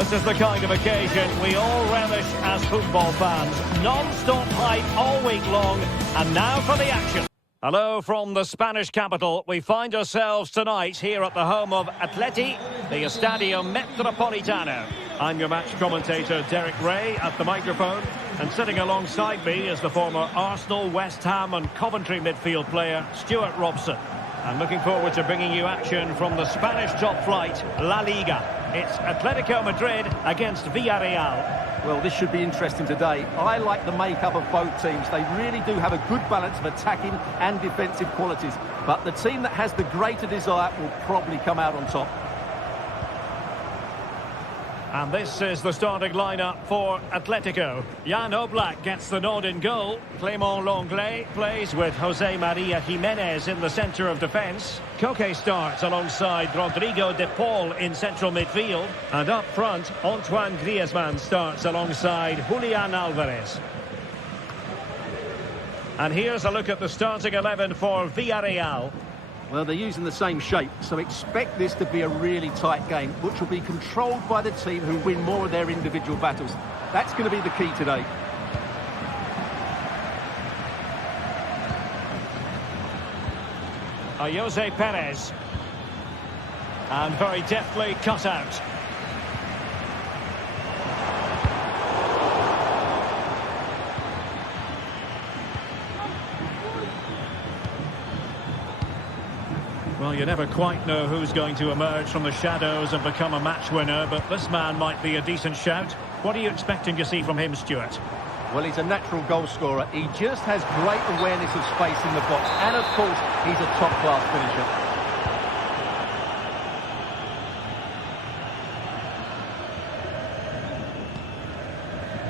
This is the kind of occasion we all relish as football fans. Non-stop hype all week long, and now for the action. Hello from the Spanish capital. We find ourselves tonight here at the home of Atleti, the Estadio Metropolitano. I'm your match commentator, Derek Ray, at the microphone. And sitting alongside me is the former Arsenal, West Ham and Coventry midfield player, Stuart Robson. And looking forward to bringing you action from the Spanish top flight, La Liga. It's Atletico Madrid against Villarreal. Well, this should be interesting today. I like the makeup of both teams. They really do have a good balance of attacking and defensive qualities. But the team that has the greater desire will probably come out on top. And this is the starting lineup for Atletico. Jan Oblak gets the nod in goal. Clément Lenglet plays with Jose Maria Jimenez in the centre of defence. Koke starts alongside Rodrigo de Paul in central midfield. And up front, Antoine Griezmann starts alongside Julian Alvarez. And here's a look at the starting 11 for Villarreal. Well, they're using the same shape, so expect this to be a really tight game, which will be controlled by the team who win more of their individual battles. That's going to be the key today. Jose Perez. And very deftly cut out. Well, you never quite know who's going to emerge from the shadows and become a match winner, but this man might be a decent shout. What are you expecting to see from him, Stuart? Well, he's a natural goal scorer. He just has great awareness of space in the box. And, of course, he's a top-class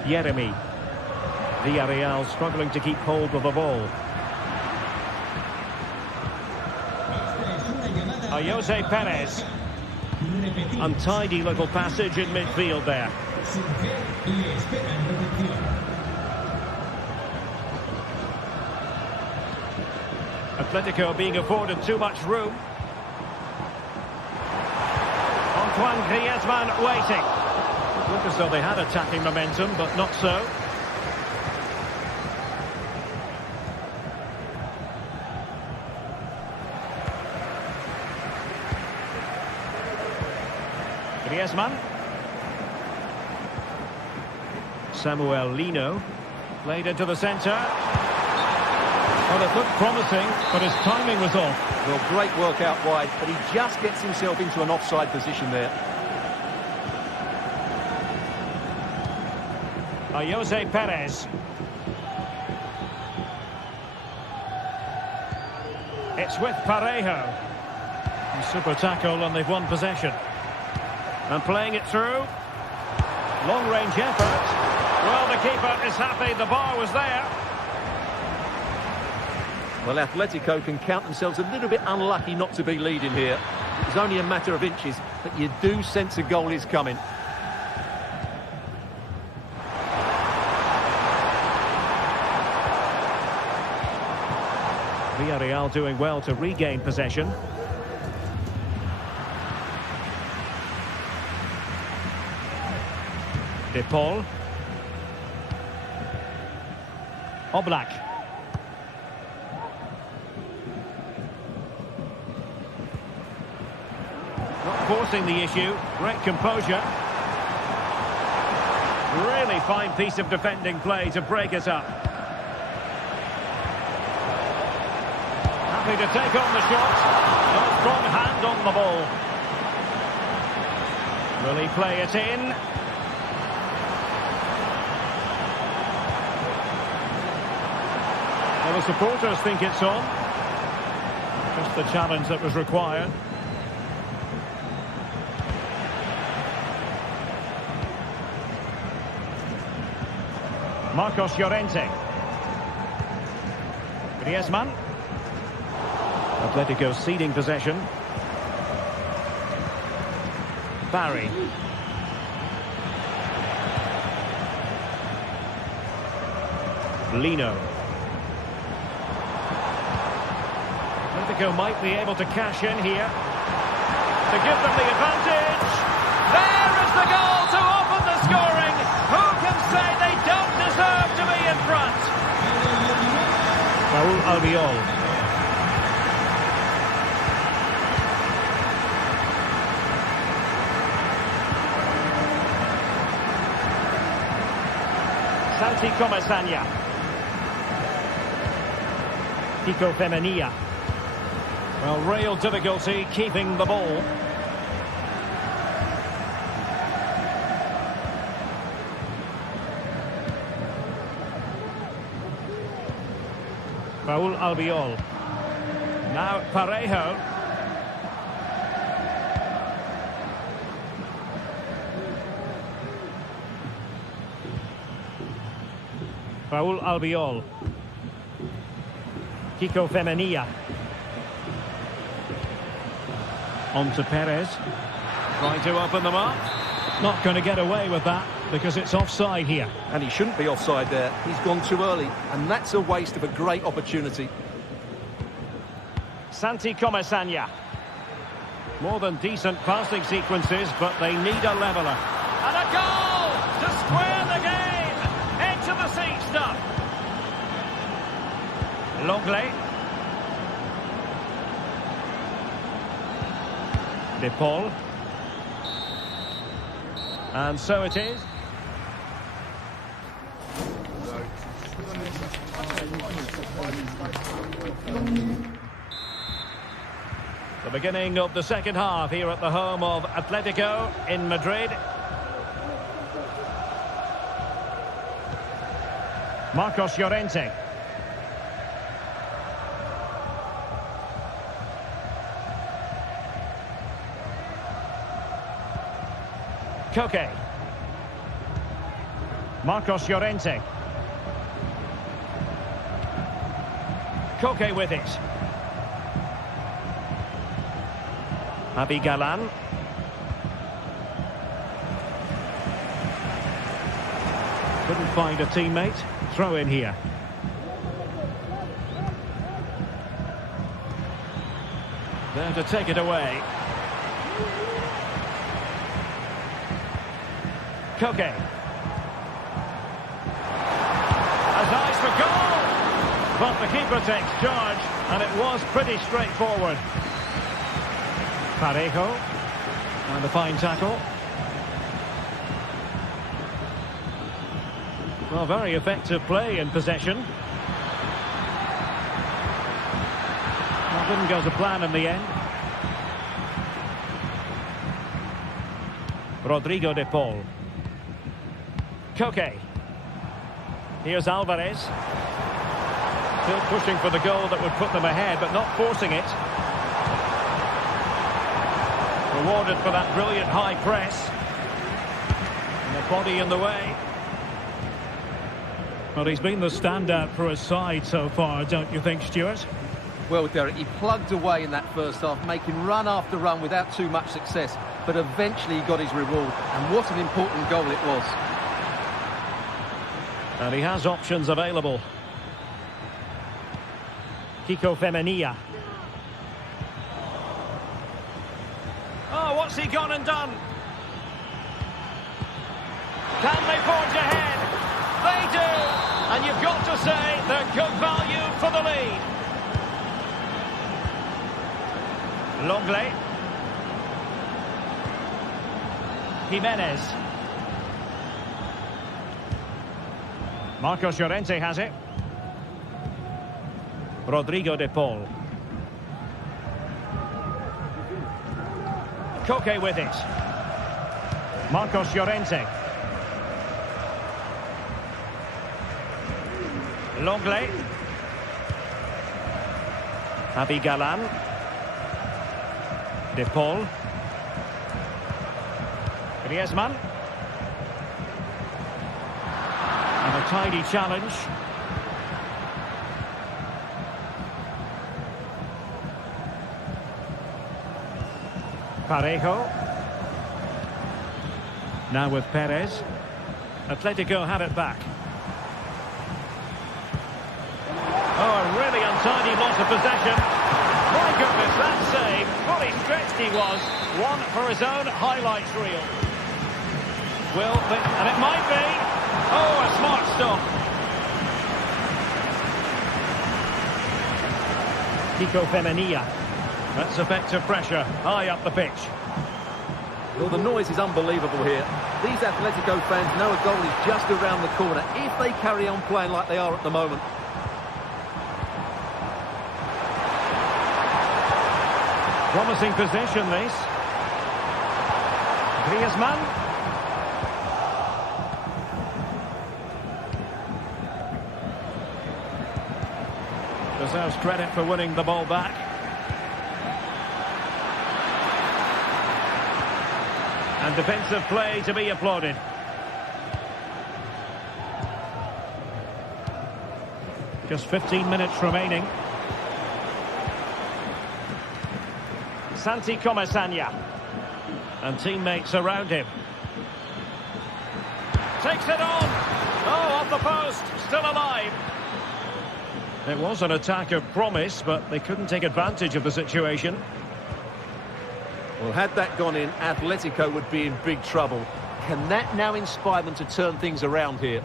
finisher. Yeremy. Villarreal struggling to keep hold of the ball. Jose Perez. Untidy little passage in midfield there. Atletico being afforded too much room. Antoine Griezmann waiting. Looked as though they had attacking momentum, but not so. Griezmann. Samuel Lino. Played into the centre. Well, it looked promising, but his timing was off. Well, great work out wide, but he just gets himself into an offside position there. Jose Perez. It's with Parejo. Super tackle, and they've won possession. And playing it through. Long-range effort. Well, the keeper is happy. The bar was there. Well, Atletico can count themselves a little bit unlucky not to be leading here. It was only a matter of inches, but you do sense a goal is coming. Villarreal doing well to regain possession. De Paul. Oblak. Not forcing the issue. Great composure. Really fine piece of defending play to break it up. Happy to take on the shot. A strong hand on the ball. Will he play it in? Well, the supporters think it's on. Just the challenge that was required. Marcos Llorente. Griezmann. Atletico ceding possession. Barry. Lino. Atletico might be able to cash in here to give them the advantage. There is the goal to Raúl Albiol. Santi Comesaña. Kiko Femenia. Well, real difficulty keeping the ball. Raúl Albiol. Now Parejo. Raúl Albiol. Kiko Femenia. On to Perez. Trying to open them up. Not going to get away with that because it's offside here. And he shouldn't be offside there. He's gone too early, and that's a waste of a great opportunity. Santi Comesaña. More than decent passing sequences, but they need a leveller. And a goal to square the game. Edge of the seat stuff. Longley. De Paul. And so it is. The beginning of the second half here at the home of Atletico in Madrid. Marcos Llorente. Koke. Marcos Llorente. Koke with it. Galan. Couldn't find a teammate. Throw in here. There to take it away. Koke. Has eyes for goal! But the keeper takes charge, and it was pretty straightforward. Parejo. And a fine tackle. Well, very effective play in possession. Well, didn't go to plan in the end. Rodrigo de Paul. Koke. Here's Alvarez. Still pushing for the goal that would put them ahead, but not forcing it. Rewarded for that brilliant high press. And the body in the way. Well, he's been the standout for his side so far, don't you think, Stuart? Well, Derek, he plugged away in that first half, making run after run without too much success. But eventually he got his reward. And what an important goal it was. And he has options available. Kiko Femenia. Oh, what's he gone and done? Can they forge ahead? They do! And you've got to say they're good value for the lead. Longley. Jimenez. Marcos Llorente has it. Rodrigo de Paul. Koke with it. Marcos Llorente. Longley. Galan. De Paul. Griezmann. And a tidy challenge. Parejo. Now with Perez. Atletico have it back. Oh, a really untidy loss of possession. My goodness, that save. Fully stretched he was. One for his own highlights reel. And it might be. Oh, a smart stop. Femenia. That's effective pressure, high up the pitch. Well, the noise is unbelievable here. These Atletico fans know a goal is just around the corner if they carry on playing like they are at the moment. Promising position, this. Griezmann. Deserves credit for winning the ball back. And defensive play to be applauded. Just 15 minutes remaining. Santi Comasagna. And teammates around him. Takes it on. Oh, off the post. Still alive. It was an attack of promise, but they couldn't take advantage of the situation. Well, had that gone in, Atletico would be in big trouble. Can that now inspire them to turn things around here?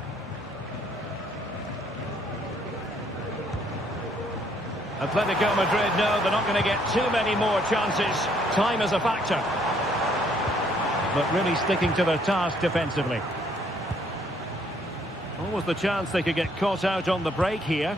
Atletico Madrid know they're not going to get too many more chances. Time is a factor. But really sticking to their task defensively. What was the chance they could get caught out on the break here?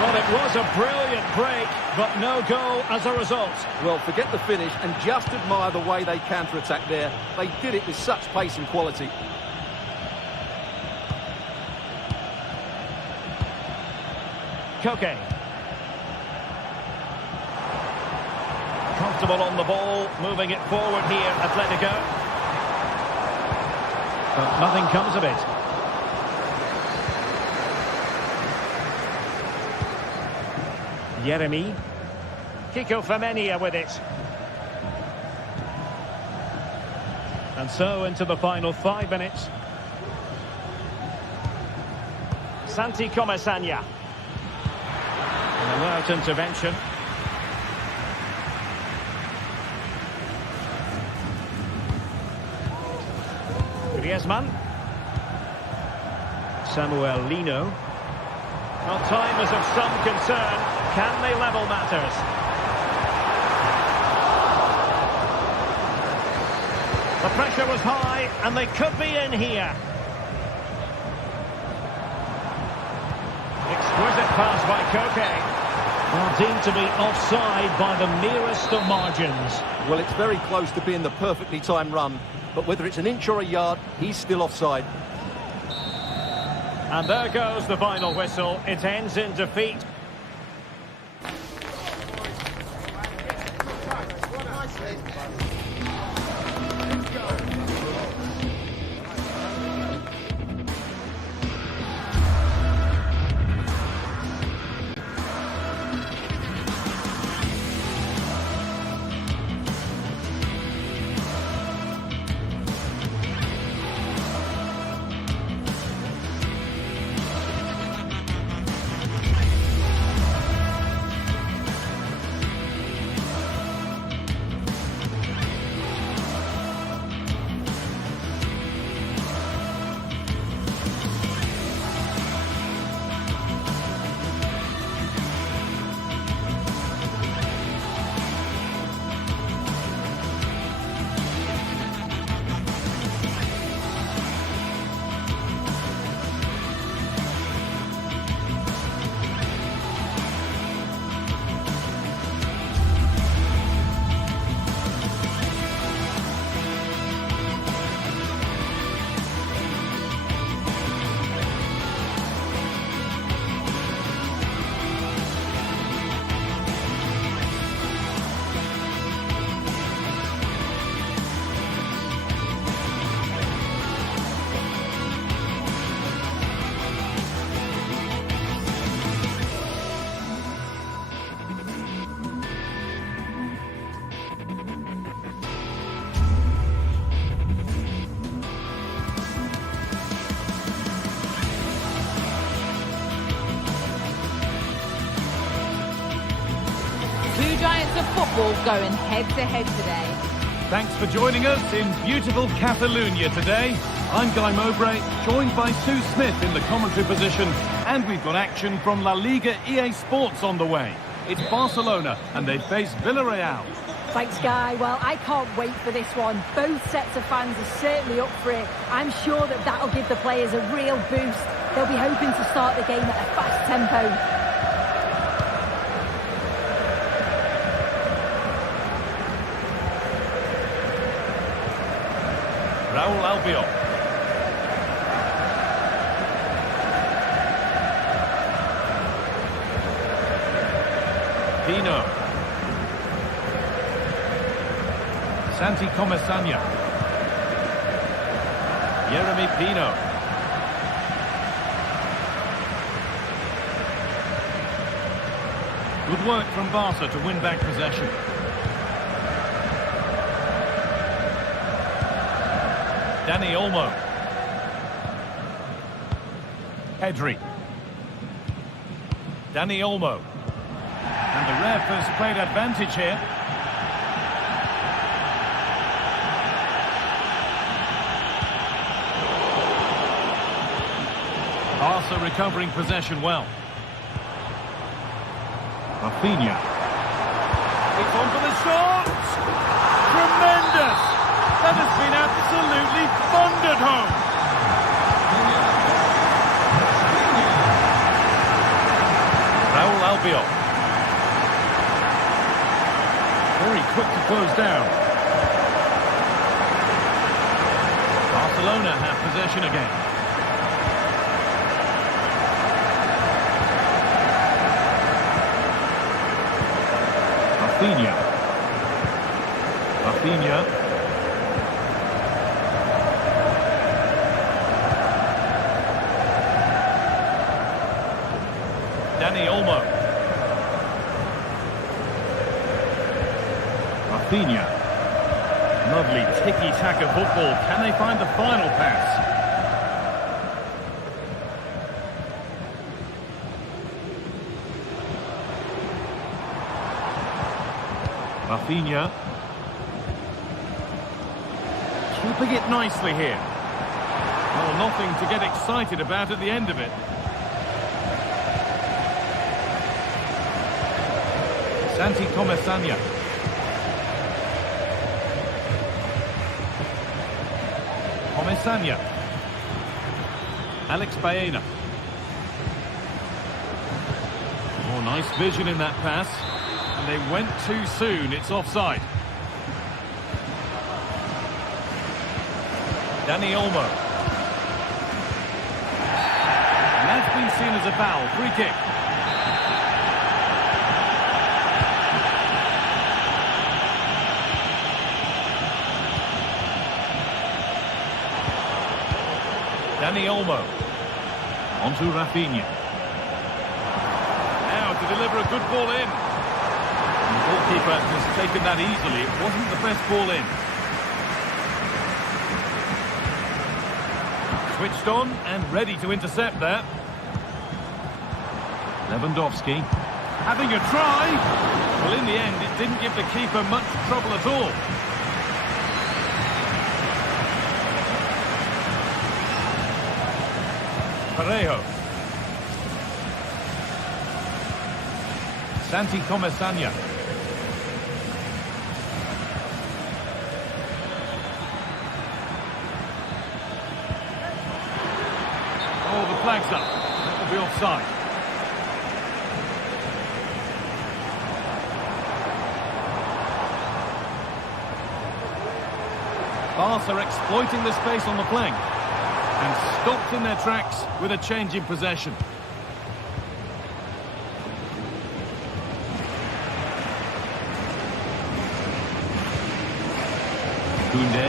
Well, it was a brilliant break, but no goal as a result. Well, forget the finish and just admire the way they counter-attacked there. They did it with such pace and quality. Koke. Comfortable on the ball, moving it forward here, Atletico. But nothing comes of it. Yeremi. Femenia with it. And so into the final 5 minutes. Santi Comasagna. An alert intervention. Griezmann. Samuel Lino. Well, time is of some concern. Can they level matters? The pressure was high, and they could be in here. Exquisite pass by Koke. Well, deemed to be offside by the merest of margins. Well, it's very close to being the perfectly timed run, but whether it's an inch or a yard, he's still offside. And there goes the final whistle. It ends in defeat. Two giants of football going head-to-head today. Thanks for joining us in beautiful Catalonia today. I'm Guy Mowbray, joined by Sue Smith in the commentary position, and we've got action from La Liga EA Sports on the way. It's Barcelona, and they face Villarreal. Thanks, Guy. Well, I can't wait for this one. Both sets of fans are certainly up for it. I'm sure that that'll give the players a real boost. They'll be hoping to start the game at a fast tempo. Raúl Albiol. Pino. Santi Comesaña. Yeremy Pino. Good work from Barca to win back possession. Dani Olmo. Pedri. Dani Olmo. And the ref has played advantage here. Barca recovering possession well. Rafinha. It's on for the shot! Tremendous! That has been absolutely thundered home! Raúl Albiol. Very quick to close down. Barcelona have possession again. Rafinha. Dani Olmo. Rafinha. Lovely tiki-taka football. Can they find the final pass? Rafinha. Keeping it nicely here. Well, nothing to get excited about at the end of it. Santi Comesaña. Comesaña. Alex Baena. Oh, nice vision in that pass. And they went too soon. It's offside. Dani Olmo. And that's been seen as a foul. Free kick. Dani Olmo. Onto Rafinha. Now to deliver a good ball in. And the goalkeeper has taken that easily. It wasn't the best ball in. Switched on and ready to intercept that. Lewandowski. Having a try. Well, in the end, it didn't give the keeper much trouble at all. Parejo. Santi Comesaña. Oh, the flag's up. That will be offside. Barca exploiting the space on the flank. And stopped in their tracks with a change in possession. Koundé.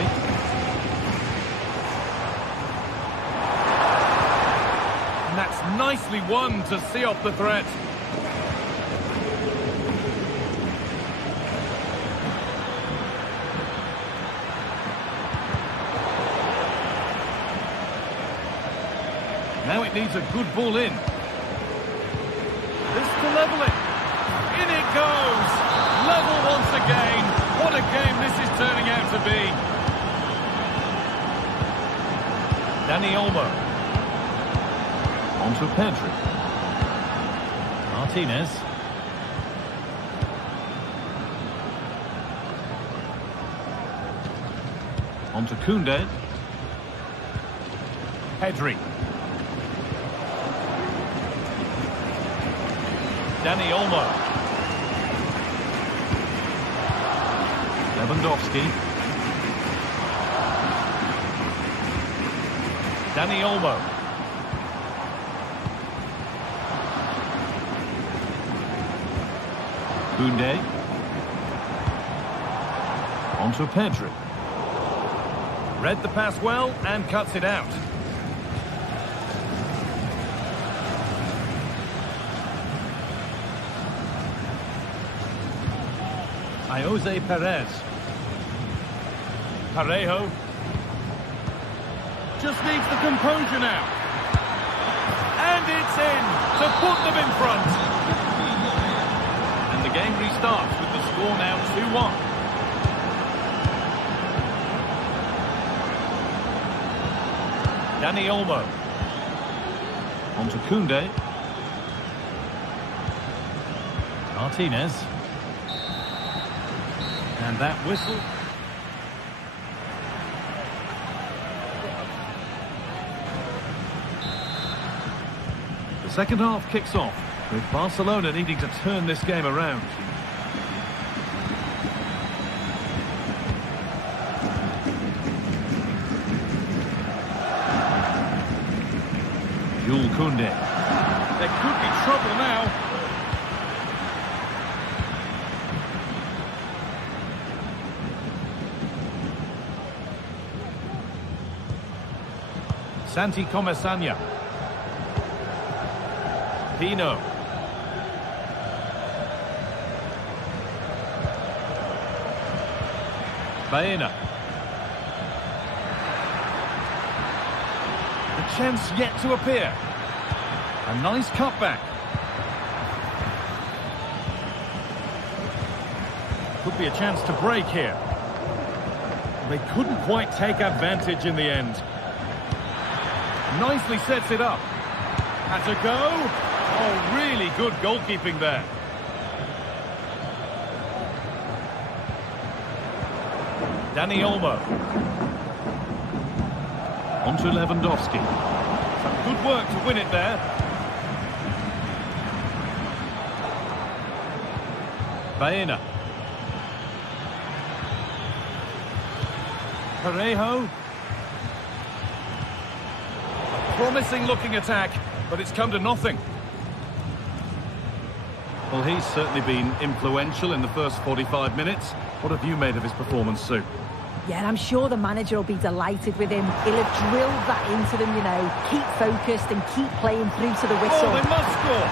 And that's nicely won to see off the threat. Now it needs a good ball in. This to level it. In it goes. Level once again. What a game this is turning out to be. Dani Olmo. On to Pedri. Martinez. On to Koundé. Pedri. Dani Olmo. Lewandowski. Dani Olmo. Koundé. On to Pedri. Read the pass well and cuts it out. Jose Perez. Parejo. Just needs the composure now. And it's in to put them in front. And the game restarts with the score now 2-1. Dani Olmo. On to Koundé. Martinez. And that whistle. The second half kicks off, with Barcelona needing to turn this game around. Jules Koundé. There could be trouble now. Santi Comesaña. Pino. Baena. The chance yet to appear. A nice cutback. Could be a chance to break here. They couldn't quite take advantage in the end. Nicely sets it up. Had to go. Oh, really good goalkeeping there. Dani Olmo. On to Lewandowski. Some good work to win it there. Baena. Parejo. Promising looking attack, but it's come to nothing. Well, he's certainly been influential in the first 45 minutes. What have you made of his performance, Sue? Yeah, I'm sure the manager will be delighted with him. He'll have drilled that into them, you know. Keep focused and keep playing through to the whistle. Oh, they must score!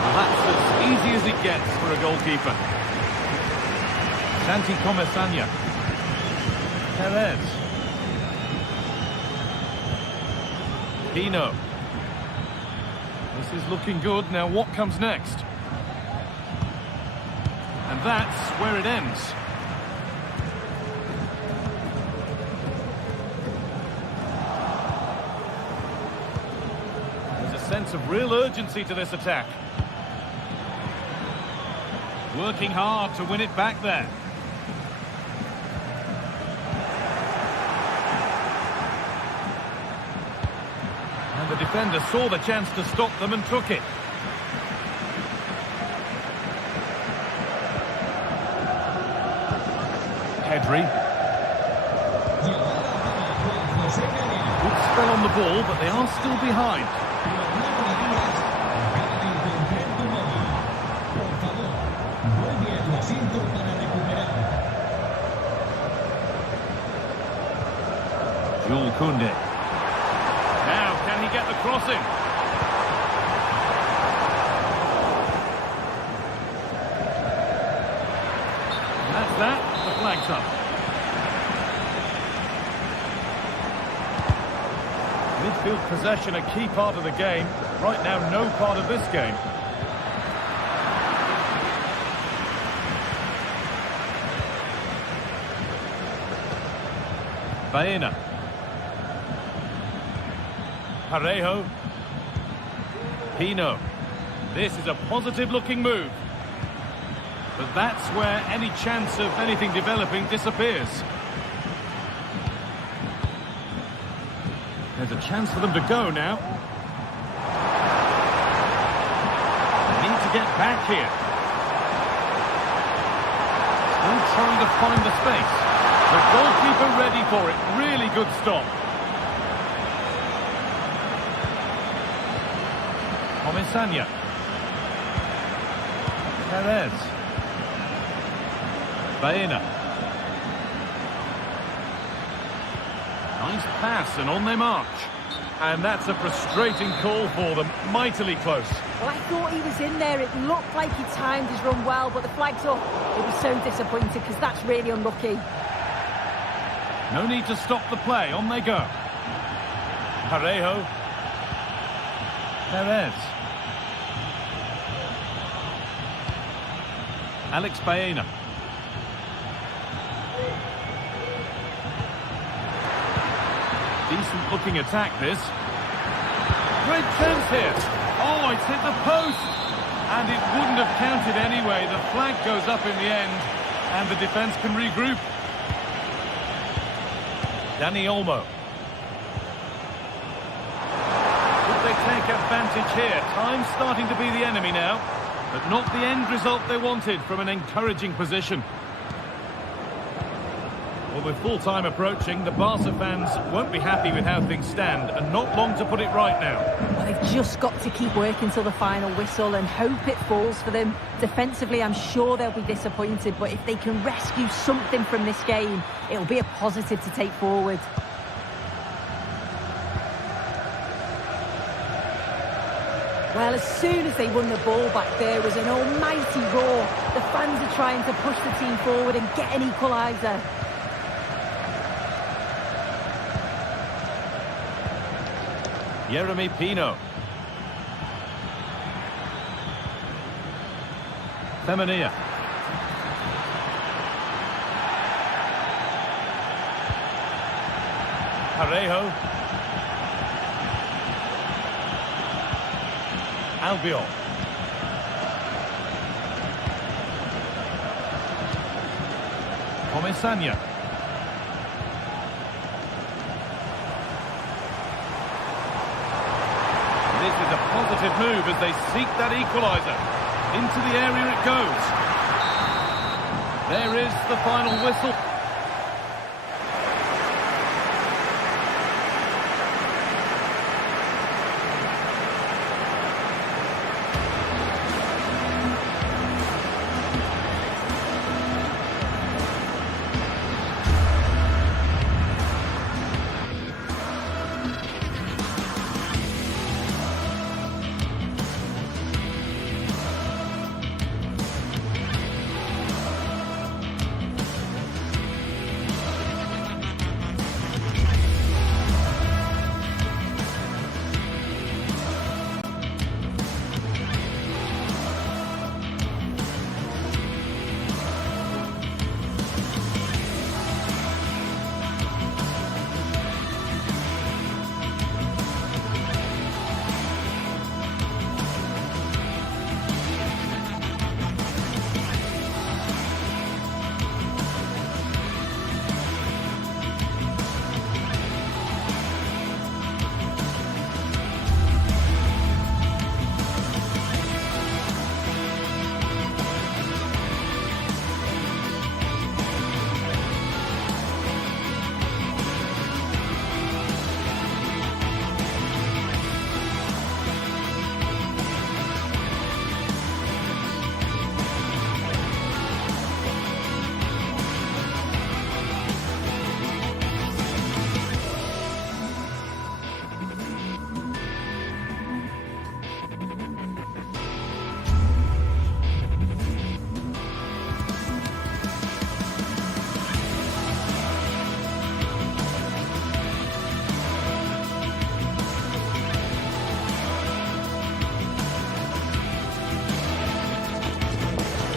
Well, that's as easy as it gets for a goalkeeper. Santi Comesaña. Perez. Pino. This is looking good. Now what comes next? And that's where it ends. There's a sense of real urgency to this attack. Working hard to win it back there. The defender saw the chance to stop them and took it. Pedri. Good spell on the ball, but they are still behind. Jules Koundé. Can he get the crossing? And that's that. The flag's up. Midfield possession a key part of the game. Right now, no part of this game. Baena. Parejo. Pino. This is a positive-looking move. But that's where any chance of anything developing disappears. There's a chance for them to go now. They need to get back here. Still trying to find the space. The goalkeeper ready for it. Really good stop. Comisania. Perez. Baena. Nice pass and on they march. And that's a frustrating call for them. Mightily close. Well, I thought he was in there. It looked like he timed his run well, but the flag's up. He'll be so disappointed because that's really unlucky. No need to stop the play. On they go. Parejo. Perez. Alex Baena. Decent looking attack this. Great chance here. Oh, it's hit the post. And it wouldn't have counted anyway. The flag goes up in the end. And the defence can regroup. Dani Olmo. Could they take advantage here? Time's starting to be the enemy now. But not the end result they wanted from an encouraging position. Well, with full time approaching, the Barca fans won't be happy with how things stand, and not long to put it right now. Well, they've just got to keep working till the final whistle and hope it falls for them. Defensively, I'm sure they'll be disappointed, but if they can rescue something from this game, it'll be a positive to take forward. Well, as soon as they won the ball back, there was an almighty roar. The fans are trying to push the team forward and get an equaliser. Jeremy Pino. Femenia. Parejo. Albiol. Comisania. This is a positive move as they seek that equaliser. Into the area it goes. There is the final whistle.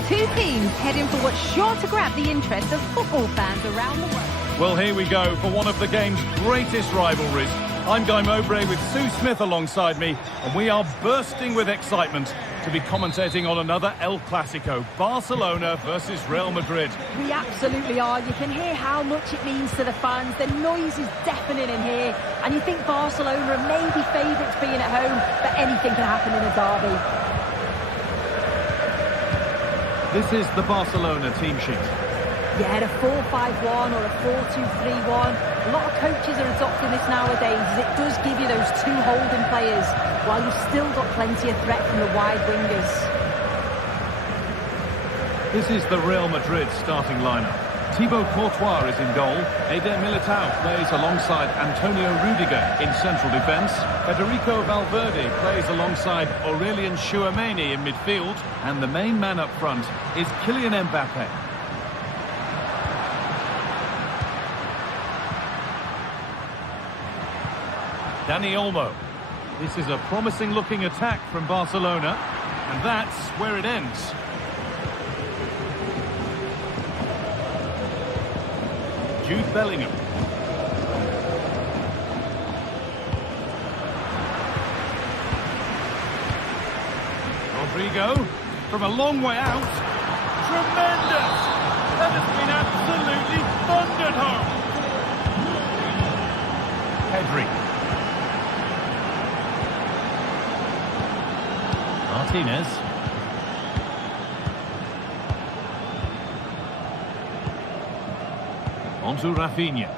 Two teams heading for what's sure to grab the interest of football fans around the world. Well, here we go for one of the game's greatest rivalries. I'm Guy Mowbray with Sue Smith alongside me, and we are bursting with excitement to be commentating on another El Clasico, Barcelona versus Real Madrid. We absolutely are. You can hear how much it means to the fans. The noise is deafening in here, and you think Barcelona are maybe favourites being at home, but anything can happen in a derby. This is the Barcelona team sheet. Yeah, a 4-5-1 or a 4-2-3-1. A lot of coaches are adopting this nowadays, as it does give you those two holding players, while you've still got plenty of threat from the wide wingers. This is the Real Madrid starting lineup. Thibaut Courtois is in goal. Eder Militao plays alongside Antonio Rudiger in central defence. Federico Valverde plays alongside Aurelien Tchouameni in midfield. And the main man up front is Kylian Mbappe. Dani Olmo. This is a promising-looking attack from Barcelona, and that's where it ends. Jude Bellingham. Rodrigo from a long way out. Tremendous! That has been absolutely thundered home. Pedri. Martinez. On to Rafinha.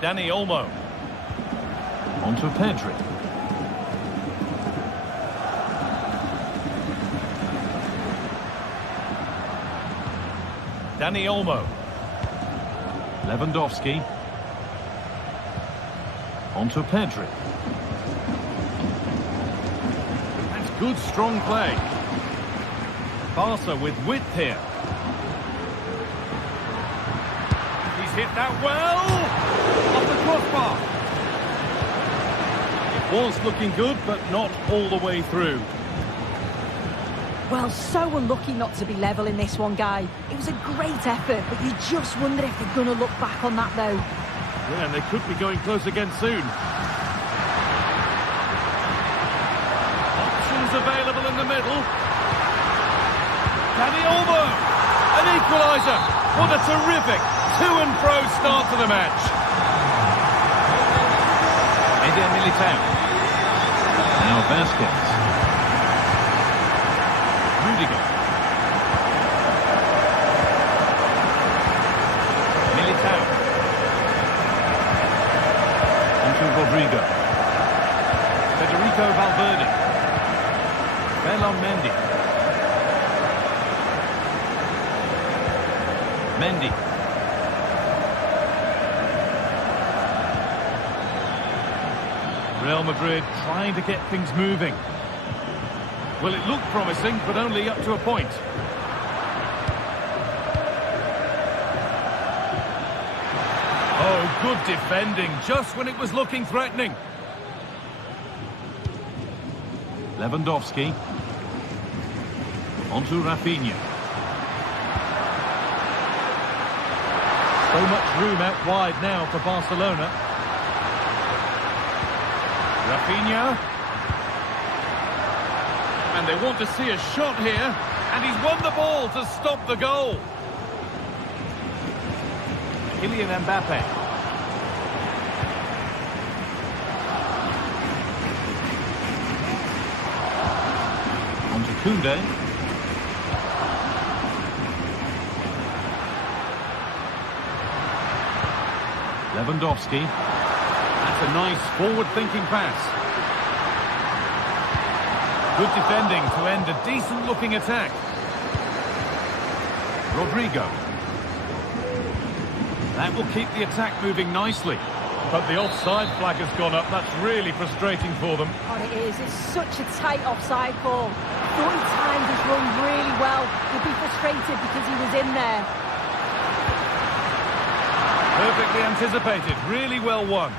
Dani Olmo. On to Pedri. Dani Olmo. Lewandowski. On to Pedri. That's good, strong play. Barca with width here. Hit that well, off the crossbar. It was looking good, but not all the way through. Well, so unlucky not to be level in this one, Guy. It was a great effort, but you just wonder if they're going to look back on that, though. Yeah, and they could be going close again soon. Options available in the middle. Dani Olmo, an equaliser. What a terrific to-and-fro start to the match. Eder Militao. Now Vasquez. Rudiger. Militao. Onto Rodrigo. Federico Valverde. Ferland Mendy. Mendy. Real Madrid trying to get things moving. Well, it looked promising, but only up to a point. Oh, good defending, just when it was looking threatening. Lewandowski. On to Rafinha. So much room out wide now for Barcelona. Rafinha. And they want to see a shot here. And he's won the ball to stop the goal. Kylian Mbappe. On to Koundé. Lewandowski. That's a nice forward-thinking pass. Good defending to end a decent-looking attack. Rodrigo. That will keep the attack moving nicely. But the offside flag has gone up. That's really frustrating for them. Oh, it is. It's such a tight offside call. I thought he timed his run really well. He'll be frustrated because he was in there. Perfectly anticipated. Really well won.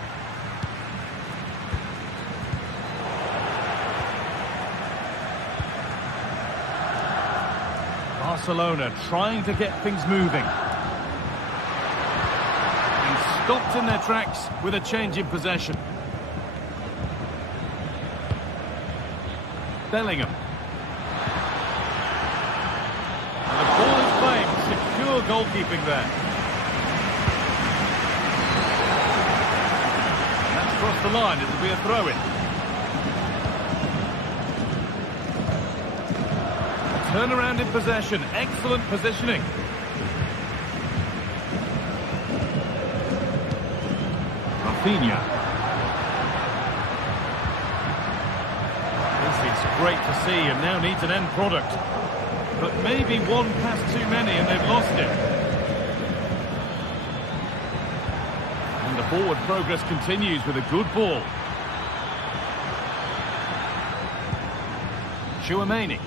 Barcelona trying to get things moving. He's Stopped in their tracks with a change in possession. Bellingham. And the ball is played. Secure goalkeeping there. That's crossed the line. It'll be a throw-in. Turnaround in possession. Excellent positioning. Rafinha. This is great to see and now needs an end product. But maybe one pass too many and they've lost it. And the forward progress continues with a good ball. Tchouaméni.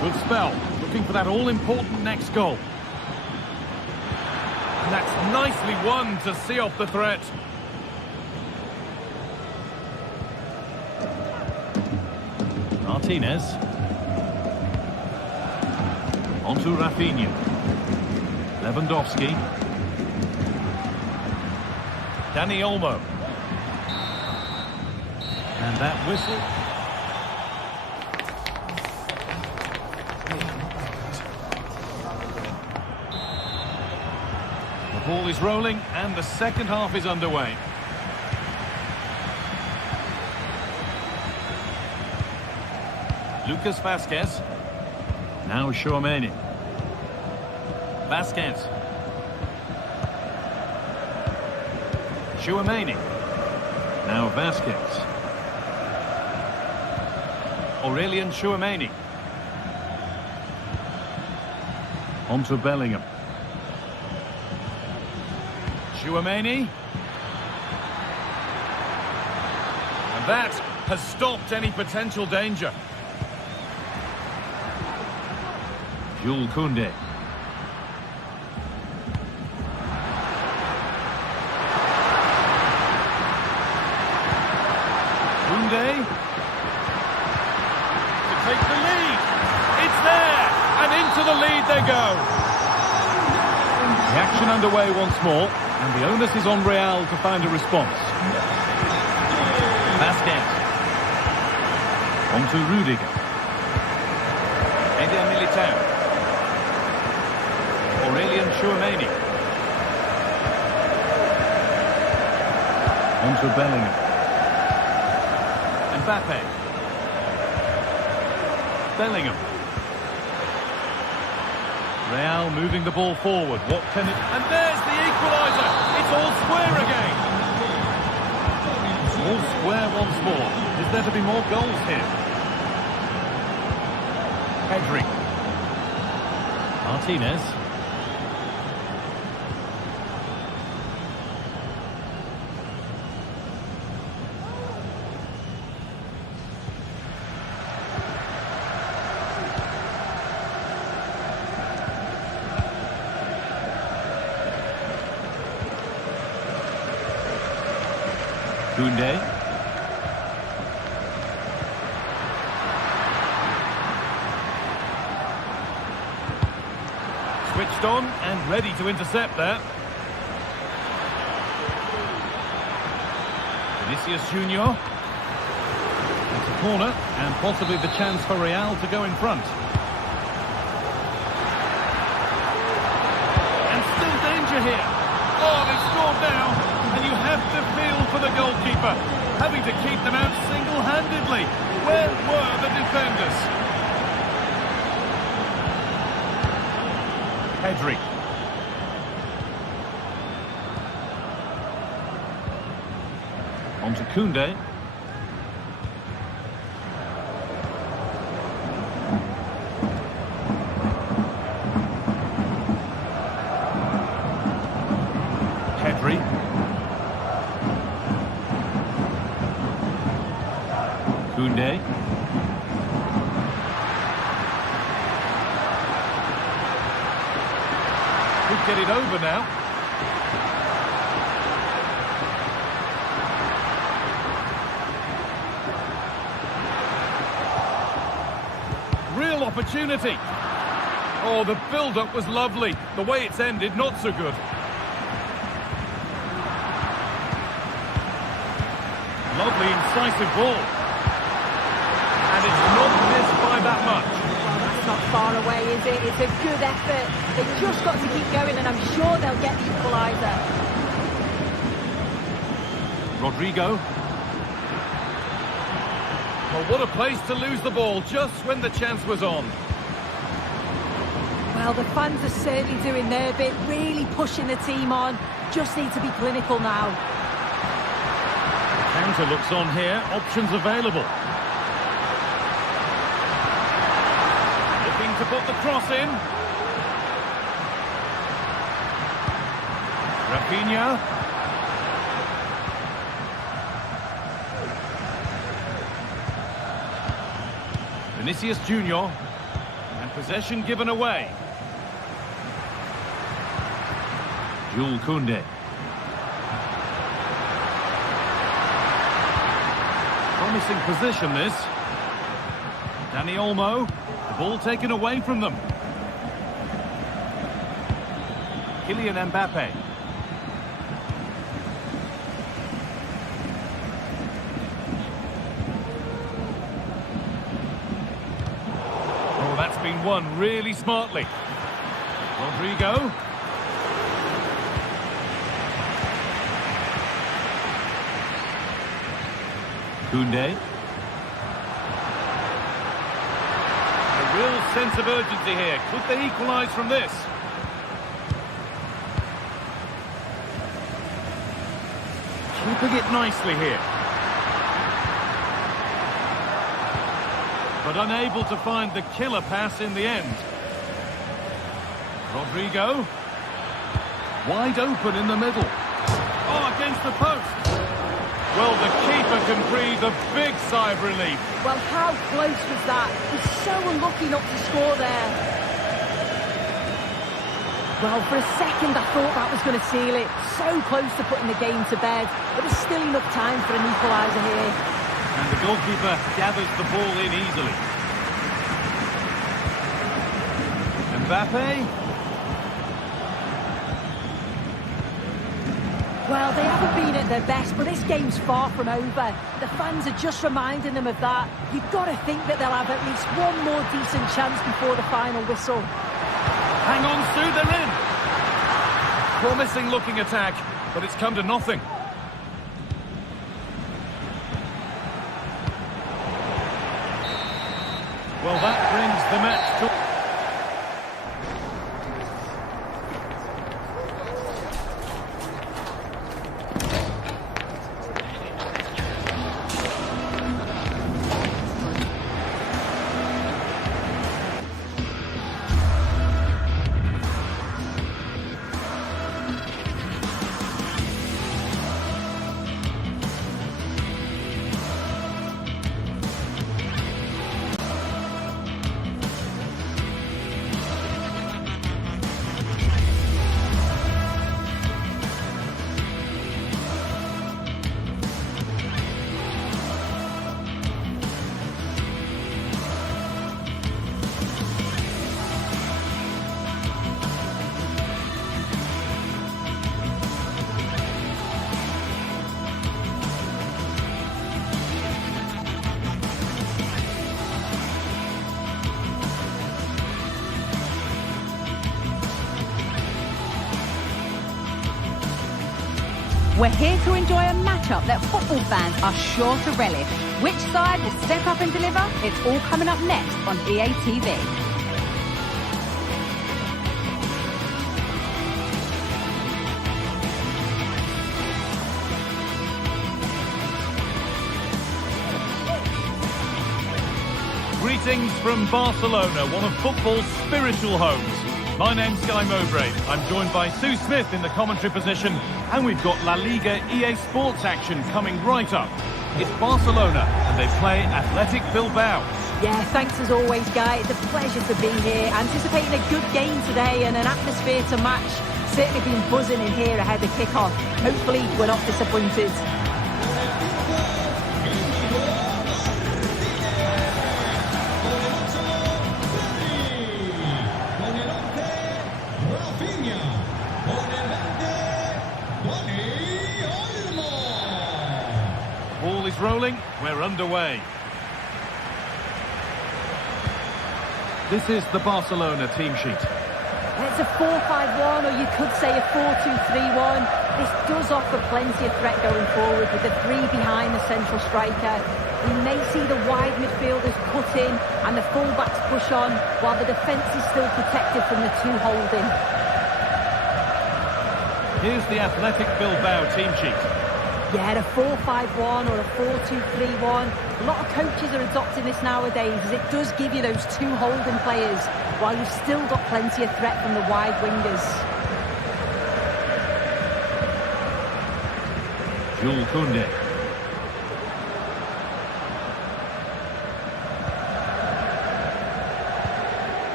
Good spell, looking for that all-important next goal. And that's nicely won to see off the threat. Martinez. Onto Rafinha. Lewandowski. Dani Olmo. And that whistle. The ball is rolling and the second half is underway. Lucas Vazquez. Now Tchouaméni. Vazquez. Tchouaméni. Now Vazquez. Aurélien Tchouaméni. Onto Bellingham. Tchouaméni. And that has stopped any potential danger. Jules Koundé. Koundé. To take the lead. It's there. And into the lead they go. The action underway once more. And the onus is on Real to find a response. Vazquez. Onto Rudiger. Eder Militao. Aurélien Tchouaméni. Onto Bellingham. Mbappe. Bellingham. Real moving the ball forward. What can it... And there's the equaliser. It's all square again. All square once more. Is there to be more goals here? Pedri. Martinez. Koundé. Switched on and ready to intercept there. Vinicius Junior. It's a corner and possibly the chance for Real to go in front. And still danger here. Oh, they've scored now. And you have to feel for the goalkeeper, having to keep them out single-handedly. Where were the defenders? Pedri. Onto Koundé. Pedri. Koundé. Could get it over now. Real opportunity. Oh, the build-up was lovely. The way it's ended, not so good. Lovely, incisive ball. And it's not missed by that much. Well, that's not far away, is it? It's a good effort. They've just got to keep going, and I'm sure they'll get the equaliser. Rodrigo. Well, what a place to lose the ball just when the chance was on. Well, the fans are certainly doing their bit, really pushing the team on. Just need to be clinical now. Counter looks on here, options available. Looking to put the cross in. Rafinha. Vinicius Junior. And possession given away. Jules Koundé. Promising position, this. Dani Olmo. The ball taken away from them. Kylian Mbappe. Oh, that's been won really smartly. Rodrigo. Koundé. A real sense of urgency here. Could they equalise from this? Keeping it nicely here. But unable to find the killer pass in the end. Rodrigo. Wide open in the middle. Oh, against the post. Well, the keeper can breathe a big sigh of relief. Well, how close was that? He's so unlucky not to score there. Well, for a second, I thought that was going to seal it. So close to putting the game to bed. There was still enough time for an equaliser here. And the goalkeeper gathers the ball in easily. Mbappe. Well, they haven't been at their best, but this game's far from over. The fans are just reminding them of that. You've got to think that they'll have at least one more decent chance before the final whistle. Hang on, Sue, they're in. Promising looking attack, but it's come to nothing. Well, that brings the match to... We're here to enjoy a matchup that football fans are sure to relish. Which side will step up and deliver? It's all coming up next on EA TV. Greetings from Barcelona, one of football's spiritual homes. My name's Guy Mowbray. I'm joined by Sue Smith in the commentary position, and we've got La Liga EA Sports action coming right up. It's Barcelona, and they play Athletic Bilbao. Yeah, thanks as always, Guy. It's a pleasure to be here. Anticipating a good game today and an atmosphere to match. Certainly been buzzing in here ahead of kick-off. Hopefully, we're not disappointed. is rolling. We're underway. This is the Barcelona team sheet. It's a 4-5-1, or you could say a 4-2-3-1. This does offer plenty of threat going forward with the three behind the central striker. We may see the wide midfielders cut in and the full-backs push on, while the defence is still protected from the two holding. Here's the Athletic Bilbao team sheet. Yeah, a 4-5-1 or a 4-2-3-1. A lot of coaches are adopting this nowadays, as it does give you those two holding players, while you've still got plenty of threat from the wide wingers. Jules Koundé.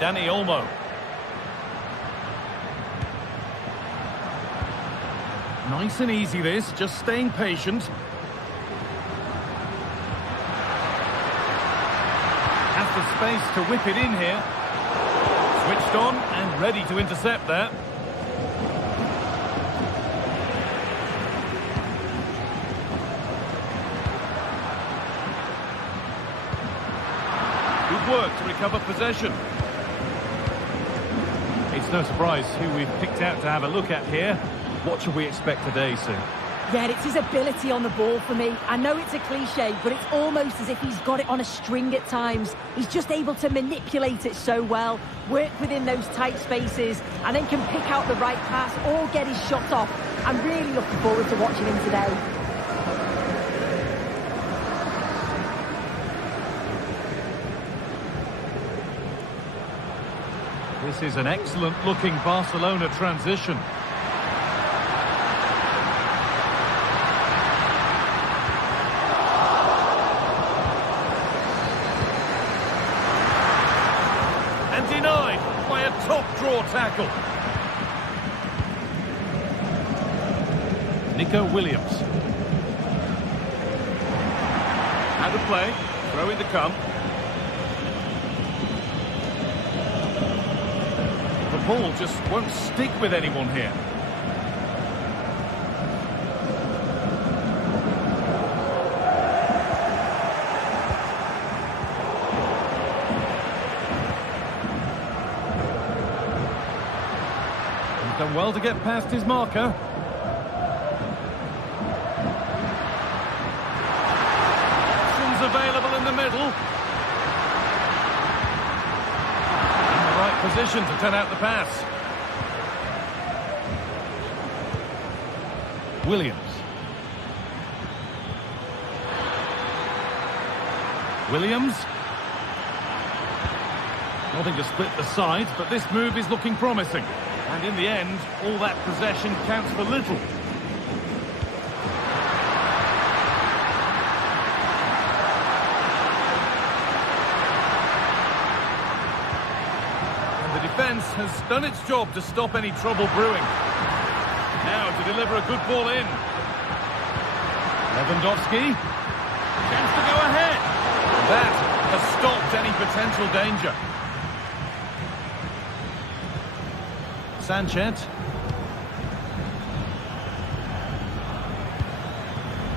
Dani Olmo. Nice and easy this, just staying patient. Has the space to whip it in here. Switched on and ready to intercept that. Good work to recover possession. It's no surprise who we've picked out to have a look at here. What should we expect today, Sue? Yeah, it's his ability on the ball for me. I know it's a cliche, but it's almost as if he's got it on a string at times. He's just able to manipulate it so well, work within those tight spaces, and then can pick out the right pass or get his shot off. I'm really looking forward to watching him today. This is an excellent-looking Barcelona transition. And denied by a top-draw tackle. Nico Williams. Out of play, throwing to come. The ball just won't stick with anyone here. He's done well to get past his marker. Options available in the middle. Position to turn out the pass. Williams. Williams. Nothing to split the sides, but this move is looking promising. And in the end, all that possession counts for little. Defence has done its job to stop any trouble brewing. Now to deliver a good ball in. Lewandowski. Chance to go ahead. That has stopped any potential danger. Sanchez.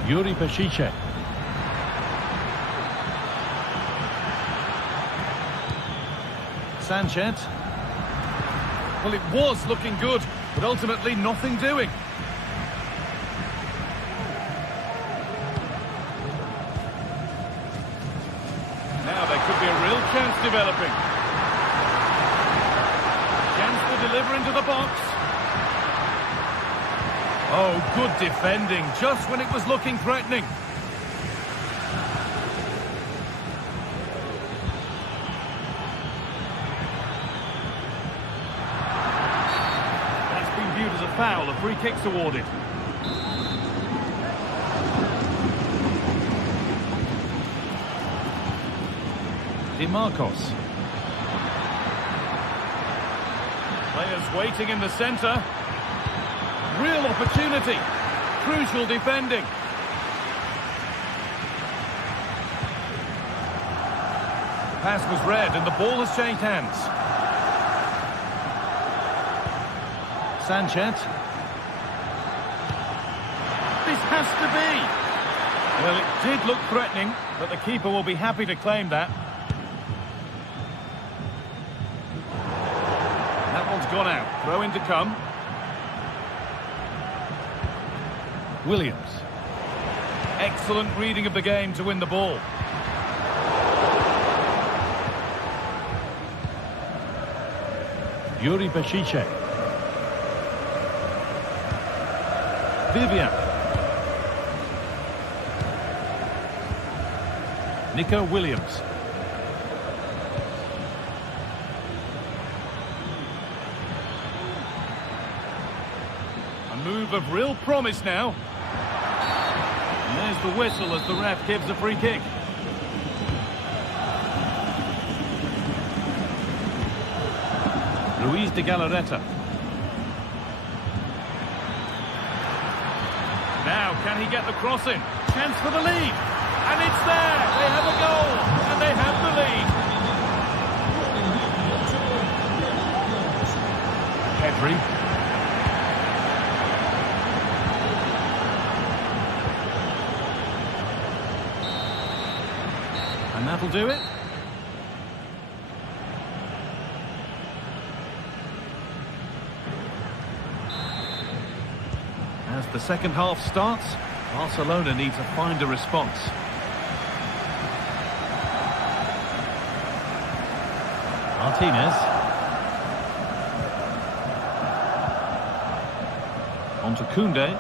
Yuri Peshice. Sanchez. Well, it was looking good, but ultimately nothing doing. Now there could be a real chance developing. Chance to deliver into the box. Oh, good defending, just when it was looking threatening. Foul, a free kick's awarded. Di Marcos. Players waiting in the centre. Real opportunity. Crucial defending. The pass was read and the ball has changed hands. Sanchez. This has to be. Well, it did look threatening, but the keeper will be happy to claim that. That one's gone out. Throw in to come. Williams. Excellent reading of the game to win the ball. Yuri Bešiček. Vivian. Nico Williams. A move of real promise now. And there's the whistle as the ref gives a free kick. Luis de Galarreta. Now, can he get the cross in? Chance for the lead. And it's there. They have a goal. And they have the lead. Pedri. And that'll do it. As the second half starts, Barcelona need to find a response. Martinez. On to Koundé.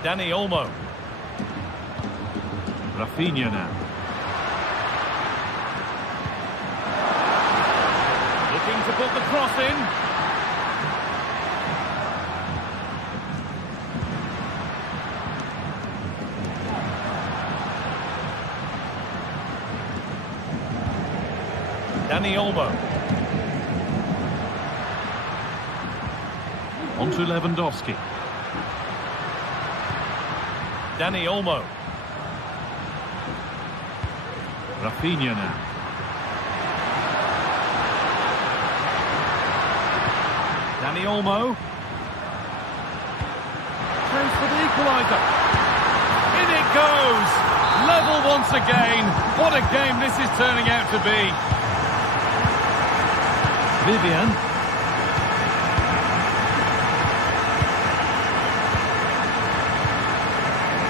Dani Olmo. Rafinha now. Looking to put the cross in. Dani Olmo. On to Lewandowski. Dani Olmo. Rafinha now. Dani Olmo. Chance for the equaliser. In it goes. Level once again. What a game this is turning out to be. Vivian.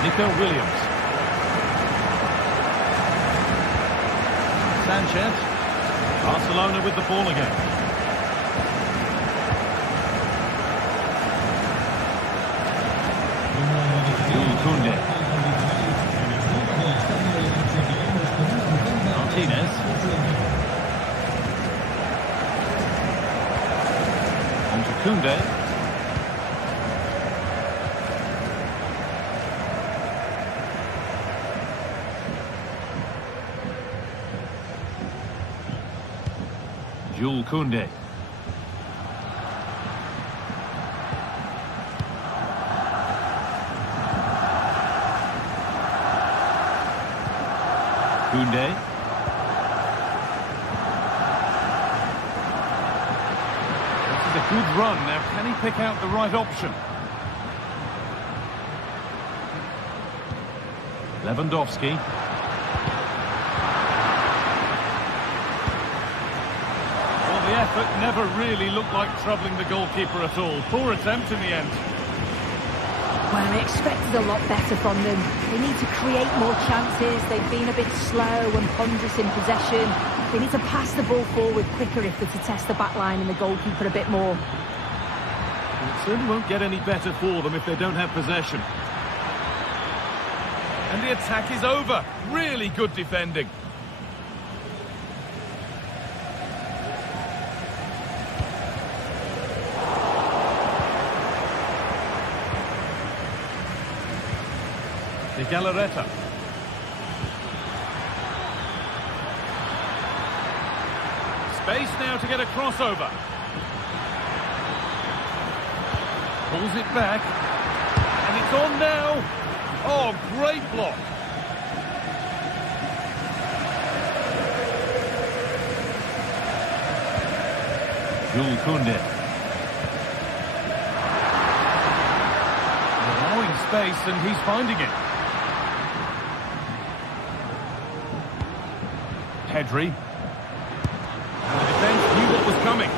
Nico Williams. Sanchez. Barcelona with the ball again. Koundé. Martinez. On to Koundé. Jules Koundé. Koundé. This is a good run. Now, can he pick out the right option? Lewandowski. The effort never really looked like troubling the goalkeeper at all. Poor attempt in the end. Well, I expected a lot better from them. They need to create more chances. They've been a bit slow and ponderous in possession. They need to pass the ball forward quicker if they're to test the back line and the goalkeeper a bit more. It certainly won't get any better for them if they don't have possession. And the attack is over. Really good defending. De Galarreta. Space now to get a crossover. Pulls it back. And it's on now. Oh, great block. Jules Koundé. Allowing space, and he's finding it. Pedri. The defence knew what was coming.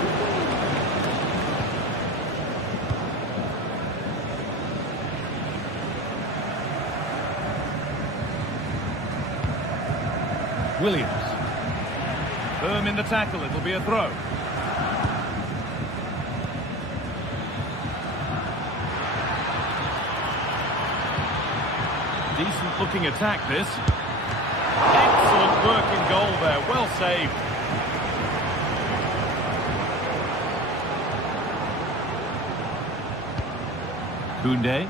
Williams. Firm in the tackle, it'll be a throw. Decent looking attack this. Excellent work in goal there, well saved. Koundé.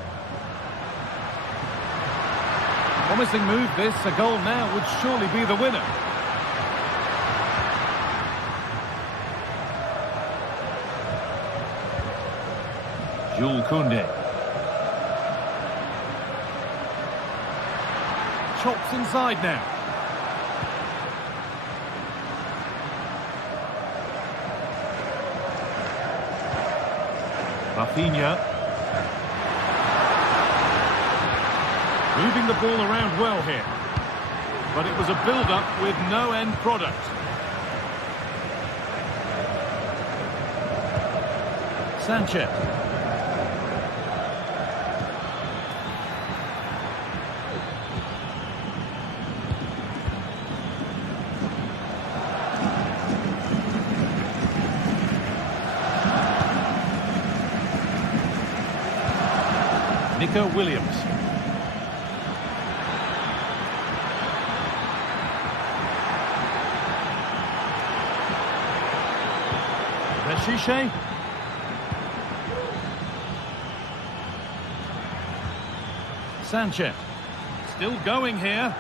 Promising move this, a goal now would surely be the winner. Jules Koundé. Chops inside now. Rafinha. Moving the ball around well here. But it was a build-up with no end product. Sanchez. Nico Williams. Shishe. Sanchez. Still going here.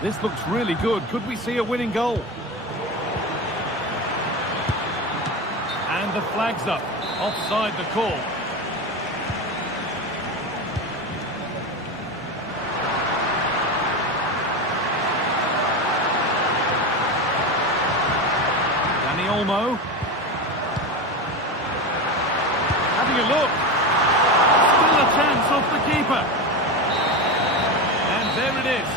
This looks really good. Could we see a winning goal? And the flag's up. Offside the call. Olmo. Having a look. Still a chance off the keeper. And there it is.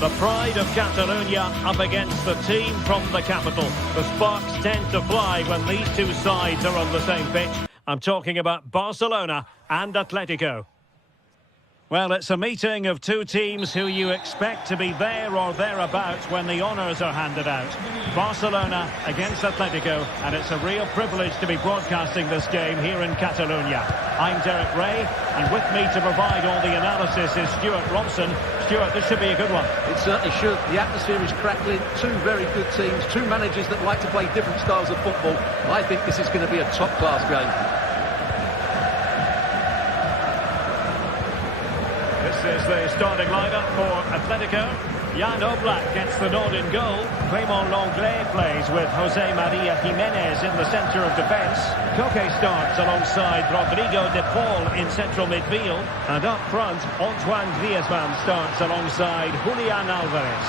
The pride of Catalonia up against the team from the capital. The sparks tend to fly when these two sides are on the same pitch. I'm talking about Barcelona and Atletico. Well, it's a meeting of two teams who you expect to be there or thereabouts when the honours are handed out. Barcelona against Atletico, and it's a real privilege to be broadcasting this game here in Catalonia. I'm Derek Ray, and with me to provide all the analysis is Stuart Robson. Stuart, this should be a good one. It certainly should. The atmosphere is crackling. Two very good teams, two managers that like to play different styles of football. I think this is going to be a top-class game. This is the starting lineup for Atletico. Jan Oblak gets the nod in goal. Clément Lenglet plays with Jose Maria Jimenez in the centre of defence. Koke starts alongside Rodrigo de Paul in central midfield. And up front, Antoine Griezmann starts alongside Julian Alvarez.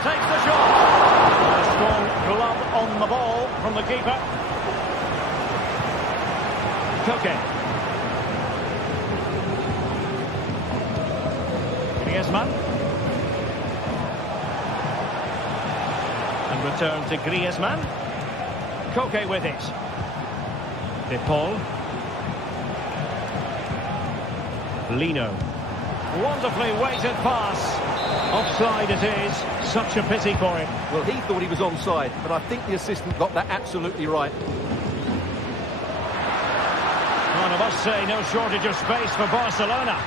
Takes the shot. A strong glove on the ball from the keeper. Koke. Griezmann. And return to Griezmann. Koke with it. De Paul. Lino. Wonderfully weighted pass. Offside it is. Such a pity for him. Well, he thought he was onside, but I think the assistant got that absolutely right. And I must say, no shortage of space for Barcelona.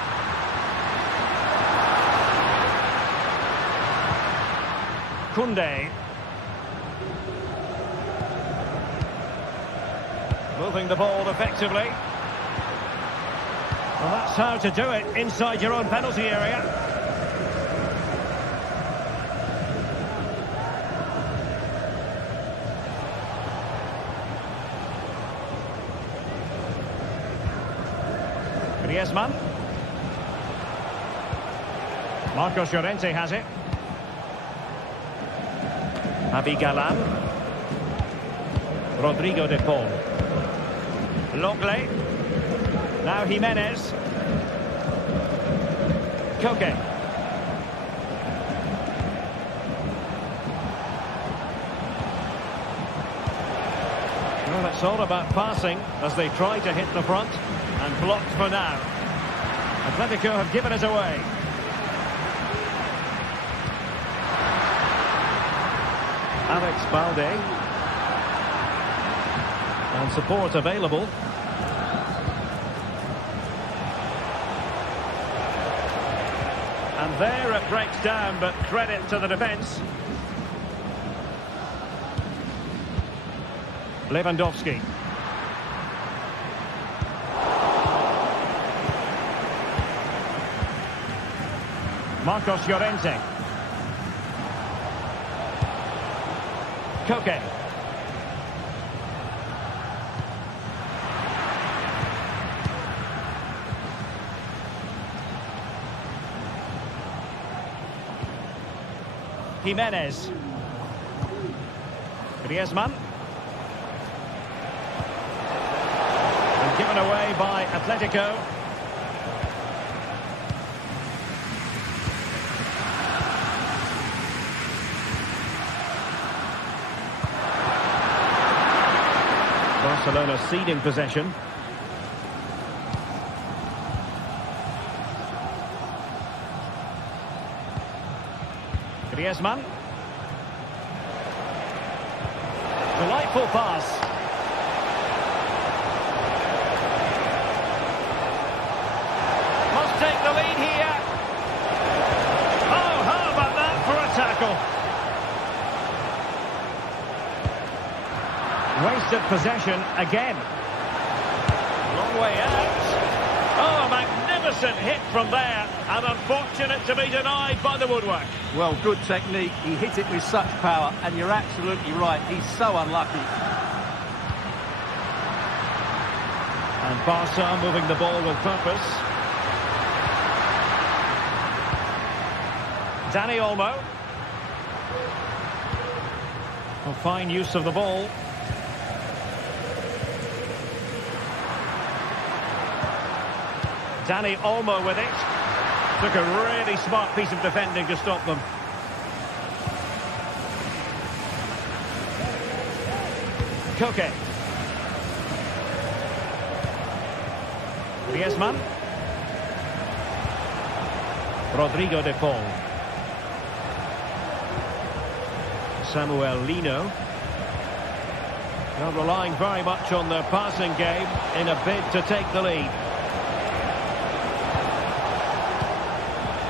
Koundé. Moving the ball effectively. Well, that's how to do it inside your own penalty area. Griezmann. Marcos Llorente has it. Javi Galán. Rodrigo de Paul. Lenglet. Now Jimenez. Koke. Well, it's all about passing as they try to hit the front. And blocked for now. Atletico have given it away. Alex Balde. And support available. And there it breaks down, but credit to the defence. Lewandowski. Marcos Llorente. Koke. Jimenez. Griezmann. And given away by Atletico. Barcelona ceding possession. Griezmann. Delightful pass. Must take the lead here. Oh, how about that for a tackle? Wasted possession again. Long way out. Oh, a magnificent hit from there. And unfortunate to be denied by the woodwork. Well, good technique. He hit it with such power, and you're absolutely right. He's so unlucky. And Barca moving the ball with purpose. Dani Olmo. A fine use of the ball. Dani Olmo with it. Took a really smart piece of defending to stop them. Koke. Griezmann. Rodrigo de Paul. Samuel Lino. They're relying very much on their passing game in a bid to take the lead.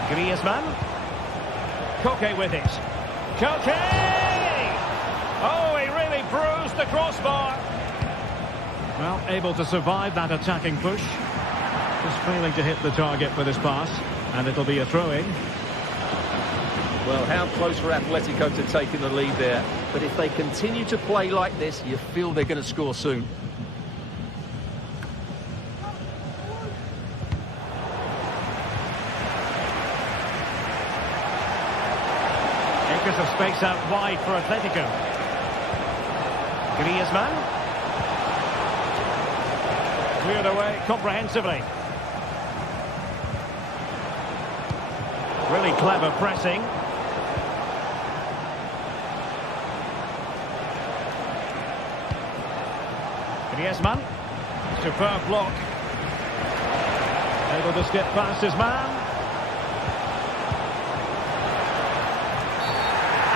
Griezmann. Koke with it. Koke! Oh, he really bruised the crossbar. Well, able to survive that attacking push. Just failing to hit the target with his pass. And it'll be a throw-in. Well, how close were Atletico to taking the lead there? But if they continue to play like this, you feel they're going to score soon. Acres of space out wide for Atletico. Griezmann. Cleared away comprehensively. Really clever pressing. Griezmann. Superb block. Able to skip past his man.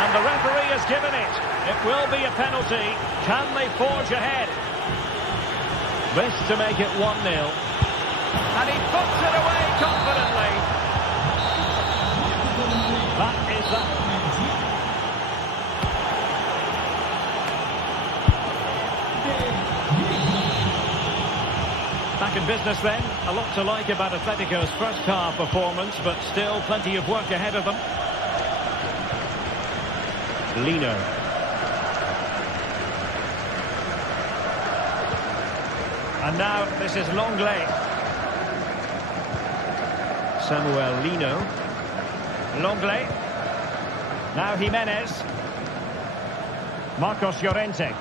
And the referee has given it. It will be a penalty. Can they forge ahead? This to make it 1-0. And he puts it away confidently. That is that. Back in business then. A lot to like about Atletico's first half performance, but still plenty of work ahead of them. Lino. And now this is Longley. Samuel Lino. Longley. Now Jimenez. Marcos Llorente.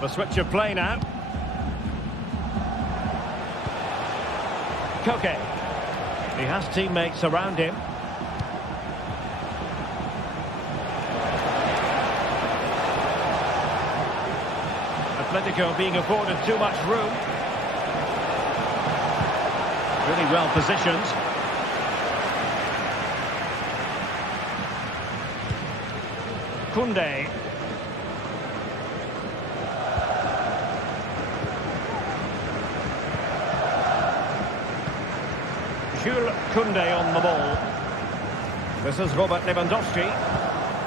The switch of play now. Koke. He has teammates around him. Atletico being afforded too much room. Really well positioned. Koundé. Jules Koundé on the ball. This is Robert Lewandowski.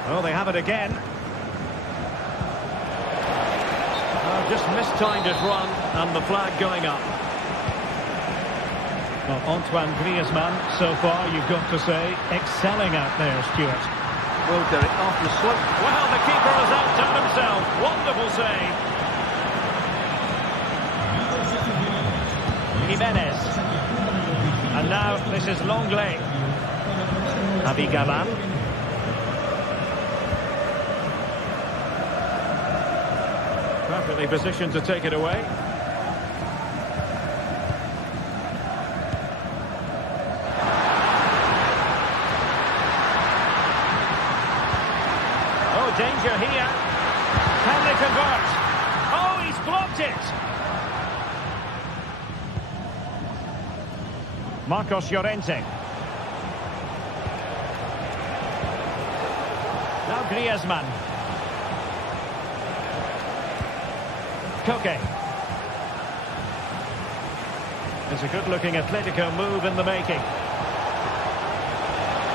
Oh, they have it again. Just mistimed his run, and the flag going up. Well, Antoine Griezmann, so far, you've got to say, excelling out there, Stuart. Well, Derek, after the slope... Well, the keeper has outdone himself. Wonderful save. Jimenez. And now, this is Longley. Abigalan. Perfectly positioned to take it away. Oh, danger here. Can they convert? Oh, he's blocked it. Marcos Llorente. Now Griezmann. Koke. It's a good-looking Atletico move in the making.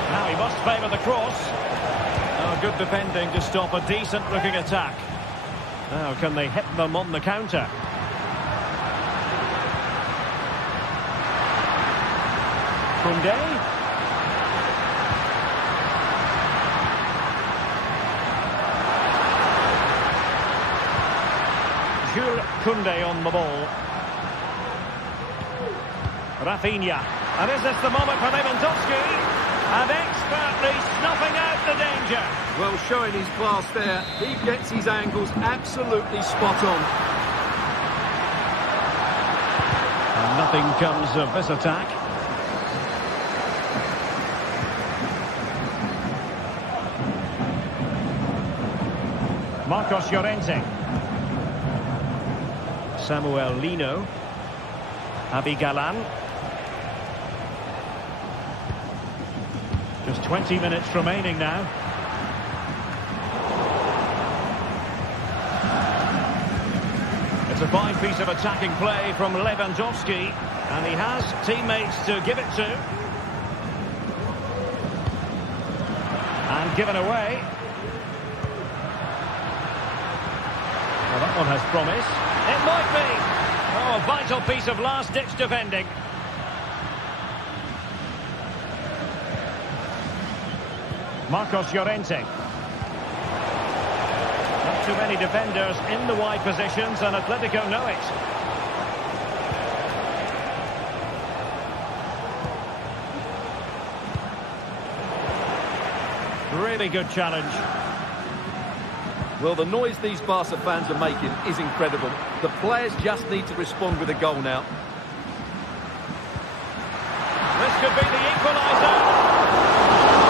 Now he must favour the cross. Oh, good defending to stop a decent-looking attack. Now, can they hit them on the counter? Koundé. Jules Koundé on the ball. Rafinha. And is this the moment for Lewandowski? And expertly snuffing out the danger. Well, showing his class there. He gets his angles absolutely spot on. And nothing comes of this attack. Marcos Llorente. Samuel Lino. Abi Galan. Just 20 minutes remaining now. It's a fine piece of attacking play from Lewandowski, and he has teammates to give it to. And given away. Well, that one has promise. It might be. Oh, a vital piece of last-ditch defending. Marcos Llorente. Not too many defenders in the wide positions, and Atletico know it. Really good challenge. Well, the noise these Barca fans are making is incredible. The players just need to respond with a goal now. This could be the equaliser.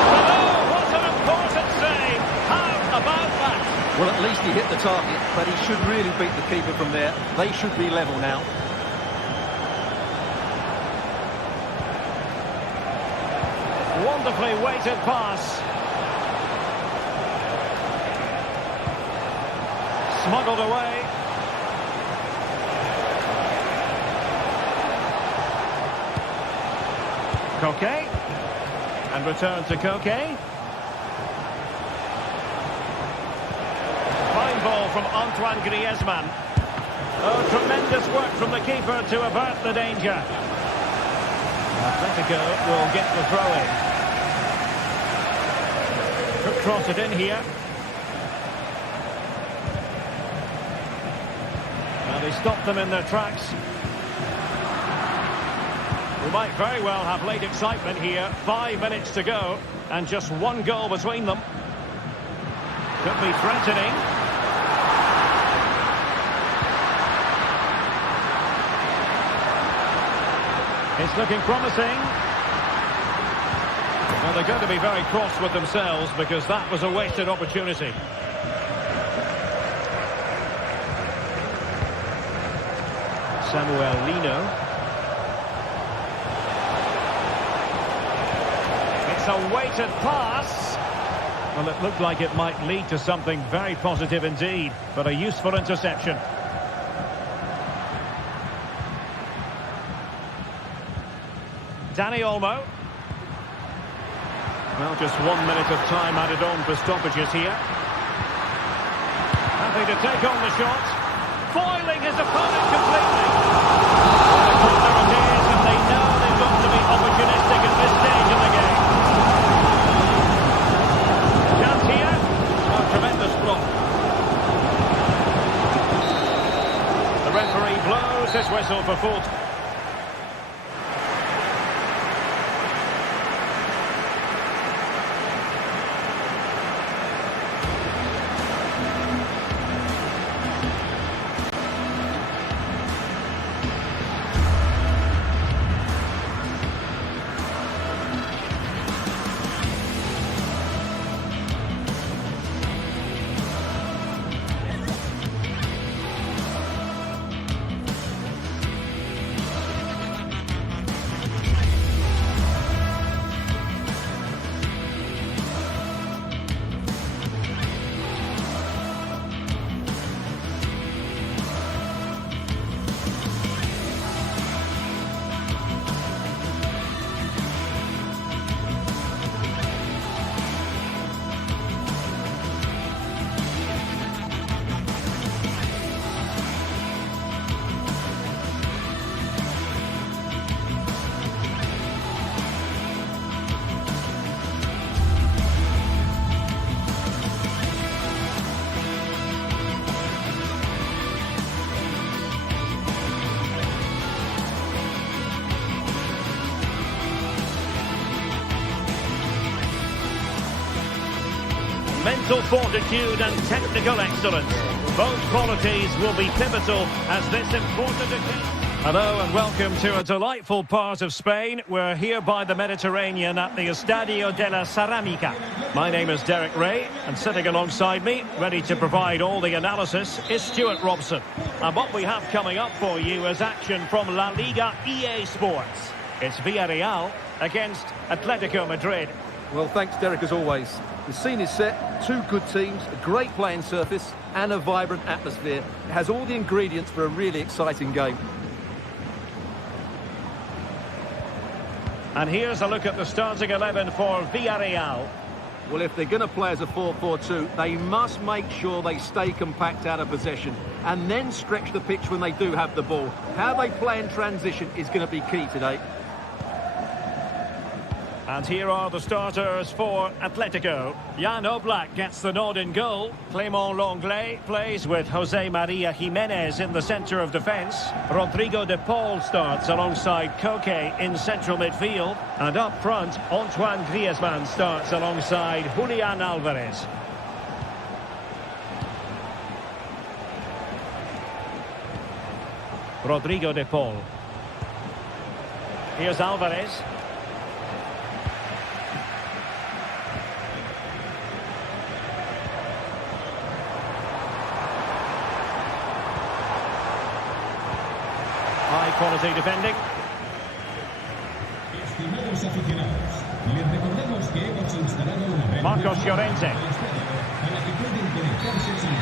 But oh, what an important save. How about that? Well, at least he hit the target, but he should really beat the keeper from there. They should be level now. Wonderfully weighted pass. Smuggled away. Koke. And return to Koke. Fine ball from Antoine Griezmann. Oh, tremendous work from the keeper to avert the danger. Atletico will get the throw-in. Could cross it in here. They stopped them in their tracks. We might very well have late excitement here. 5 minutes to go, and just one goal between them. Could be threatening. It's looking promising. Well, they're going to be very cross with themselves because that was a wasted opportunity. Samuel Lino. It's a weighted pass. Well, it looked like it might lead to something very positive indeed, but a useful interception. Dani Olmo. Well, just 1 minute of time added on for stoppages here. Happy to take on the shot. Foiling his opponent completely. Well, the corner it is, and they know they've got to be opportunistic at this stage of the game. Chance here. Oh, tremendous block. The referee blows his whistle for full time. Mental fortitude and technical excellence. Both qualities will be pivotal as this important occasion. Hello and welcome to a delightful part of Spain. We're here by the Mediterranean at the Estadio de la Ceramica. My name is Derek Ray, and sitting alongside me, ready to provide all the analysis, is Stuart Robson. And what we have coming up for you is action from La Liga EA Sports. It's Villarreal against Atletico Madrid. Well, thanks, Derek, as always. The scene is set, two good teams, a great playing surface and a vibrant atmosphere. It has all the ingredients for a really exciting game. And here's a look at the starting 11 for Villarreal. Well, if they're going to play as a 4-4-2, they must make sure they stay compact out of possession and then stretch the pitch when they do have the ball. How they play in transition is going to be key today. And here are the starters for Atletico. Jan Oblak gets the nod in goal. Clément Lenglet plays with Jose Maria Jimenez in the centre of defence. Rodrigo de Paul starts alongside Koke in central midfield. And up front, Antoine Griezmann starts alongside Julián Álvarez. Rodrigo de Paul. Here's Álvarez. High quality defending. Marcos Llorente.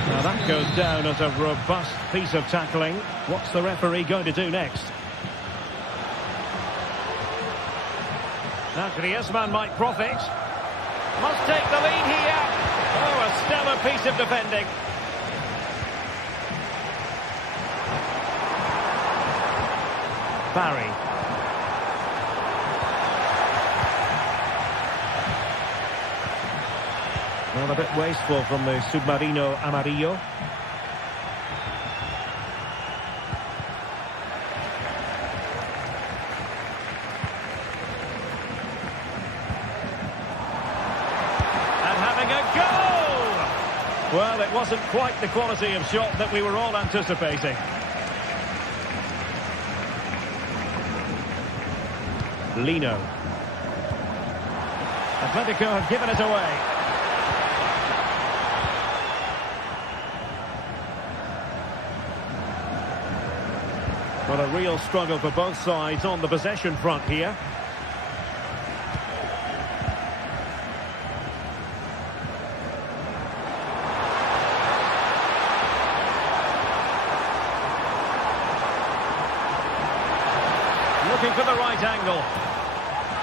Now that goes down as a robust piece of tackling. What's the referee going to do next? Now Griezmann might profit. Must take the lead here. Oh, a stellar piece of defending. Barry. Well, a bit wasteful from the Submarino Amarillo. And having a goal! Well, it wasn't quite the quality of shot that we were all anticipating. Lino. Atletico have given it away. Well, a real struggle for both sides on the possession front here. Looking for the right angle.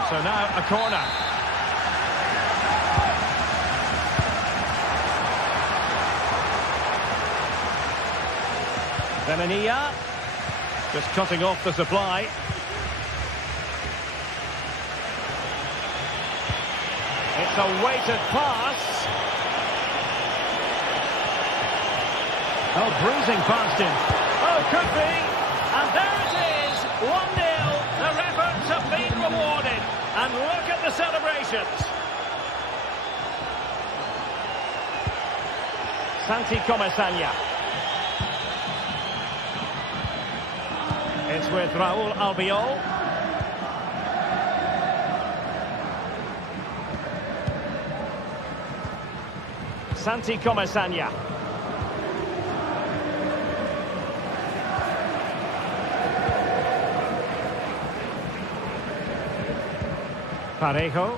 So now a corner. Benania just cutting off the supply. It's a weighted pass. Oh, bruising past him. Oh, could be. And there it is. 1-0. Their efforts have been rewarded. And look at the celebrations. Santi Comesaña. It's with Raúl Albiol. Santi Comesaña. Parejo.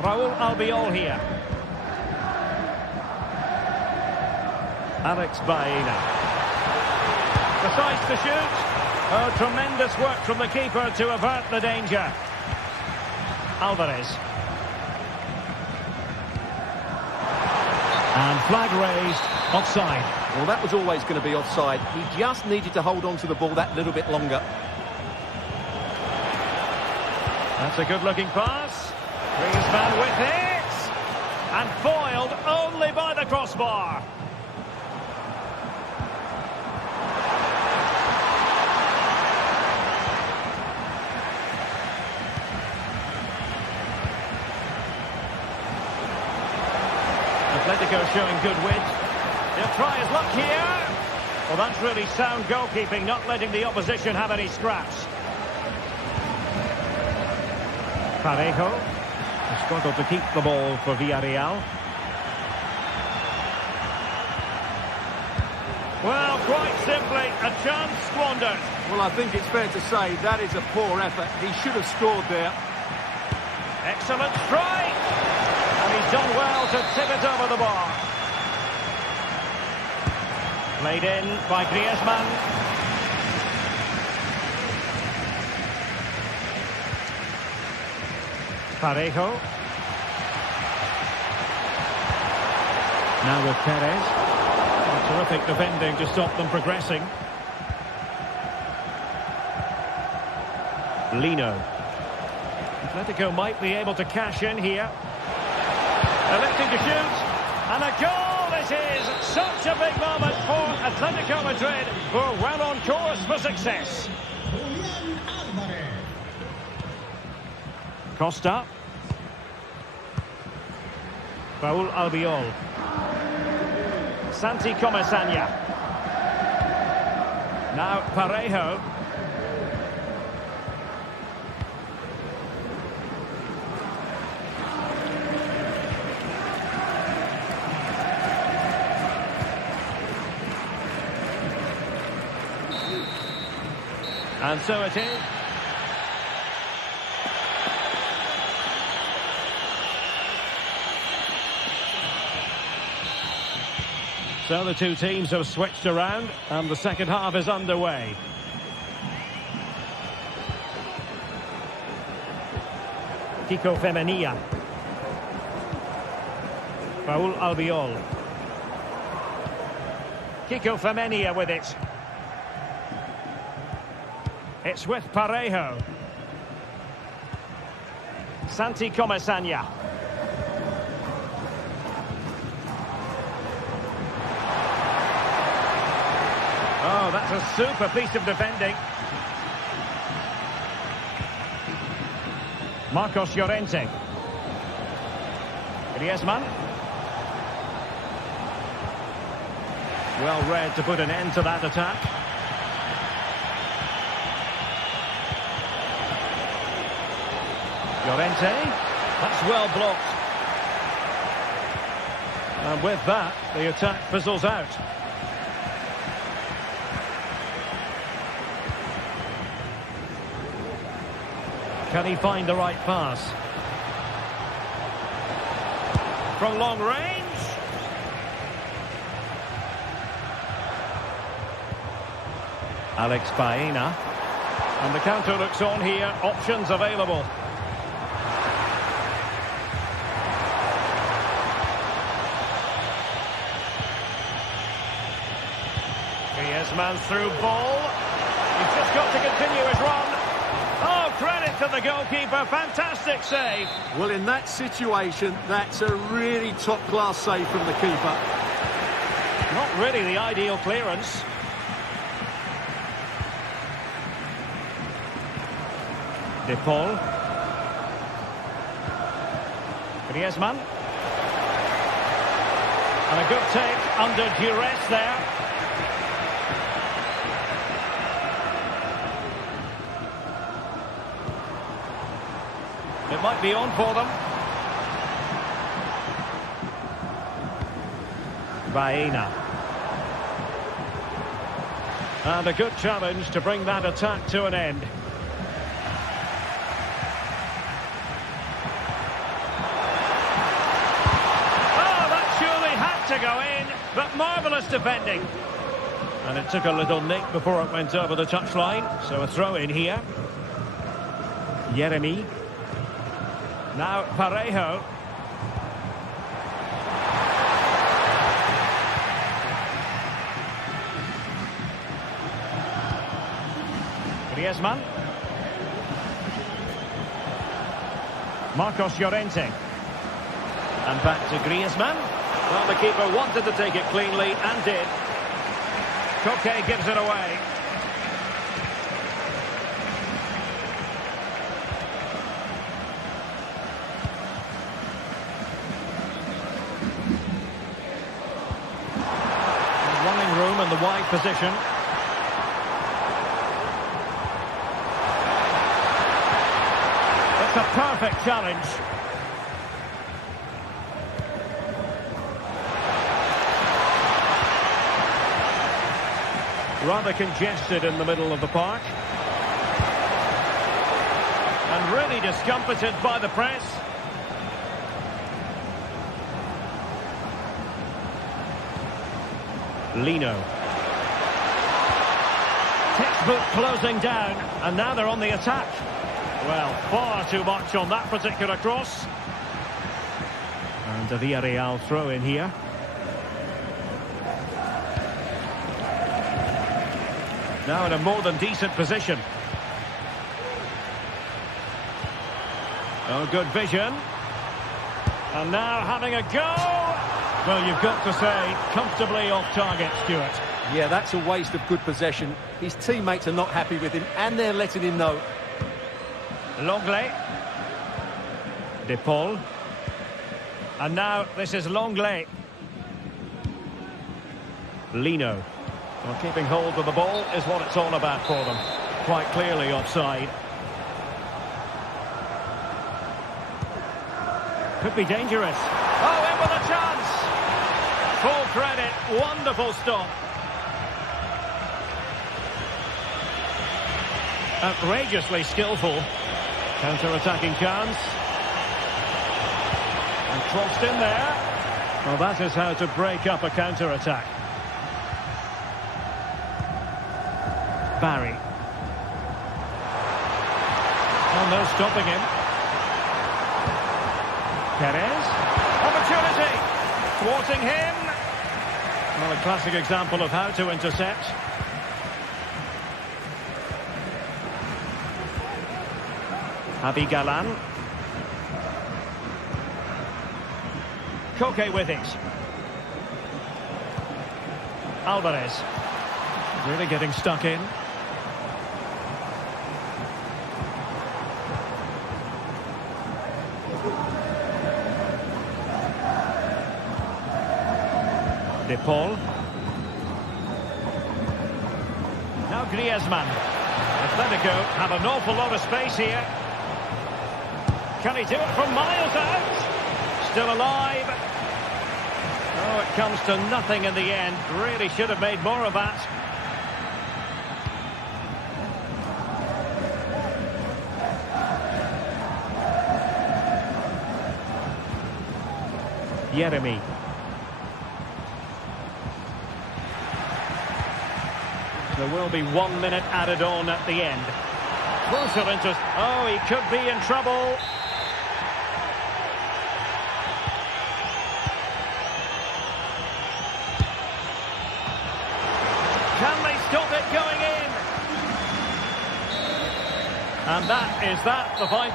Raúl Albiol here. Alex Baena. Decides to shoot. Oh, tremendous work from the keeper to avert the danger. Alvarez. And flag raised. Offside. Well, that was always going to be offside. He just needed to hold on to the ball that little bit longer. That's a good-looking pass. Griezmann with it. And foiled only by the crossbar. Atletico showing good width. He'll try his luck here. Well, that's really sound goalkeeping, not letting the opposition have any scraps. Parejo has struggled to keep the ball for Villarreal. Well, quite simply, a chance squandered. Well, I think it's fair to say that is a poor effort. He should have scored there. Excellent strike! And he's done well to tip it over the bar. Played in by Griezmann. Parejo. Now with Perez. Terrific defending to stop them progressing. Lino. Atletico might be able to cash in here. Electing to shoot. And a goal it is! Such a big moment for Atletico Madrid, who are well on course for success. Costa. Raúl Albiol. Santi Comesaña. Now Parejo. And so it is. So the two teams have switched around and the second half is underway. Kiko Femenia. Raúl Albiol. Kiko Femenia with it. It's with Parejo. Santi Comesaña. Oh, that's a super piece of defending. Marcos Llorente. Griezmann. Well read to put an end to that attack. Llorente. That's well blocked. And with that, the attack fizzles out. Can he find the right pass? From long range. Alex Baena. And the counter looks on here. Options available. Griezmann through ball. He's just got to continue his run. Oh, credit to the goalkeeper. Fantastic save. Well, in that situation, that's a really top-class save from the keeper. Not really the ideal clearance. De Paul. Griezmann. And a good take under duress there. It might be on for them. Baena. And a good challenge to bring that attack to an end. Oh, that surely had to go in, but marvellous defending. And it took a little nick before it went over the touchline, so a throw in here. Yeremy. Now Parejo. Griezmann. Marcos Llorente. And back to Griezmann. Well, the keeper wanted to take it cleanly and did. Koke gives it away. wide position. It's a perfect challenge. Rather congested in the middle of the park. And really discomfited by the press. Lino. Textbook closing down, and now they're on the attack. Well, far too much on that particular cross. And a Villarreal throw in here. Now in a more than decent position. Oh, good vision. And now having a go. Well, you've got to say, comfortably off target, Stuart. Yeah, that's a waste of good possession. His teammates are not happy with him, and they're letting him know. Longley. De Paul. And now this is Longley. Lino. Well, keeping hold of the ball is what it's all about for them. Quite clearly offside. Could be dangerous. Oh, in with a chance! Full credit, wonderful stop. Outrageously skillful. Counter-attacking chance. And crossed in there. Well, that is how to break up a counter-attack. Barry. Oh, no stopping him. Perez. Opportunity. Thwarting him. Well, a classic example of how to intercept. Javi Galan. Koke with it. Alvarez. Really getting stuck in. De Paul. Now Griezmann. Atletico have an awful lot of space here. Can he do it from miles out? Still alive. Oh, it comes to nothing in the end. Really should have made more of that. Jeremy. There will be 1 minute added on at the end. Closer into... Oh, he could be in trouble. Can they stop it going in? And that is the final.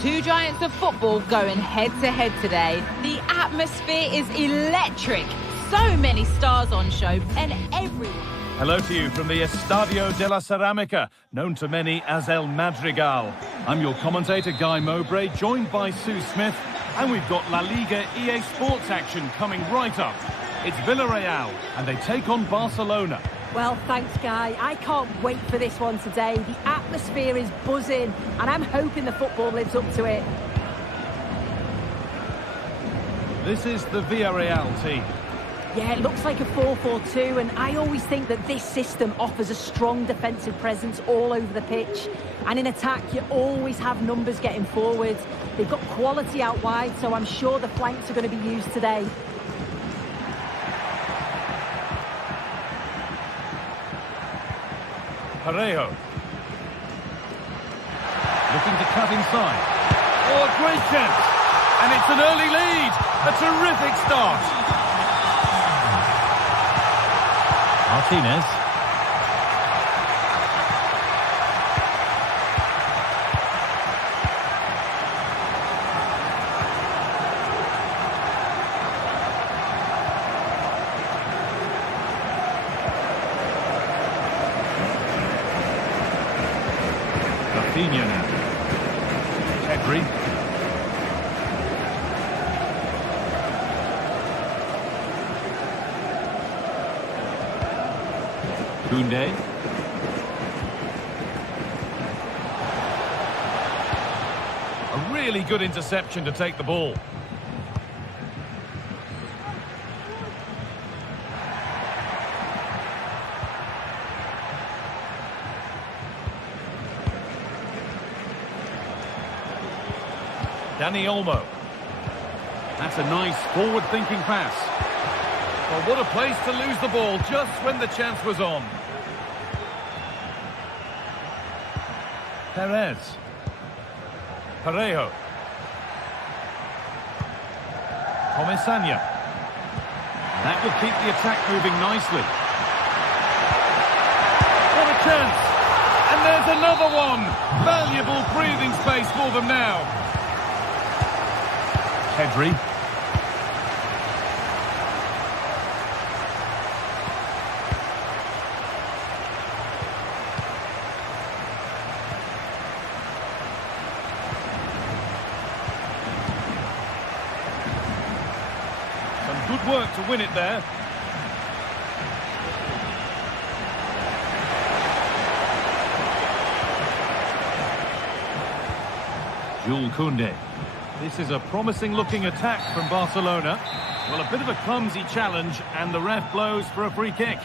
Two giants of football going head-to-head today. The atmosphere is electric. So many stars on show and everyone. Hello to you from the Estadio de la Ceramica, known to many as El Madrigal. I'm your commentator, Guy Mowbray, joined by Sue Smith, and we've got La Liga EA Sports action coming right up. It's Villarreal, and they take on Barcelona. Well, thanks, Guy. I can't wait for this one today. The atmosphere is buzzing, and I'm hoping the football lives up to it. This is the Villarreal team. Yeah, it looks like a 4-4-2, and I always think that this system offers a strong defensive presence all over the pitch. And in attack, you always have numbers getting forward. They've got quality out wide, so I'm sure the flanks are going to be used today. Parejo. Looking to cut inside. Oh, a great chance. And it's an early lead. A terrific start. Martinez. Rafinha now. Pedri. Koundé. A really good interception to take the ball. Dani Olmo. That's a nice forward-thinking pass. Well, what a place to lose the ball just when the chance was on. Perez. Parejo. Comesaña. That will keep the attack moving nicely. What a chance! And there's another one! Valuable breathing space for them now. Pedri. Good work to win it there. Jules Koundé. This is a promising-looking attack from Barcelona. Well, a bit of a clumsy challenge, and the ref blows for a free kick.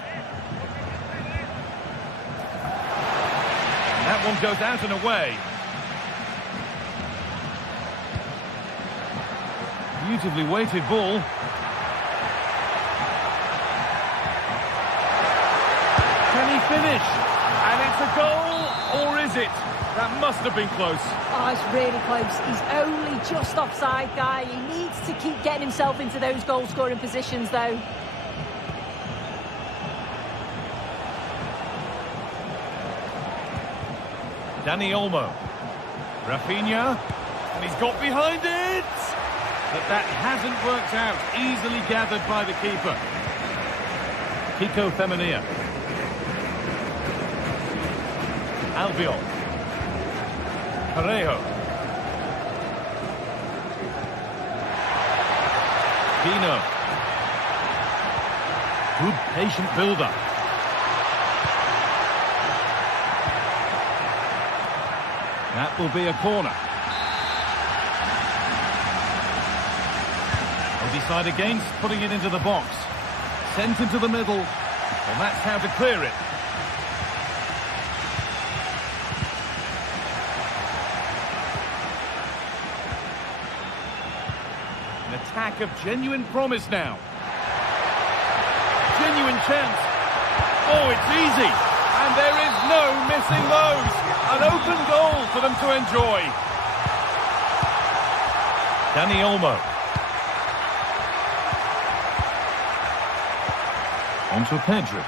And that one goes out and away. Beautifully weighted ball. Can he finish? And it's a goal, or is it? That must have been close. Oh, it's really close. He's only just offside, Guy. He needs to keep getting himself into those goal-scoring positions, though. Dani Olmo. Rafinha. And he's got behind it! But that hasn't worked out. Easily gathered by the keeper. Kiko Femenia. Albiol. Parejo. Pino. Good patient build-up. That will be a corner. They'll decide against putting it into the box. Sent into the middle. Well, that's how to clear it. An attack of genuine promise now. Genuine chance. Oh, it's easy. And there is no missing those. An open goal for them to enjoy. Dani Olmo. On to Pedri.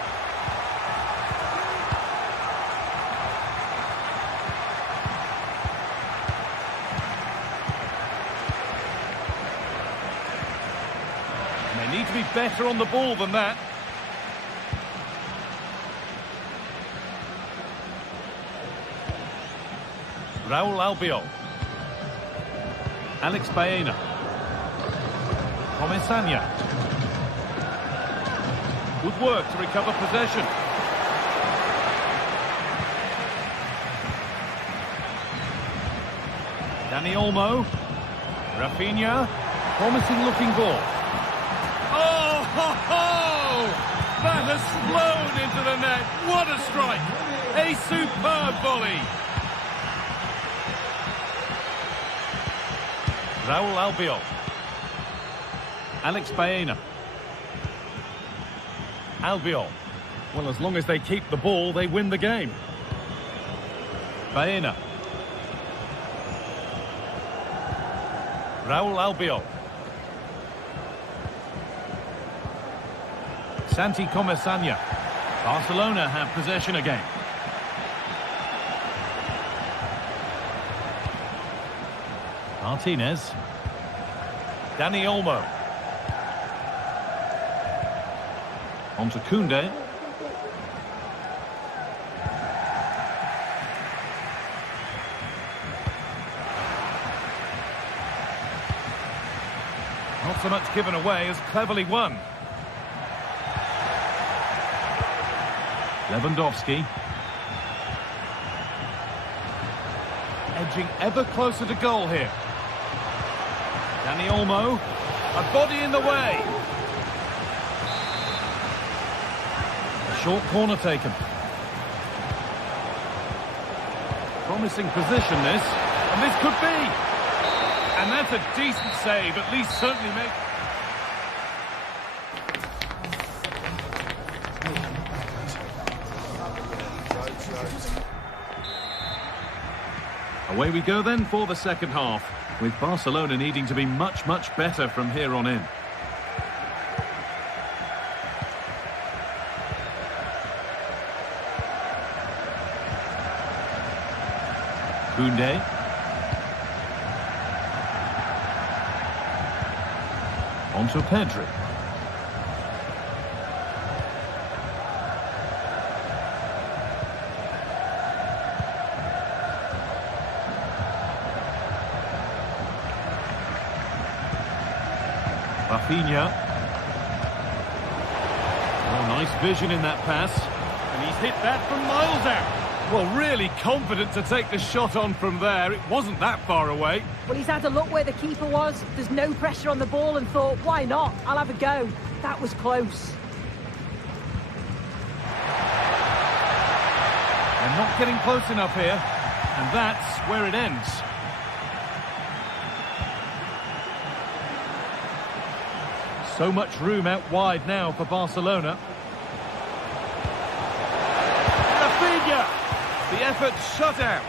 They need to be better on the ball than that. Raul Albiol. Alex Baena. Comesaña. Good work to recover possession. Dani Olmo. Rafinha. Promising looking ball. Oh, ho, ho! That has flown into the net. What a strike! A superb volley. Raul Albiol. Alex Baena. Albiol. Well, as long as they keep the ball, they win the game. Baena. Raul Albiol. Santi Comesaña. Barcelona have possession again. Martinez. Dani Olmo. On to Koundé. Not so much given away as cleverly won. Lewandowski. Edging ever closer to goal here. Dani Olmo. A body in the way. A short corner taken. Promising position this. And this could be. And that's a decent save, at least certainly make... Away we go then for the second half, with Barcelona needing to be much, much better from here on in. Koundé. On to Pedri. Rafinha. Oh, nice vision in that pass. And he's hit that from miles out. Well, really confident to take the shot on from there. It wasn't that far away. Well, he's had a look where the keeper was. There's no pressure on the ball and thought, why not? I'll have a go. That was close. They're not getting close enough here. And that's where it ends. So much room out wide now for Barcelona. Rafinha! The effort shut out.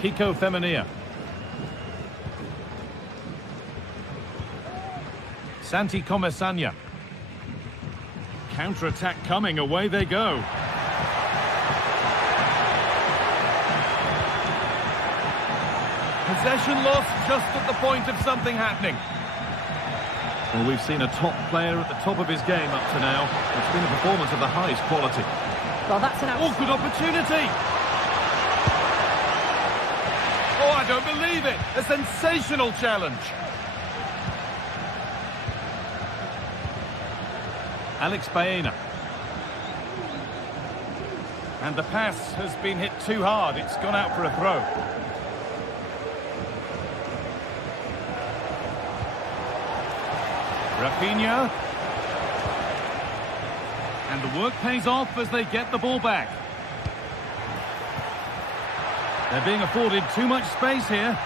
Kiko Femenia. Santi Comesaña. Counter-attack coming, away they go. Possession lost just at the point of something happening. Well, we've seen a top player at the top of his game up to now. It's been a performance of the highest quality. Well, that's an good opportunity. Oh, I don't believe it. A sensational challenge. Alex Baena. And the pass has been hit too hard. It's gone out for a throw. Rafinha. And the work pays off as they get the ball back. They're being afforded too much space here.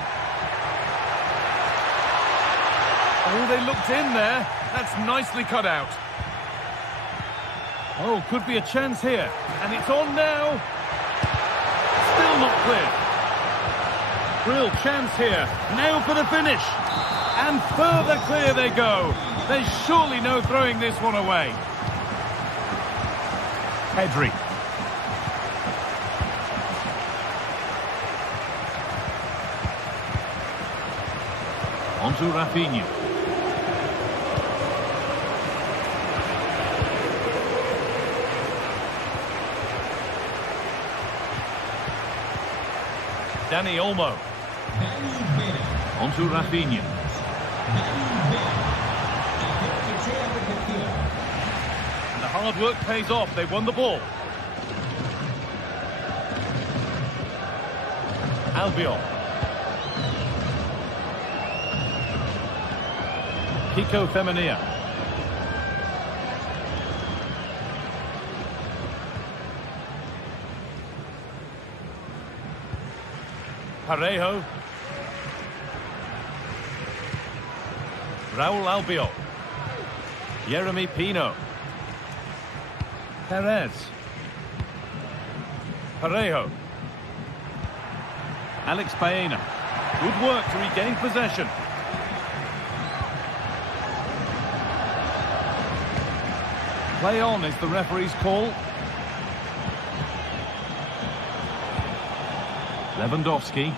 Oh, they looked in there. That's nicely cut out. Oh, could be a chance here. And it's on now. Still not clear. Real chance here. Now for the finish. And further clear they go. There's surely no throwing this one away. Pedri. to Rafinha. Dani Olmo. On to Rafinha. And the hard work pays off. They won the ball. Albiol. Kiko Femenia. Parejo. Raul Albiol. Jeremy Pino. Perez. Parejo. Alex Baena. Good work to regain possession. Play on is the referee's call. Lewandowski.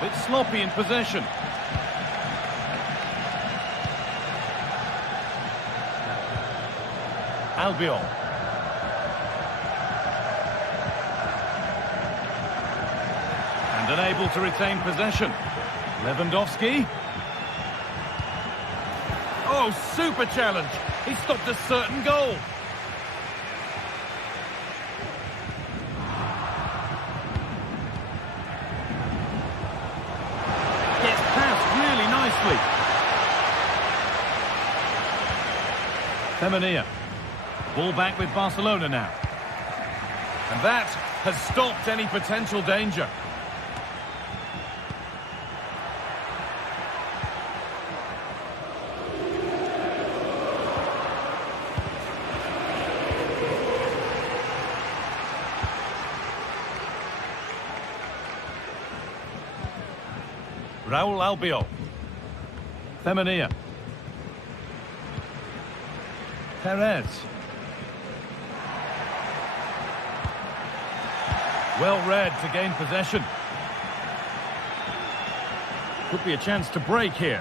Bit sloppy in possession. Albiol. And unable to retain possession. Lewandowski. Oh, super challenge. He stopped a certain goal. Gets past really nicely. Femenia. Ball back with Barcelona now. And that has stopped any potential danger. Raul Albiol. Femenia. Perez. Well read to gain possession. Could be a chance to break here.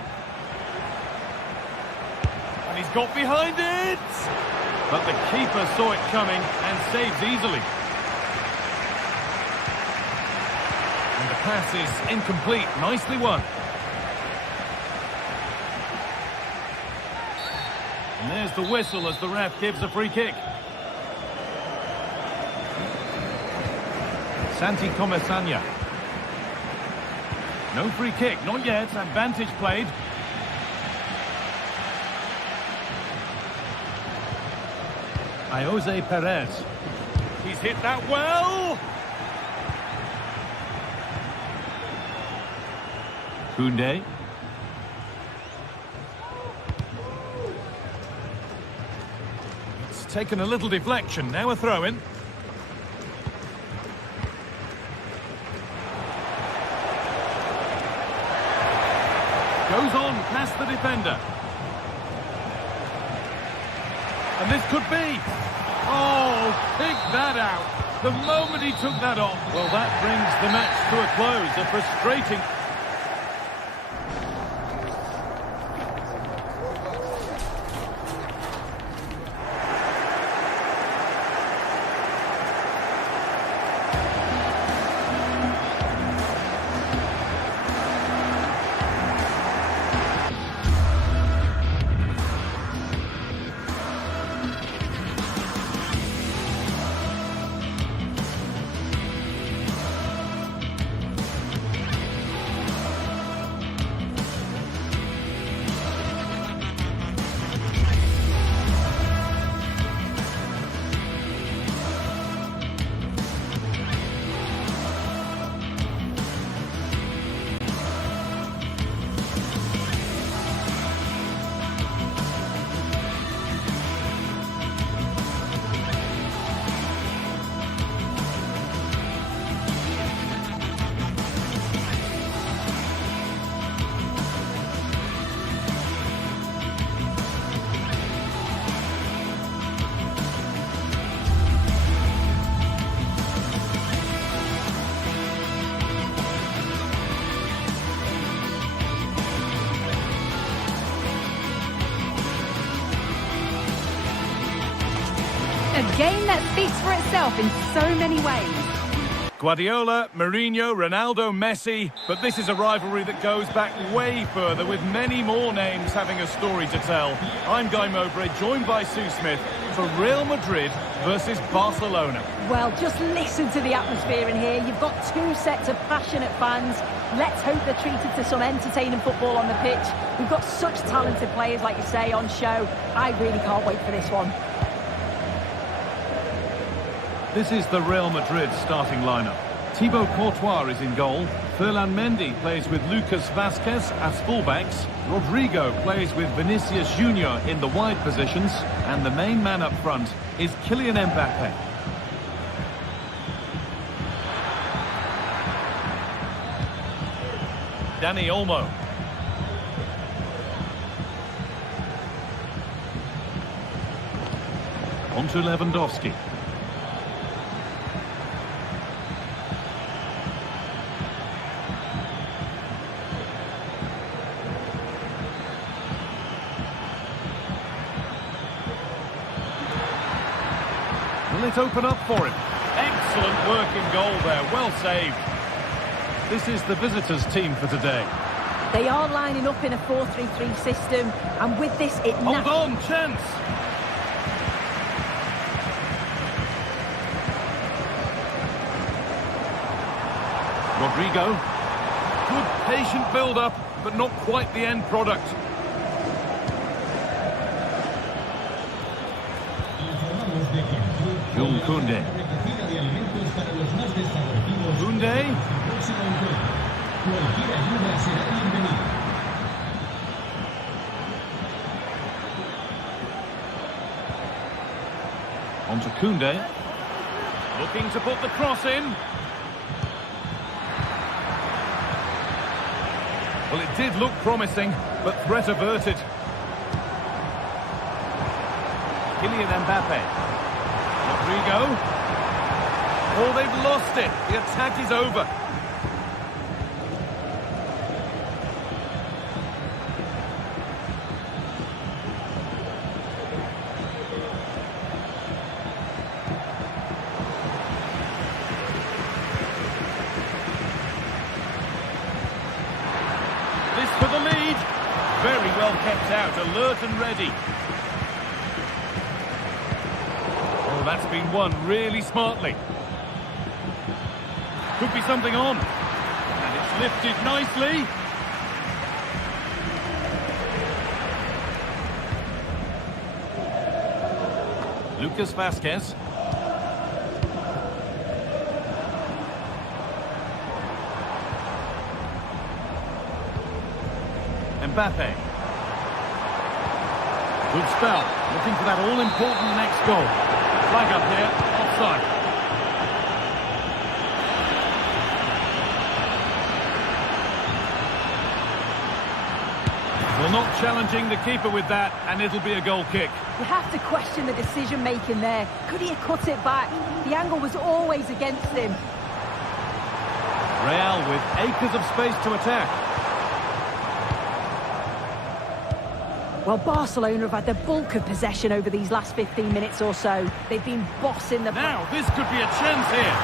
And he's got behind it! But the keeper saw it coming and saves easily. And the pass is incomplete. Nicely won. And there's the whistle as the ref gives a free kick. Santi Comesaña. No free kick, not yet. Advantage played. Jose Perez. He's hit that well. Koundé. It's taken a little deflection. Now a throw-in. Goes on past the defender. And this could be. Oh, pick that out. The moment he took that off. Well, that brings the match to a close. A frustrating... A game that speaks for itself in so many ways. Guardiola, Mourinho, Ronaldo, Messi, but this is a rivalry that goes back way further, with many more names having a story to tell. I'm Guy Mowbray, joined by Sue Smith for Real Madrid versus Barcelona. Well, just listen to the atmosphere in here. You've got two sets of passionate fans. Let's hope they're treated to some entertaining football on the pitch. We've got such talented players, like you say, on show. I really can't wait for this one. This is the Real Madrid starting lineup. Thibaut Courtois is in goal. Ferland Mendy plays with Lucas Vazquez as fullbacks. Rodrigo plays with Vinicius Junior in the wide positions. And the main man up front is Kylian Mbappe. Dani Olmo. On to Lewandowski. Will it open up for him? Excellent work in goal there, well saved. This is the visitors' team for today. They are lining up in a 4-3-3 system, and with this, it... Hold on, chance! Rodrigo. Good patient build-up, but not quite the end product. Jules Koundé. Koundé. On to Koundé. Looking to put the cross in. Well, it did look promising, but threat averted. Kylian Mbappe. Rodrigo. Oh, they've lost it. The attack is over. This for the lead. Very well kept out, alert and ready. That's been won really smartly. Could be something on. And it's lifted nicely. Lucas Vazquez. Mbappe. Good spell. Looking for that all-important next goal. Flag up here, offside. Well, not challenging the keeper with that, and it'll be a goal kick. You have to question the decision-making there. Could he have cut it back? The angle was always against him. Real with acres of space to attack. Well, Barcelona have had the bulk of possession over these last 15 minutes or so. They've been bossing the... Now, this could be a chance here.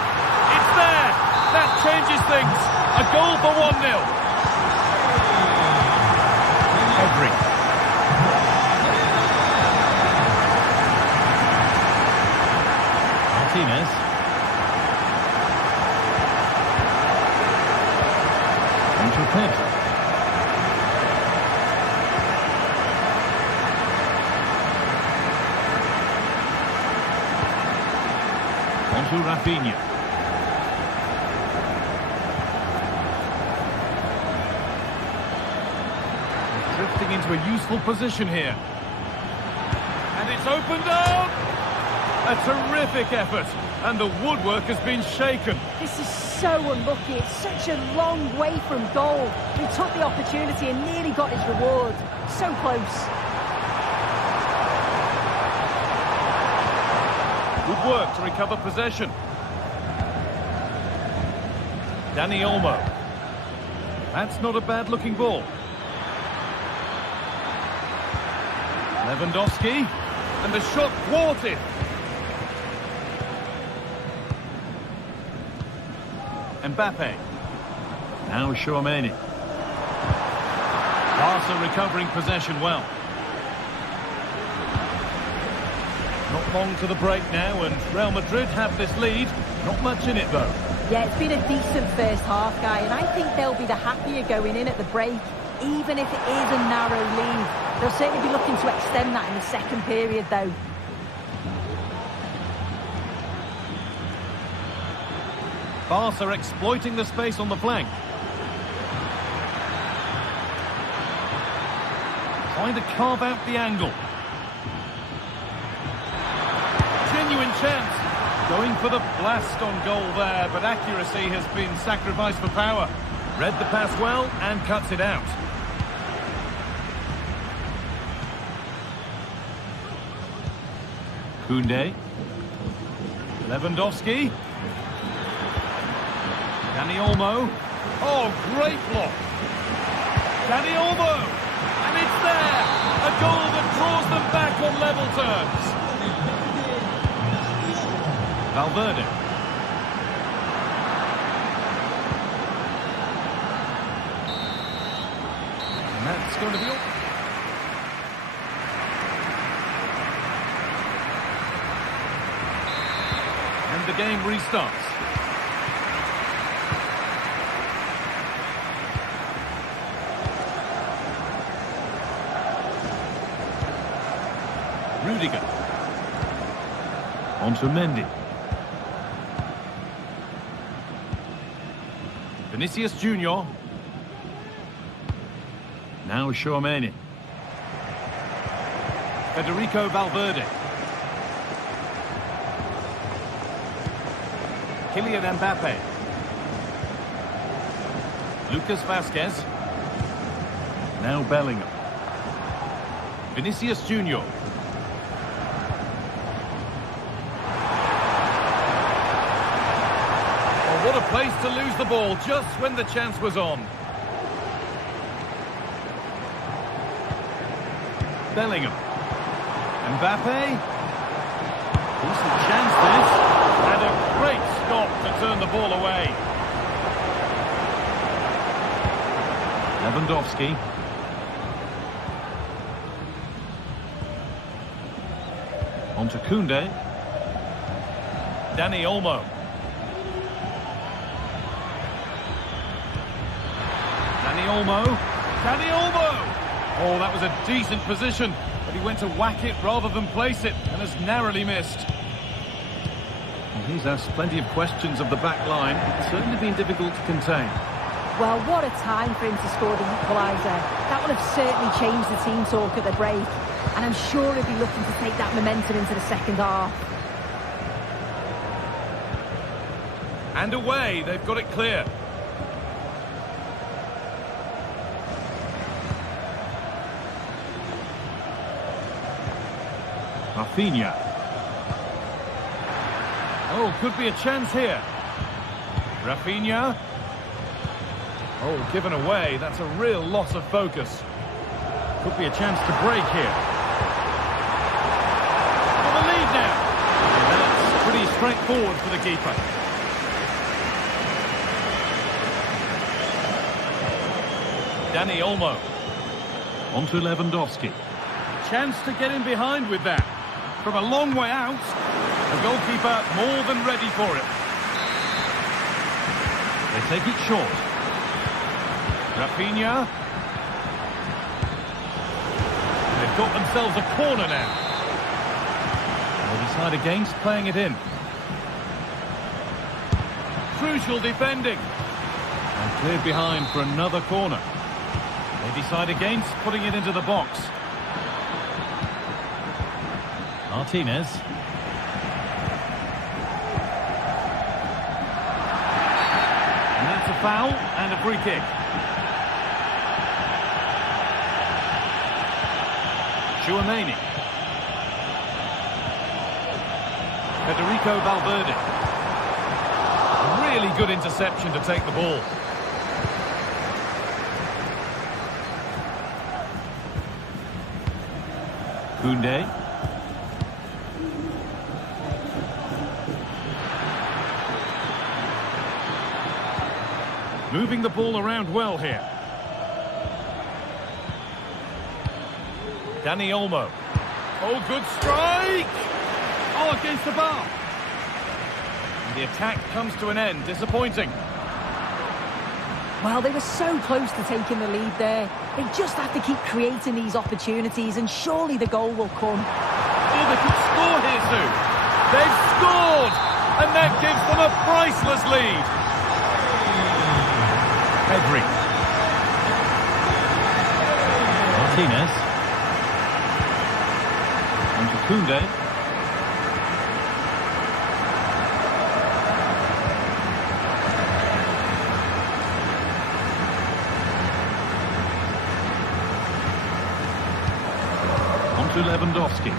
It's there! That changes things. A goal for 1-0. Pedri. Martinez. Into Pedri. To Rafinha. Drifting into a useful position here. And it's opened up! A terrific effort. And the woodwork has been shaken. This is so unlucky. It's such a long way from goal. He took the opportunity and nearly got his reward. So close. Good work to recover possession. Dani Olmo. That's not a bad-looking ball. Lewandowski. And the shot thwarted. Mbappe. Now Chouameni. Barca recovering possession well. Not long to the break now, and Real Madrid have this lead. Not much in it, though. Yeah, it's been a decent first half, Guy, and I think they'll be the happier going in at the break, even if it is a narrow lead. They'll certainly be looking to extend that in the second period, though. Barca exploiting the space on the flank. Trying to carve out the angle. Genuine chance. Going for the blast on goal there, but accuracy has been sacrificed for power. Read the pass well and cuts it out. Koundé. Lewandowski. Dani Olmo. Oh, great block. Dani Olmo. And it's there. A goal that draws them back on level terms. Valverde. And that's going to be all. And the game restarts. Rudiger. On to Mendy. Vinicius Junior. Now Chouameni. Federico Valverde. Kylian Mbappe. Lucas Vazquez. Now Bellingham. Vinicius Junior. What a place to lose the ball just when the chance was on. Bellingham. Mbappe. Decent chance this. And a great stop to turn the ball away. Lewandowski. On to Koundé. Dani Olmo. Dani Olmo! Oh, that was a decent position, but he went to whack it rather than place it, and has narrowly missed. Well, he's asked plenty of questions of the back line. It's certainly been difficult to contain. Well, what a time for him to score the equaliser. That would have certainly changed the team talk at the break, and I'm sure he'll be looking to take that momentum into the second half. And away, they've got it clear. Rafinha. Oh, could be a chance here. Rafinha. Oh, given away. That's a real loss of focus. Could be a chance to break here. For the lead now. And that's pretty straightforward for the keeper. Dani Olmo. On to Lewandowski. Chance to get in behind with that. From a long way out, the goalkeeper more than ready for it. They take it short. Rafinha. They've got themselves a corner now. They decide against playing it in. Crucial defending. And cleared behind for another corner. They decide against putting it into the box. Martinez. And that's a foul and a free kick. Chouameni. Federico Valverde. Really good interception to take the ball. Koundé. Moving the ball around well here. Dani Olmo. Oh, good strike! Oh, against the bar. And the attack comes to an end. Disappointing. Well, they were so close to taking the lead there. They just have to keep creating these opportunities, and surely the goal will come. Oh, they could score here soon. They've scored! And that gives them a priceless lead. Pedri. Martinez. And to Koundé. On to Lewandowski.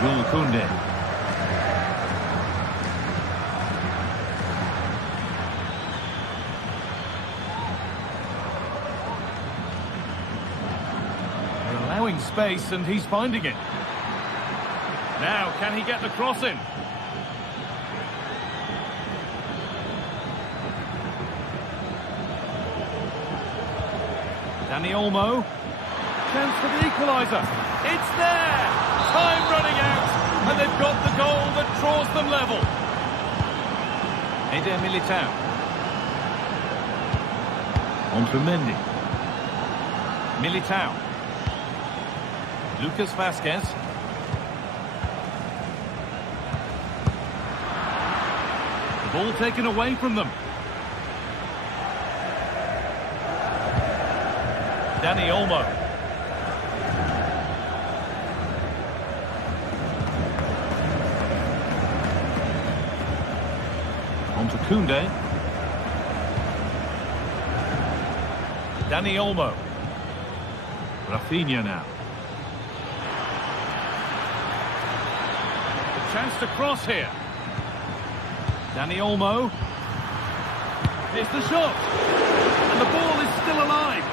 Jules Koundé. Allowing space, and he's finding it. Now, can he get the cross in? Dani Olmo. Chance for the equaliser. It's there! Time running out, and they've got the goal that draws them level. Eder Militao. On to Mendy. Militao. Lucas Vazquez. The ball taken away from them. Dani Olmo. On to Koundé. Dani Olmo. Rafinha now. Chance to cross here. Dani Olmo. Here's the shot. And the ball is still alive.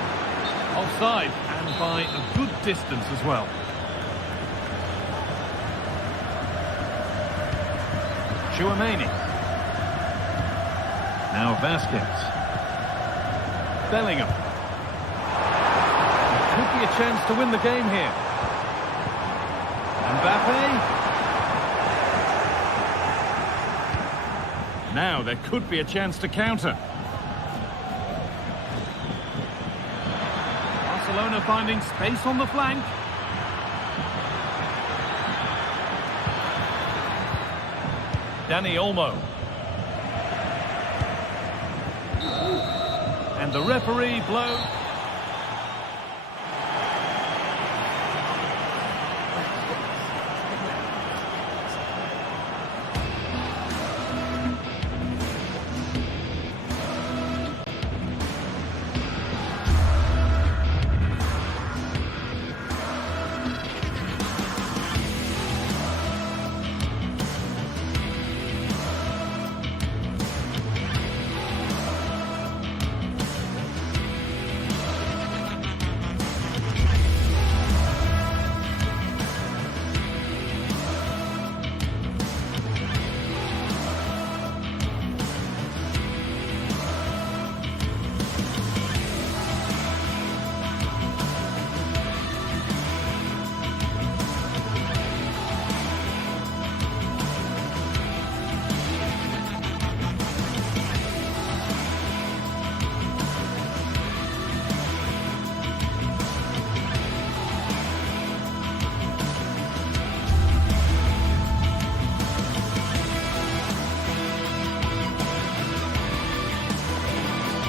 Offside, and by a good distance as well. Chouameni. Now Vazquez. Bellingham. Could be a chance to win the game here. Mbappe. Now there could be a chance to counter. Barcelona finding space on the flank. Dani Olmo. And the referee blows.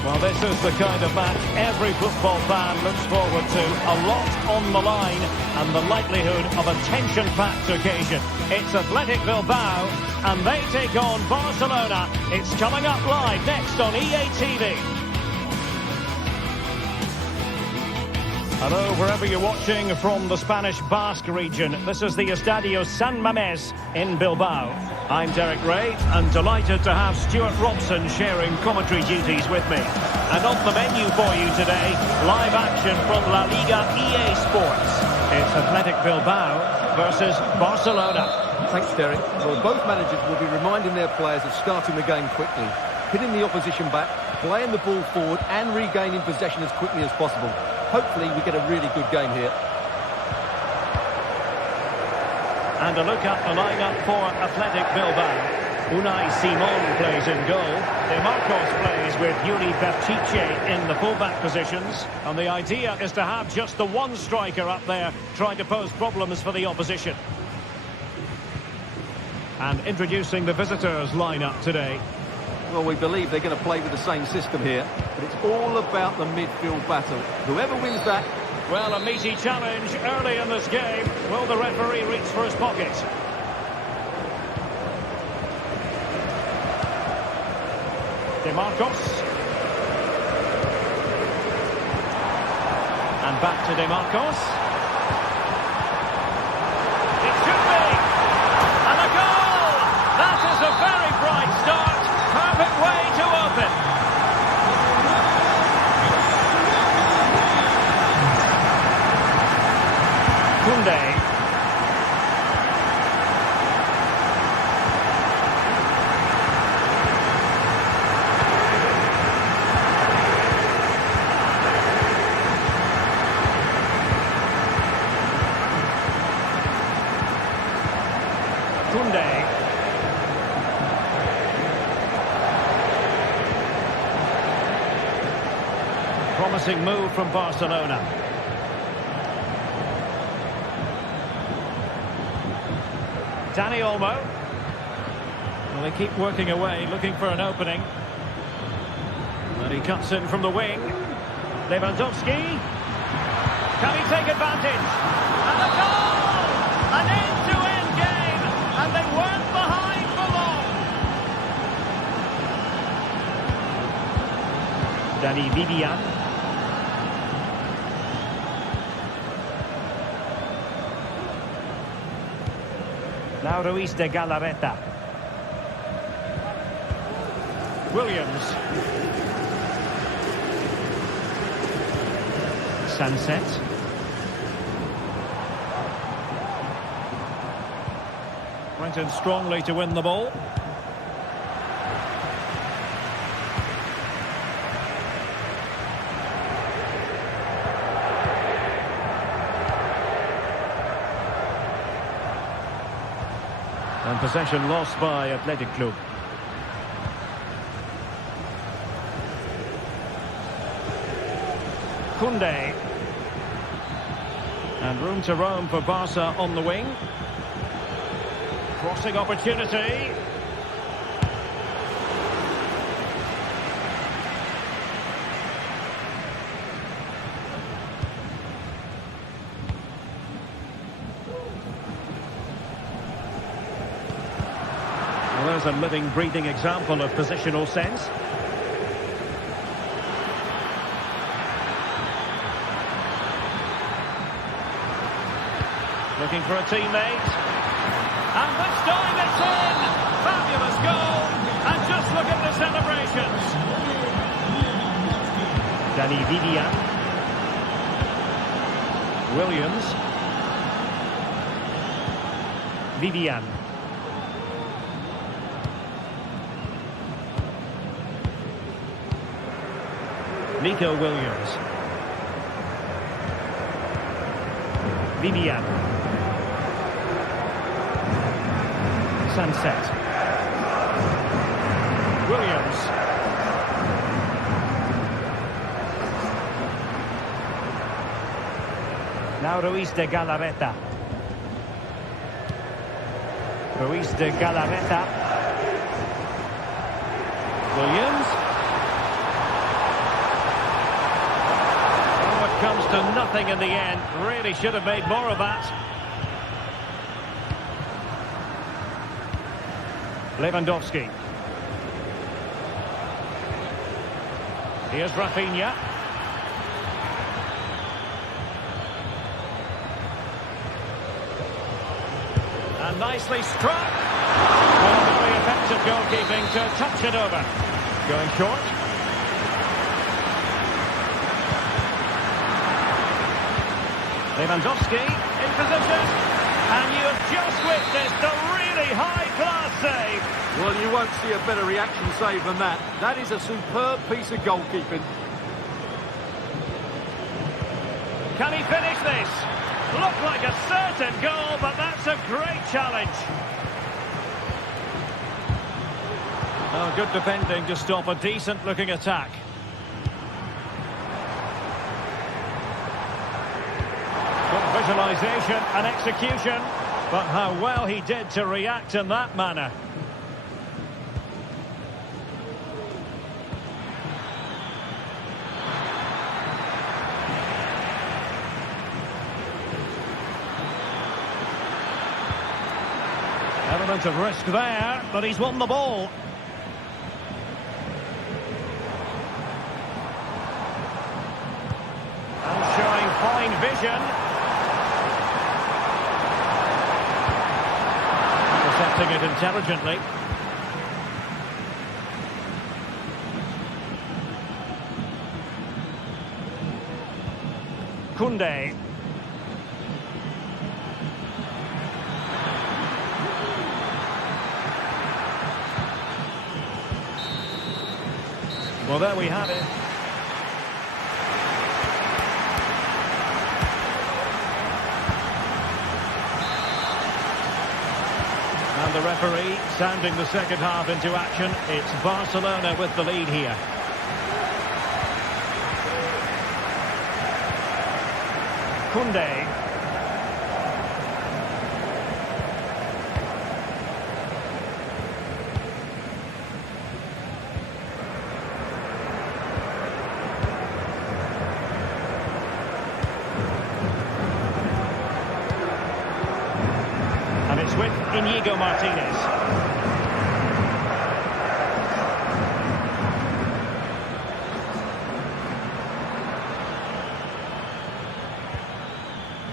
Well, this is the kind of match every football fan looks forward to. A lot on the line and the likelihood of a tension-packed occasion. It's Athletic Bilbao and they take on Barcelona. It's coming up live next on EA TV. Hello, wherever you're watching from the Spanish Basque region. This is the Estadio San Mamés in Bilbao. I'm Derek Ray, and delighted to have Stuart Robson sharing commentary duties with me. And on the menu for you today, live action from La Liga EA Sports. It's Athletic Bilbao versus Barcelona. Thanks, Derek. Well, both managers will be reminding their players of starting the game quickly. hitting the opposition back, playing the ball forward and regaining possession as quickly as possible. Hopefully we get a really good game here. And a look at the lineup for Athletic Bilbao. Unai Simon plays in goal. De Marcos plays with Yuri Berchiche in the fullback positions. And the idea is to have just the one striker up there trying to pose problems for the opposition. And introducing the visitors' lineup today. Well, we believe they're going to play with the same system here, but it's all about the midfield battle. Whoever wins that... Well, a meaty challenge early in this game. Will the referee reach for his pocket? De Marcos. And back to De Marcos. It should be! And a goal! That is a very bright start. Perfect way to open. Koundé. Koundé. Promising move from Barcelona. Dani Olmo. Well, they keep working away, looking for an opening. And he cuts in from the wing. Lewandowski. Can he take advantage? And a goal! An end-to-end game, and they weren't behind for long. Dani Vivian. Now Ruiz de Galarreta. Williams. Sunset. Went in strongly to win the ball. And possession lost by Athletic Club. Koundé. And room to roam for Barca on the wing. Crossing opportunity. Well, there's a living, breathing example of positional sense. Looking for a teammate. And this time it's in! Fabulous goal! And just look at the celebrations. Dani Vivian. Williams. Vivian. Nico Williams. Vivian. Sunset. Williams. Now Ruiz de Galarreta. Ruiz de Galarreta. Williams. Oh, it comes to nothing in the end. Really should have made more of that. Lewandowski. Here's Rafinha. And nicely struck. Well, very effective goalkeeping to touch it over. Going short. Lewandowski in position. And you have just witnessed a really high-class save. Well, you won't don't see a better reaction save than that. That is a superb piece of goalkeeping. Can he finish this? Looked like a certain goal, but that's a great challenge. Oh, good defending to stop a decent-looking attack. Good visualisation and execution, but how well he did to react in that manner. Element of risk there, but he's won the ball. And showing fine vision. Intercepting it intelligently. Koundé. Well, there we have it. And the referee sounding the second half into action. It's Barcelona with the lead here. Koundé. And it's with Inigo Martinez.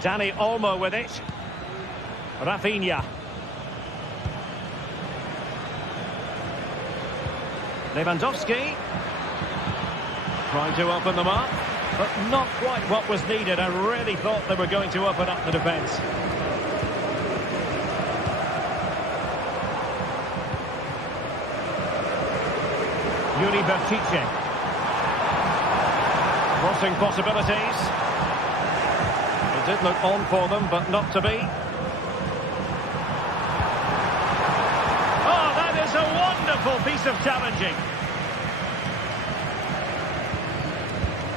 Dani Olmo with it. Rafinha. Lewandowski. Trying to open them up, but not quite what was needed. I really thought they were going to open up the defence. Yuri Bertice. Crossing possibilities. It did look on for them, but not to be. Oh, that is a wonderful piece of challenging.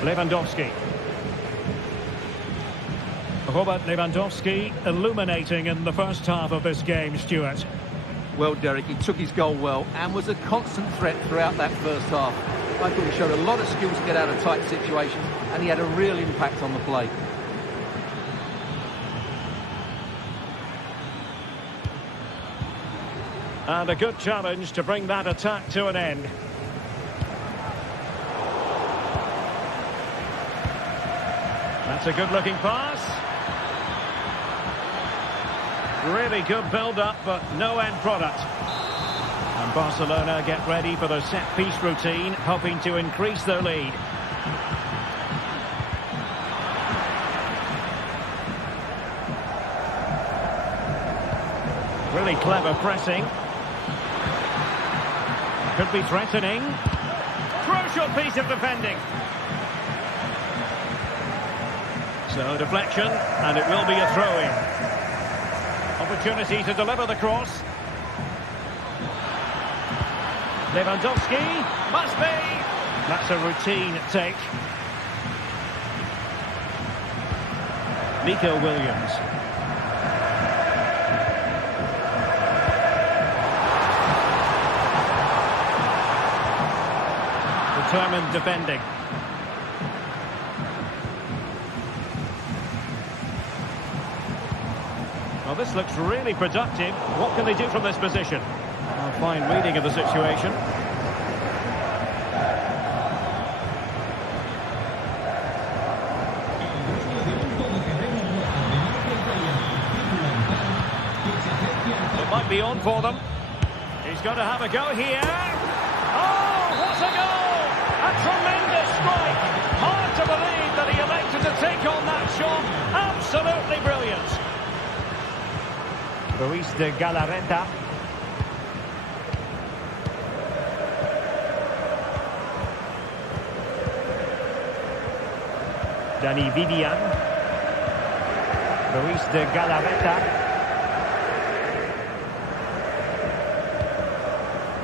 Lewandowski. Robert Lewandowski illuminating in the first half of this game, Stuart. Well, Derek, he took his goal well and was a constant threat throughout that first half. I thought he showed a lot of skills to get out of tight situations, and he had a real impact on the play. And a good challenge to bring that attack to an end. That's a good-looking pass. Really good build-up, but no end product. And Barcelona get ready for their set-piece routine, hoping to increase their lead. Really clever pressing. Could be threatening. Crucial piece of defending. So deflection, and it will be a throw-in. Opportunity to deliver the cross. Lewandowski, must be. That's a routine take. Nico Williams. Determined defending. Well, this looks really productive. What can they do from this position? A fine reading of the situation. It might be on for them. He's going to have a go here. Oh, what a goal! A tremendous strike. Hard to believe that he elected to take on that shot. Absolutely brilliant. Ruiz de Galarreta. Dani Vivian. Luis de Galarreta.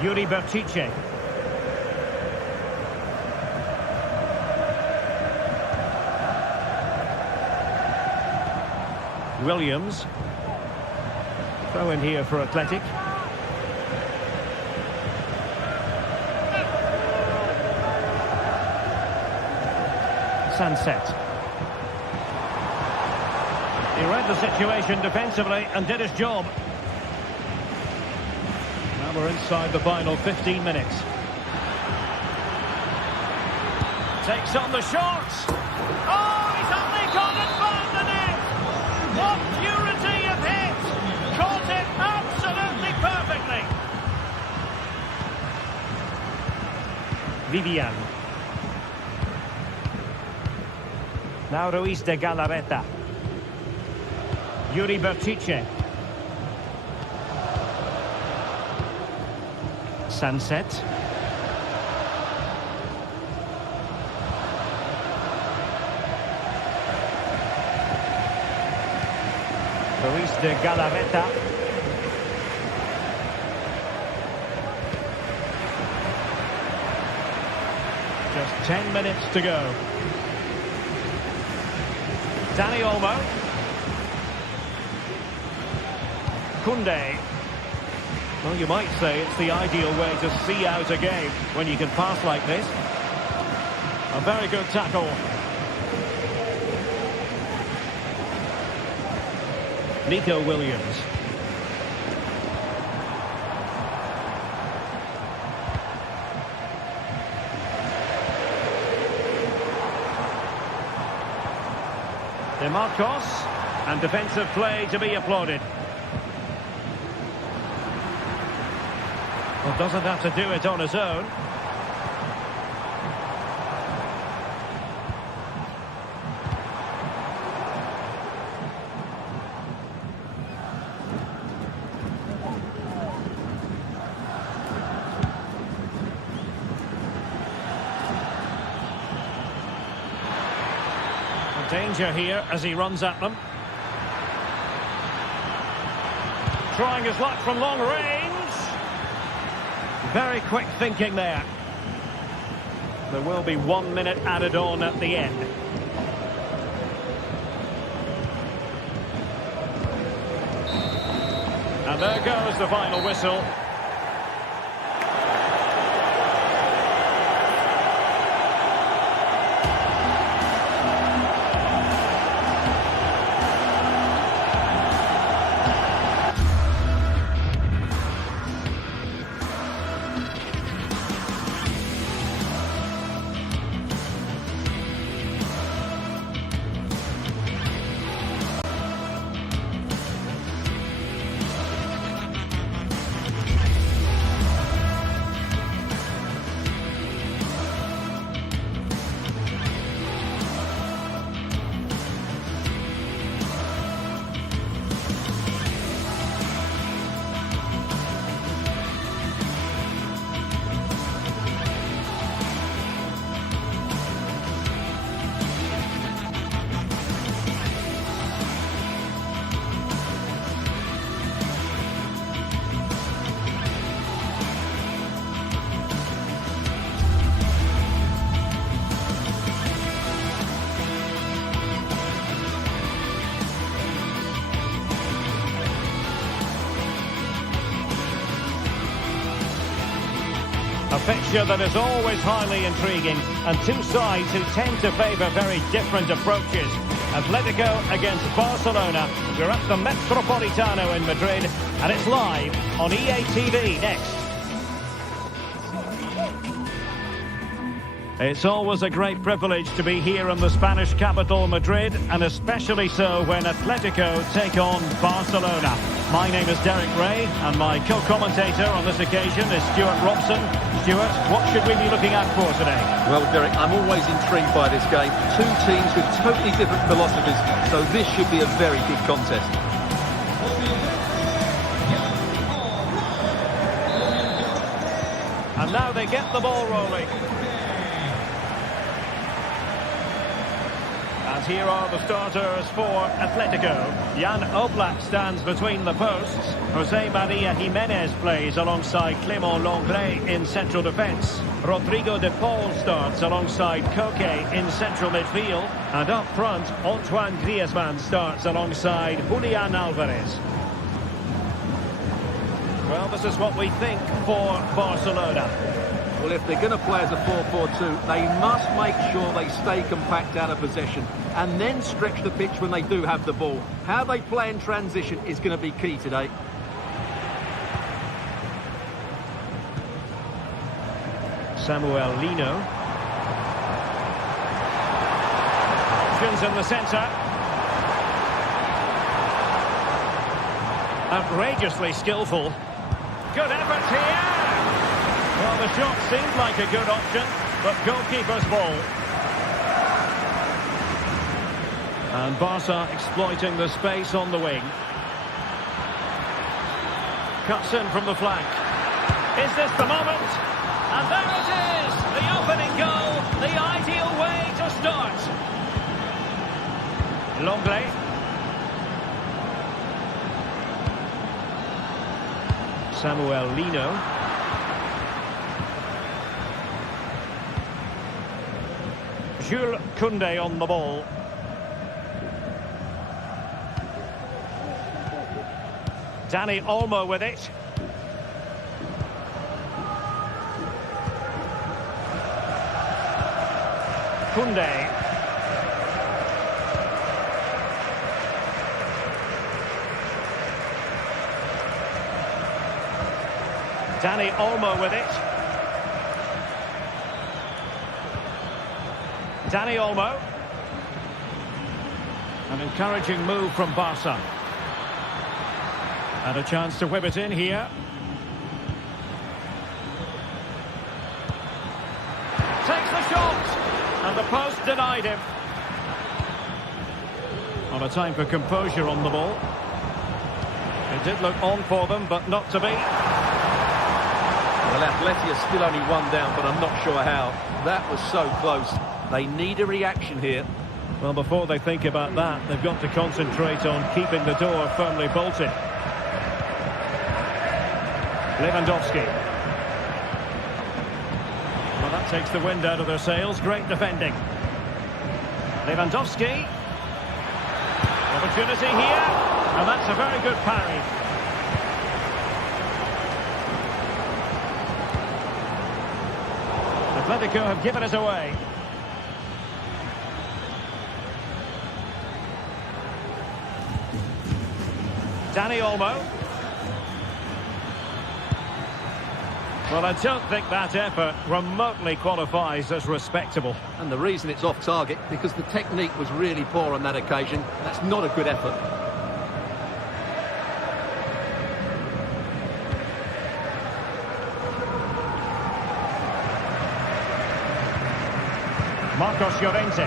Yuri Bertice. Williams. Throw in here for Athletic. Sunset. He read the situation defensively and did his job. Now we're inside the final 15 minutes. Takes on the shot. Oh, he's only gone and found the net. What purity of hit. Caught it absolutely perfectly. Vivian. Now Luis de Galarreta. Yuri Bertice. Sunset. Luis de Galarreta. Just 10 minutes to go. Dani Olmo. Koundé. Well, you might say it's the ideal way to see out a game when you can pass like this. A very good tackle. Nico Williams. De Marcos, and defensive play to be applauded. Well, doesn't have to do it on his own. Danger here as he runs at them. Trying his luck from long range. Very quick thinking there. There will be 1 minute added on at the end. And there goes the final whistle. A fixture that is always highly intriguing, and two sides who tend to favour very different approaches. Atletico against Barcelona. We're at the Metropolitano in Madrid, and it's live on EA TV next. It's always a great privilege to be here in the Spanish capital, Madrid, and especially so when Atletico take on Barcelona. My name is Derek Ray, and my co-commentator on this occasion is Stuart Robson. Stuart, what should we be looking out for today? Well, Derek, I'm always intrigued by this game. Two teams with totally different philosophies, so this should be a very good contest. And now they get the ball rolling. And here are the starters for Atletico. Jan Oblak stands between the posts. Jose Maria Jimenez plays alongside Clément Lenglet in central defence. Rodrigo de Paul starts alongside Koke in central midfield. And up front, Antoine Griezmann starts alongside Julian Alvarez. Well, this is what we think for Barcelona. Well, if they're going to play as a 4-4-2, they must make sure they stay compact out of possession and then stretch the pitch when they do have the ball. How they play in transition is going to be key today. Samuel Lino. Options in the centre. Outrageously skillful. Good effort here. Well, the shot seemed like a good option, but goalkeeper's ball. And Barca exploiting the space on the wing. Cuts in from the flank. Is this the moment? And there it is! The opening goal, the ideal way to start. Lenglet. Samuel Lino. Jules Koundé on the ball. Dani Olmo with it. Koundé. Dani Olmo with it. Dani Olmo. An encouraging move from Barca. And a chance to whip it in here. Takes the shot. And the post denied him. On a time for composure on the ball. It did look on for them, but not to be. Well, Atleti are still only one down, but I'm not sure how. That was so close. They need a reaction here. Well, before they think about that, they've got to concentrate on keeping the door firmly bolted. Lewandowski. Well, that takes the wind out of their sails. Great defending. Lewandowski. Opportunity here. And that's a very good parry. Atletico have given it away. Dani Olmo. Well, I don't think that effort remotely qualifies as respectable. And the reason it's off target, because the technique was really poor on that occasion. That's not a good effort. Marcos Llorente.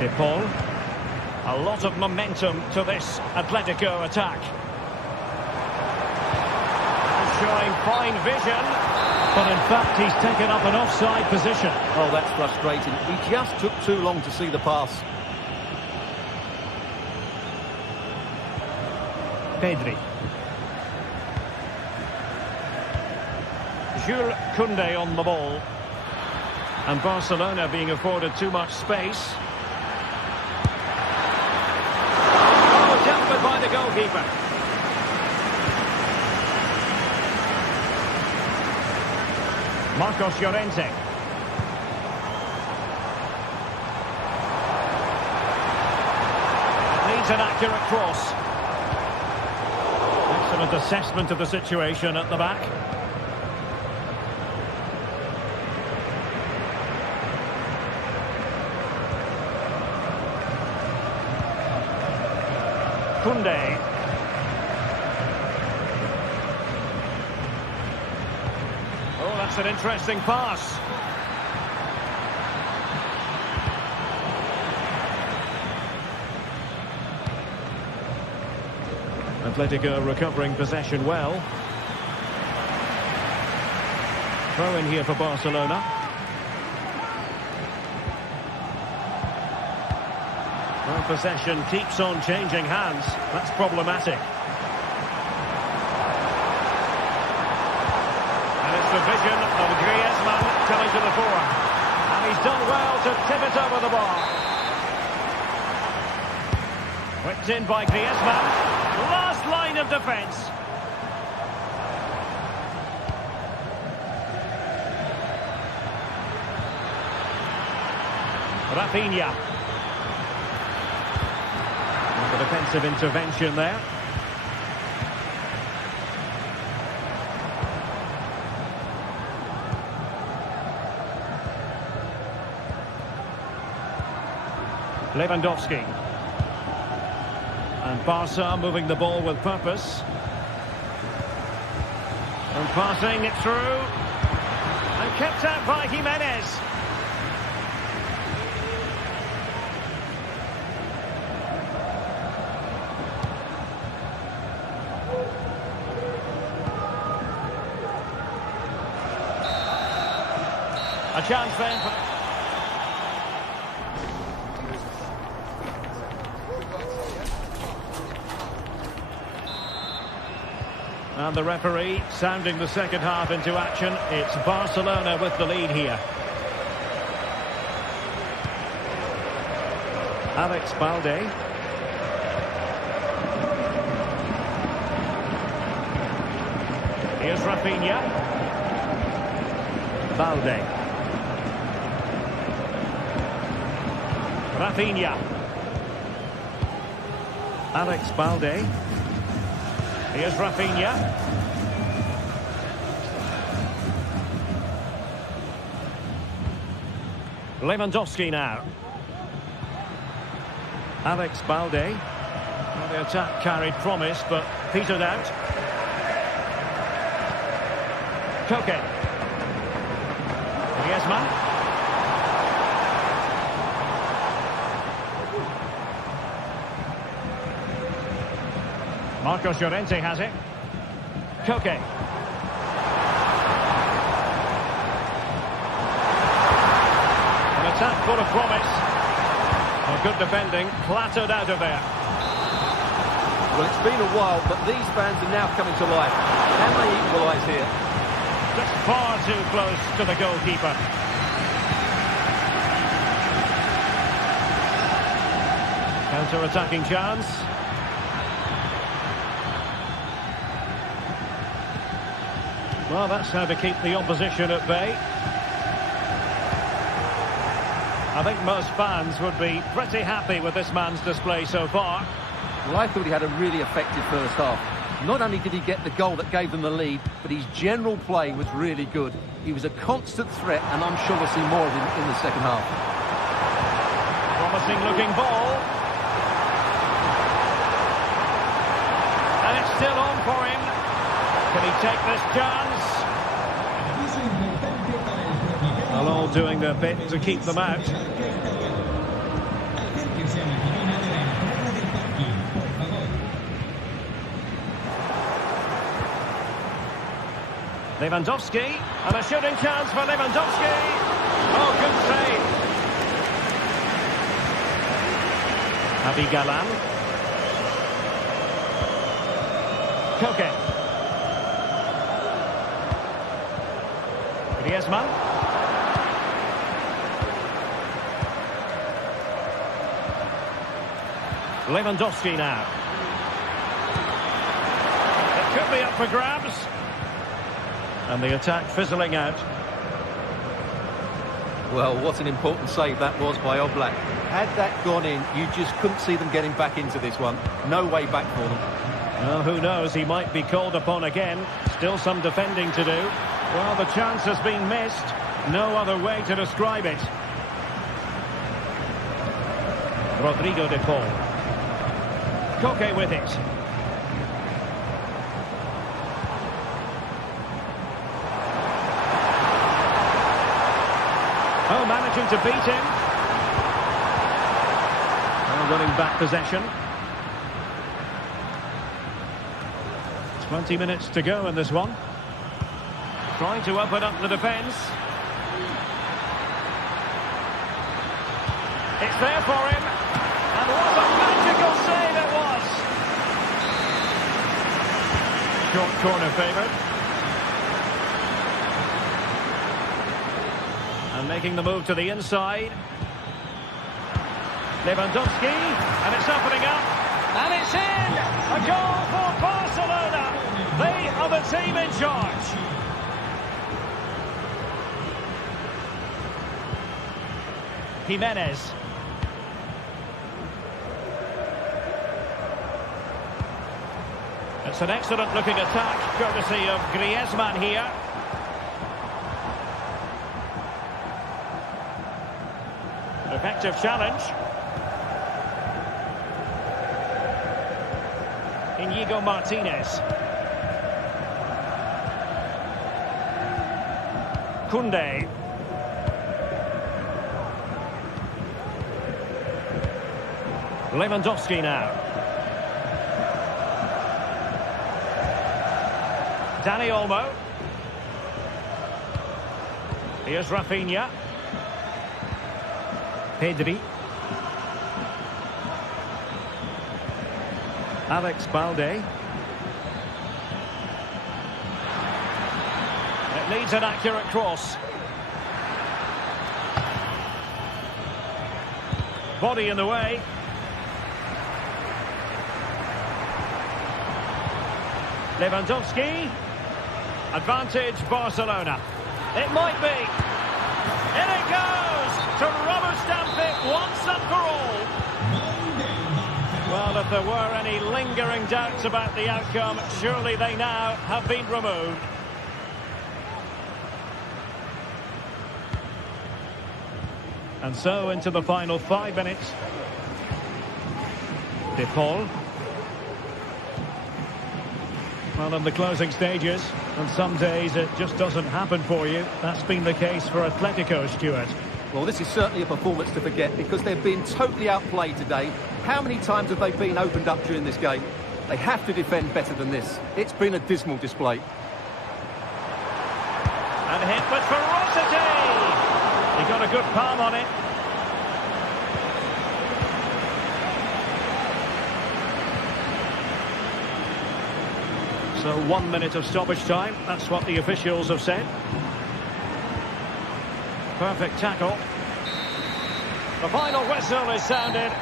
De Paul. A lot of momentum to this Atletico attack. Showing fine vision, but in fact he's taken up an offside position. Oh, that's frustrating. He just took too long to see the pass. Pedri. Jules Koundé on the ball. And Barcelona being afforded too much space. Oh, dealt with by the goalkeeper. Marcos Llorente. Needs an accurate cross. Excellent assessment of the situation at the back. Koundé. Oh, that's an interesting pass. Atletico recovering possession well. Throw in here for Barcelona. And possession keeps on changing hands. That's problematic. And it's the vision of Griezmann coming to the fore. And he's done well to tip it over the bar. Whipped in by Griezmann. Last line of defence. Rafinha. The defensive intervention there. Lewandowski. And Barca moving the ball with purpose. And passing it through. And kept out by Jimenez. A chance then for... And the referee sounding the second half into action. It's Barcelona with the lead here. Alex Balde. Here's Rafinha. Balde. Rafinha. Alex Balde. Here's Rafinha. Lewandowski now. Alex Balde. Well, the attack carried promise, but petered out. Koke. Griezmann. Marcos Llorente has it. Koke. An attack full of promise. Well, good defending, clattered out of there. Well, it's been a while, but these fans are now coming to life. Can they equalise here? Just far too close to the goalkeeper. Counter-attacking chance. Well, that's how to keep the opposition at bay. I think most fans would be pretty happy with this man's display so far. Well, I thought he had a really effective first half. Not only did he get the goal that gave them the lead, but his general play was really good. He was a constant threat, and I'm sure we'll see more of him in the second half. Promising looking ball. And it's still on for him. Can he take this chance? Well, all doing their bit to keep them out. Lewandowski, and a shooting chance for Lewandowski. Oh, good save. Javi Galan. Koke. Griezmann. Lewandowski now. It could be up for grabs. And the attack fizzling out. Well, what an important save that was by Oblak. Had that gone in, you just couldn't see them getting back into this one. No way back for them. Well, who knows, he might be called upon again. Still some defending to do. Well, the chance has been missed. No other way to describe it. Rodrigo de Paul. Koke with it. Oh, managing to beat him. Well, running back possession. 20 minutes to go in this one. Trying to open up the defence. It's there for him. And what a short corner favoured. And making the move to the inside. Lewandowski, and it's opening up. And it's in! A goal for Barcelona! They are the team in charge. Jimenez. It's an excellent looking attack, courtesy of Griezmann here. Effective challenge. Inigo Martinez. Koundé. Lewandowski now. Dani Olmo. Here's Rafinha. Pedri. Alex Balde. It needs an accurate cross. Body in the way. Lewandowski. Advantage Barcelona. It might be. In it goes to rubber stamp it once and for all. Well, if there were any lingering doubts about the outcome, surely they now have been removed. And so into the final 5 minutes. De Paul. Well, in the closing stages, and some days it just doesn't happen for you. That's been the case for Atletico, Stuart. Well, this is certainly a performance to forget because they've been totally outplayed today. How many times have they been opened up during this game? They have to defend better than this. It's been a dismal display. And hit with ferocity! He got a good palm on it. So 1 minute of stoppage time. That's what the officials have said. Perfect tackle. The final whistle is sounded.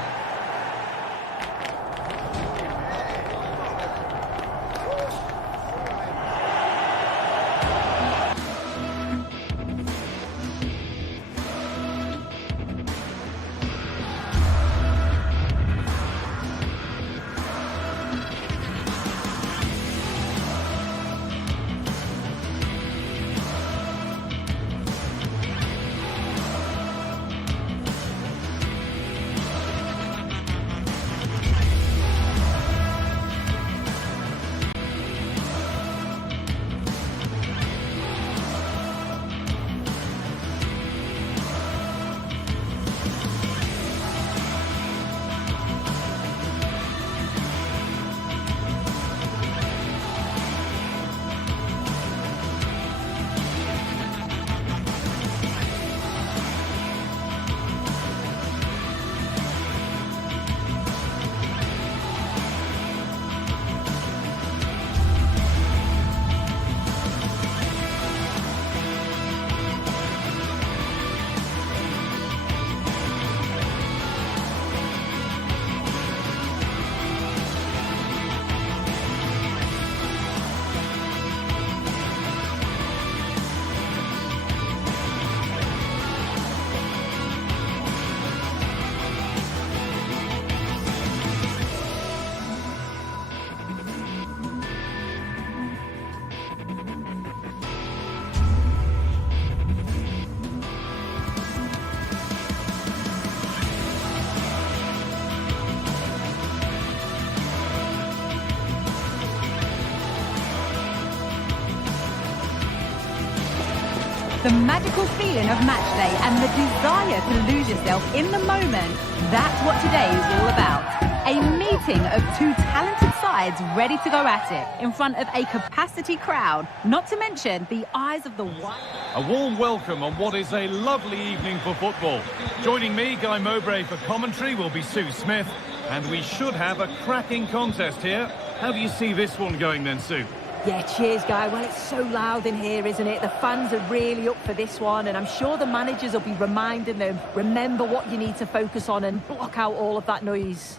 The magical feeling of match day and the desire to lose yourself in the moment, that's what today is all about. A meeting of two talented sides ready to go at it in front of a capacity crowd, not to mention the eyes of the world. A warm welcome on what is a lovely evening for football. Joining me, Guy Mowbray, for commentary will be Sue Smith, and we should have a cracking contest here. How do you see this one going then, Sue? Yeah, cheers, Guy. Well, it's so loud in here, isn't it? The fans are really up for this one, and I'm sure the managers will be reminding them, remember what you need to focus on and block out all of that noise.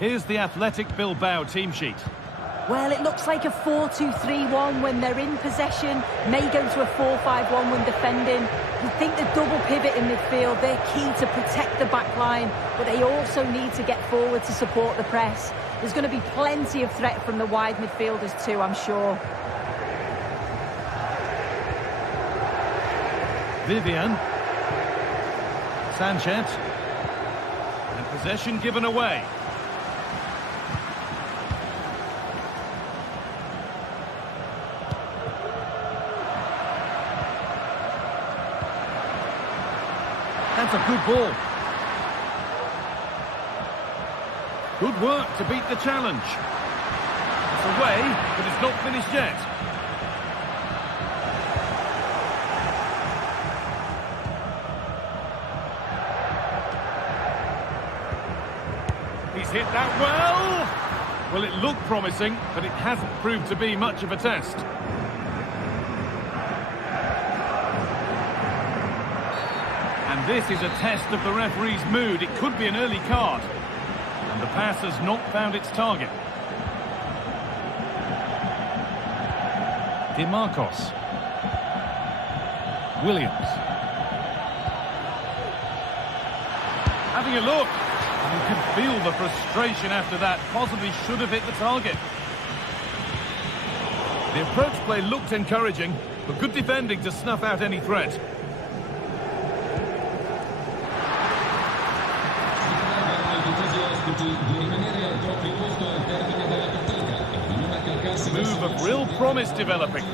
Here's the Athletic Bilbao team sheet. Well, it looks like a 4-2-3-1 when they're in possession, may go to a 4-5-1 when defending. You think the double pivot in midfield, they're key to protect the back line, but they also need to get forward to support the press. There's going to be plenty of threat from the wide midfielders too, I'm sure. Vivian. Sanchez. And possession given away. That's a good ball. Good work to beat the challenge. It's away, but it's not finished yet. He's hit that well. Well, it looked promising, but it hasn't proved to be much of a test. And this is a test of the referee's mood. It could be an early card. And the pass has not found its target. DeMarcos. Williams. Having a look. You can feel the frustration after that. Possibly should have hit the target. The approach play looked encouraging, but good defending to snuff out any threat. Move of real promise developing.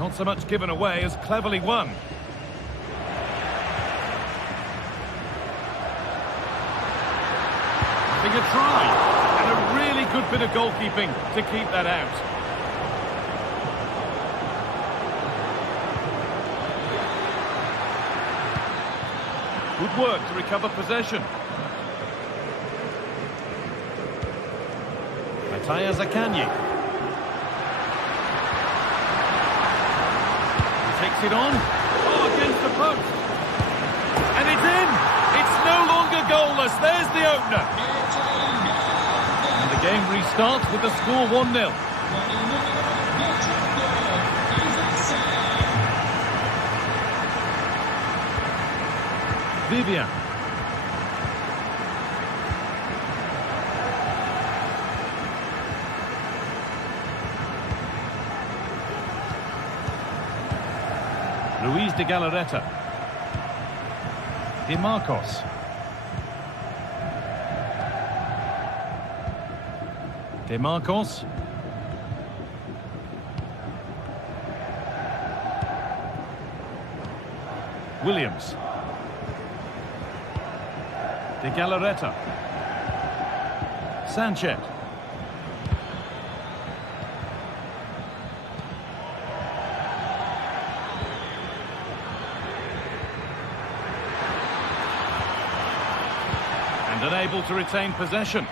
Not so much given away as cleverly won. Having a try, and a really good bit of goalkeeping to keep that out. Good work to recover possession. Mattia Zaccagni. He takes it on. Oh, against the post. And it's in. It's no longer goalless. There's the opener. And the game restarts with the score 1-0. Vivian. Luis de Galarreta. DeMarcos. DeMarcos. Williams. De Galarreta. Sanchez. And unable to retain possession.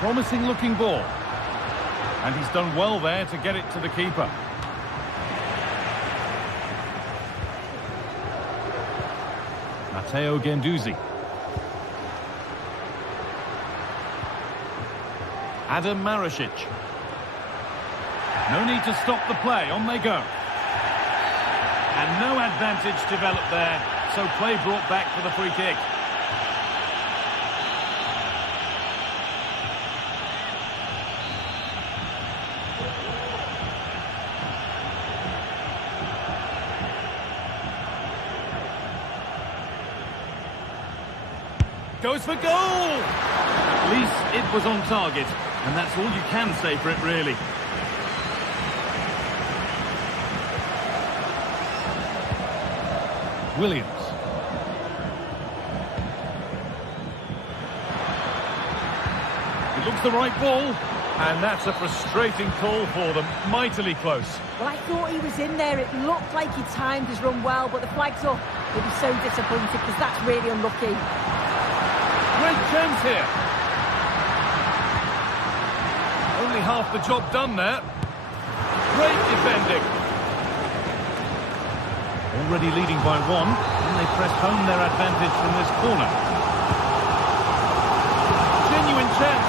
Promising looking ball. And he's done well there to get it to the keeper. Matteo Guendouzi. Adam Marusic. No need to stop the play, on they go. And no advantage developed there, so play brought back for the free kick. Goes for goal! At least it was on target, and that's all you can say for it, really. Williams. It looks the right ball, and that's a frustrating call for them. Mightily close. Well, I thought he was in there. It looked like he timed his run well, but the flag's up. He'll be so disappointed because that's really unlucky. Great chance here. Only half the job done there. Great defending. Already leading by one, and they press home their advantage from this corner. Genuine chance.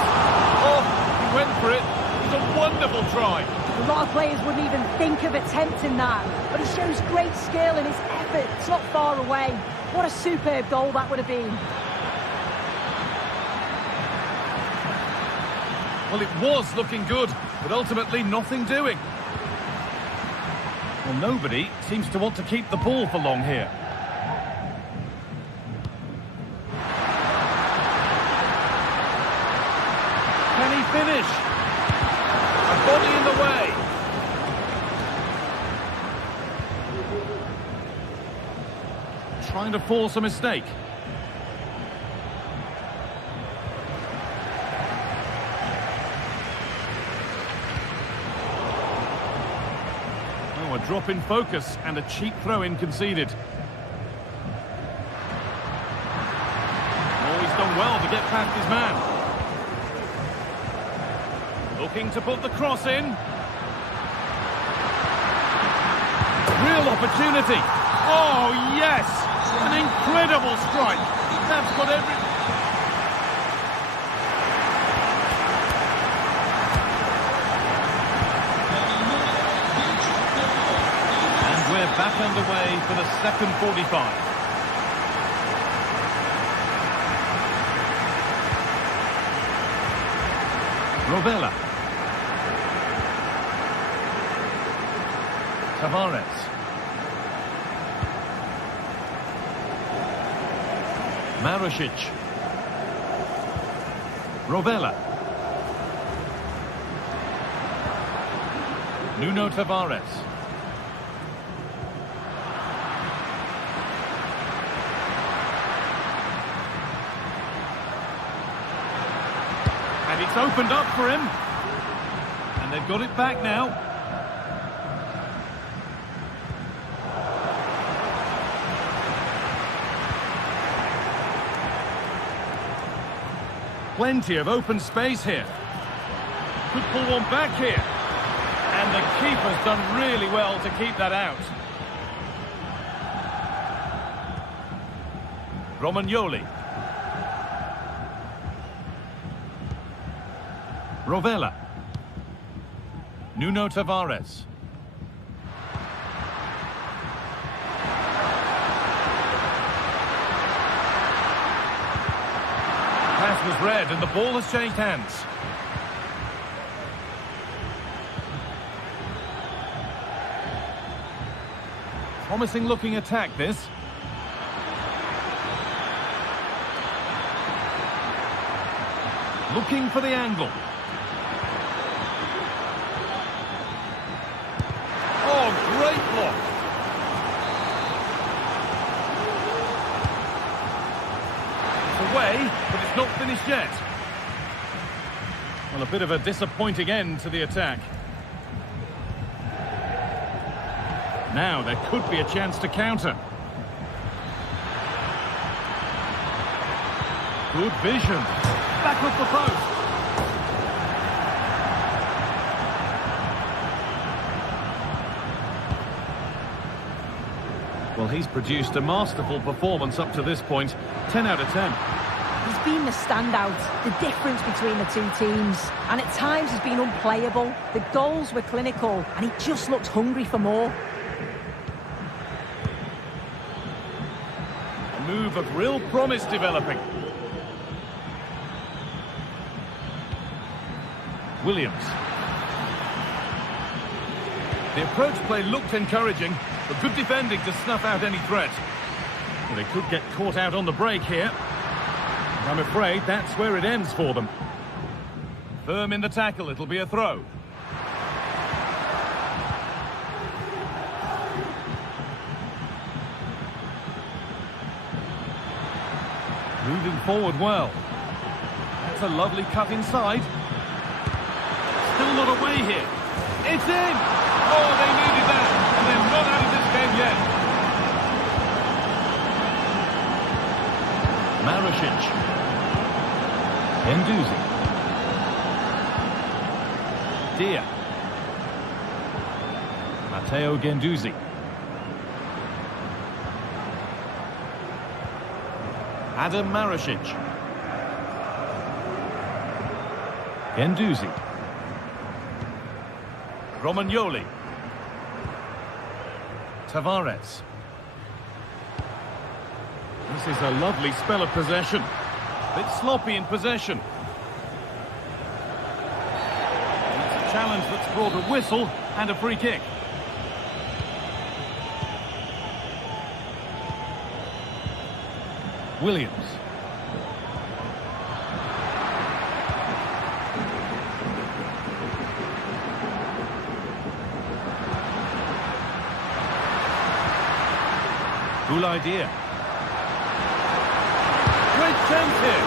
Oh, he went for it. It was a wonderful try. A lot of players wouldn't even think of attempting that, but he shows great skill in his effort. It's not far away. What a superb goal that would have been. Well, it was looking good, but ultimately nothing doing. Well, nobody seems to want to keep the ball for long here. Can he finish? A body in the way. Trying to force a mistake. A drop in focus and a cheap throw-in conceded. Oh, he's done well to get past his man. Looking to put the cross in. Real opportunity. Oh, yes! An incredible strike. That's got every... We're back underway for the second 45. Rovella. Tavares. Marusic. Rovella. Nuno Tavares. It's opened up for him. And they've got it back now. Plenty of open space here. Could pull one back here. And the keeper's done really well to keep that out. Romagnoli. Rovella. Nuno Tavares. Pass was read and the ball has changed hands. Promising looking attack this. Looking for the angle. Oh, great block. It's away, but it's not finished yet. Well, a bit of a disappointing end to the attack. Now there could be a chance to counter. Good vision. Back off the post. Well, he's produced a masterful performance up to this point. 10 out of 10. He's been the standout, the difference between the two teams. And at times he's been unplayable. The goals were clinical, and he just looked hungry for more. A move of real promise developing. Williams. The approach play looked encouraging, but good defending to snuff out any threat. Well, they could get caught out on the break here. I'm afraid that's where it ends for them. Firm in the tackle, it'll be a throw. Moving forward well. That's a lovely cut inside. Still not away here. It's in! Oh, they needed that, and they're not out of this game yet. Maricic. Gendouzi. Dia. Matteo Gendouzi. Adam Maricic. Gendouzi. Romagnoli. Tavares. This is a lovely spell of possession. Bit sloppy in possession. It's a challenge that's brought a whistle and a free kick. Williams. Cool idea. Great chance here.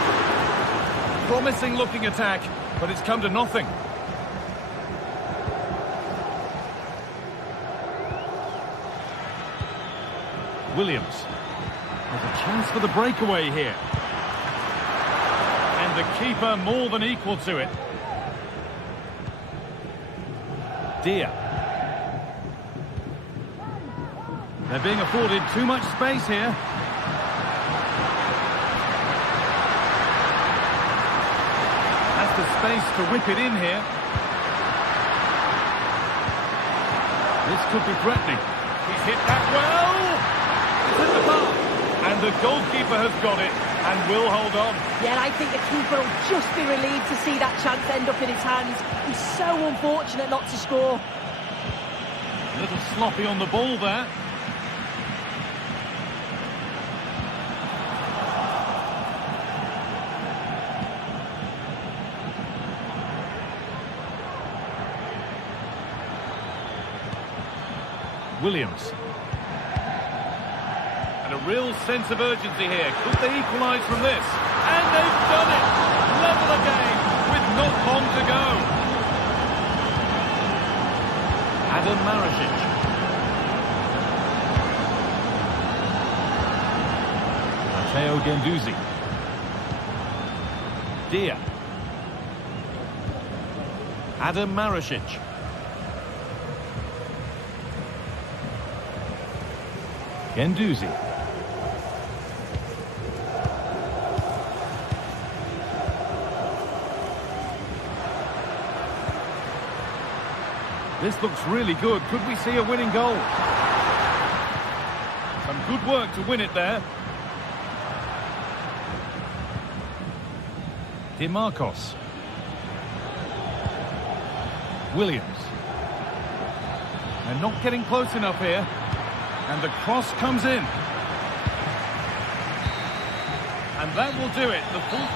Promising looking attack, but it's come to nothing. Williams. There's a chance for the breakaway here. And the keeper more than equal to it. Dia. They're being afforded too much space here. That's the space to whip it in here. This could be threatening. He's hit that well. It's in the bar. And the goalkeeper has got it and will hold on. Yeah, I think the keeper will just be relieved to see that chance end up in his hands. He's so unfortunate not to score. A little sloppy on the ball there. Williams. And a real sense of urgency here. Could they equalise from this? And they've done it! Level the game with not long to go. Adam Maricic. Matteo Gendouzi. Dia. Adam Maricic. Gendouzi. This looks really good. Could we see a winning goal? Some good work to win it there. DeMarcos. Williams. They're not getting close enough here. And the cross comes in. And that will do it. The full...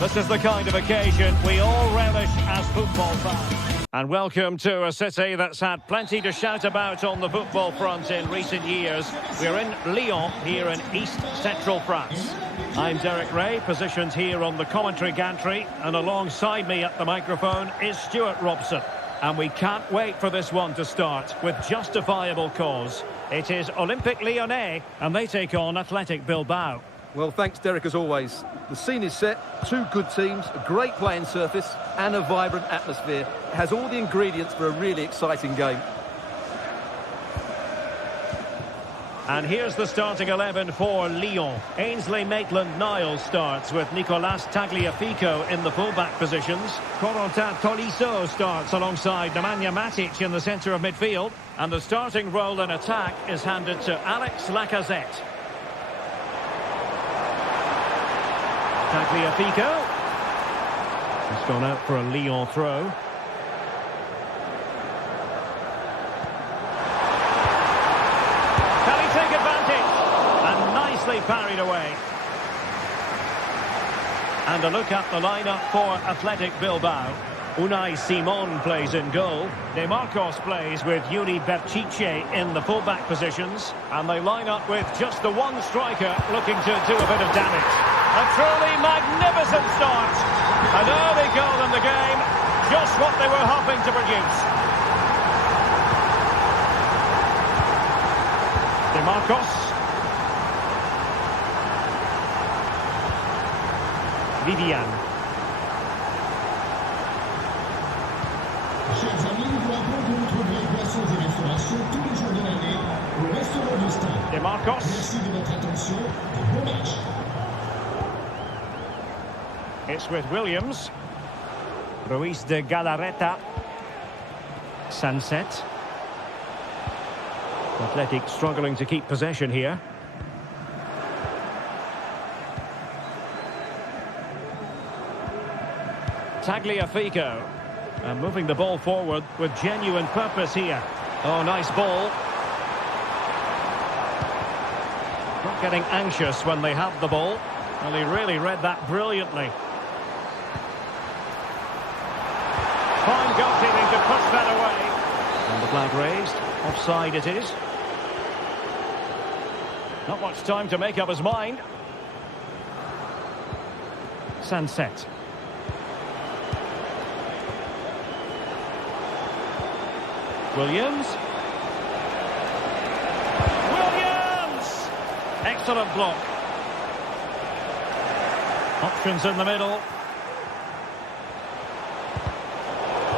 This is the kind of occasion we all relish as football fans. And welcome to a city that's had plenty to shout about on the football front in recent years. We're in Lyon, here in east-central France. I'm Derek Ray, positioned here on the commentary gantry, and alongside me at the microphone is Stuart Robson. And we can't wait for this one to start with justifiable cause. It is Olympique Lyonnais, and they take on Athletic Bilbao. Well, thanks, Derek, as always. The scene is set, two good teams, a great playing surface and a vibrant atmosphere. It has all the ingredients for a really exciting game. And here's the starting 11 for Lyon. Ainsley Maitland-Niles starts with Nicolas Tagliafico in the fullback positions. Corentin Tolisso starts alongside Nemanja Matic in the centre of midfield. And the starting role in attack is handed to Alex Lacazette. Tagliafico. He's gone out for a Lyon throw. Can he take advantage? And nicely parried away. And a look at the lineup for Athletic Bilbao. Unai Simon plays in goal. De Marcos plays with Yuri Berchiche in the fullback positions. And they line up with just the one striker looking to do a bit of damage. A truly magnificent start. An early goal in the game. Just what they were hoping to produce. De Marcos. Vivian. Chers amis, nous vous rappelons que vous trouverez boissons et restaurations tous les jours de l'année au restaurant du stade. De Marcos. Merci de votre attention et bon match. It's with Williams. Ruiz de Galarreta. Sunset. Athletic struggling to keep possession here. Tagliafico. And moving the ball forward with genuine purpose here. Oh, nice ball. Not getting anxious when they have the ball. Well, he really read that brilliantly. Fine goalkeeping to push that away. And the flag raised. Offside it is. Not much time to make up his mind. Sunset. Williams. Williams! Excellent block. Options in the middle.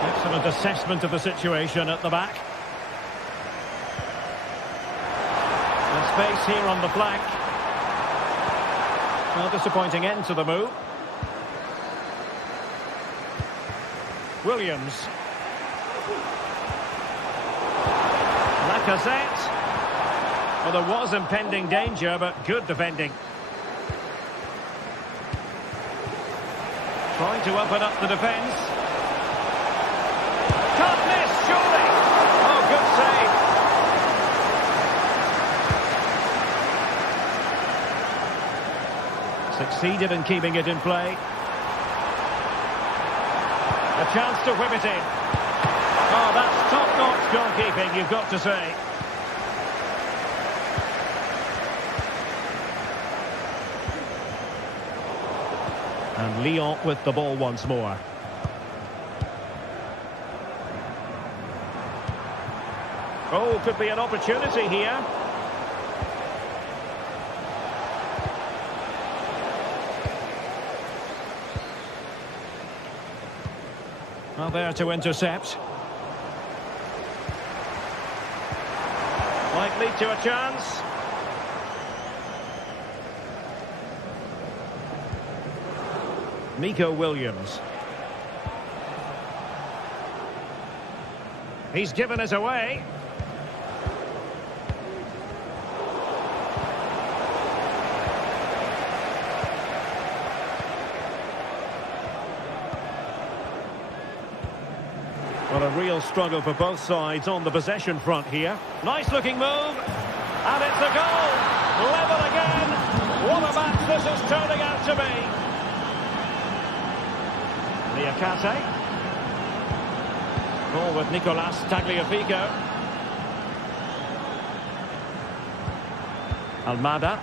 Excellent assessment of the situation at the back. And space here on the flank. Well, disappointing end to the move. Williams. Lacazette. Well, there was impending danger, but good defending. Trying to open up the defence. Can't miss, surely. Oh, good save. Succeeded in keeping it in play. A chance to whip it in. Oh, that's top-notch goalkeeping, you've got to say. And Lyon with the ball once more. Oh, could be an opportunity here. Well, there to intercept. Might lead to a chance. Nico Williams. He's given it away. Well, a real struggle for both sides on the possession front here. Nice looking move. And it's a goal. Level again. What a match this is turning out to be. Niakate. Ball with Nicolas Tagliafico. Almada.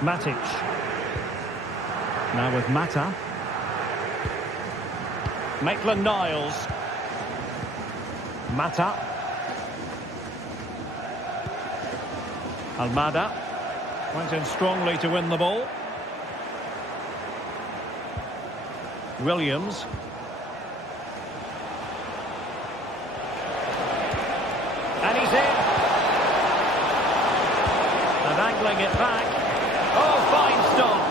Matic. Now with Mata. Maitland-Niles. Mata. Almada. Went in strongly to win the ball. Williams. And he's in. And angling it back. Oh, fine stop.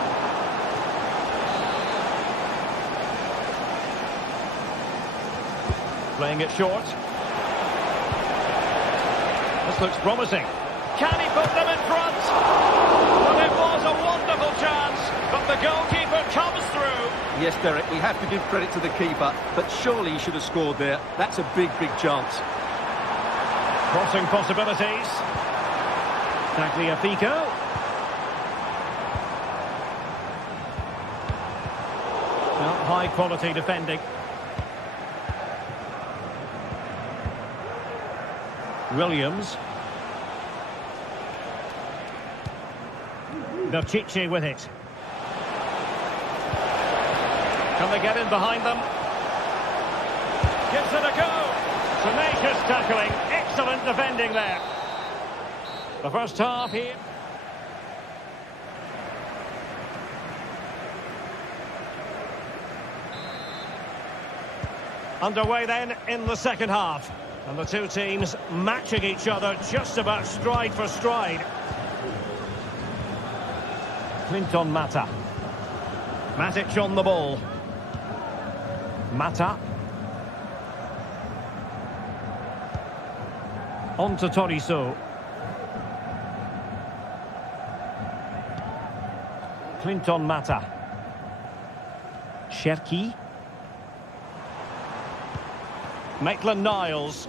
Playing it short. This looks promising. Can he put them in front? Well, it was a wonderful chance, but the goalkeeper comes through. Yes, Derek, we have to give credit to the keeper, but surely he should have scored there. That's a big, big chance. Crossing possibilities. Tagliafico. Well, high quality defending. Williams. Chichi with it. Can they get in behind them? Gives it a go. Tenacious tackling. Excellent defending there. The first half here. Underway then in the second half. And the two teams matching each other just about stride for stride. Clinton Mata. Matic on the ball. Mata. On to Toriso. Clinton Mata. Cherki. Maitland-Niles.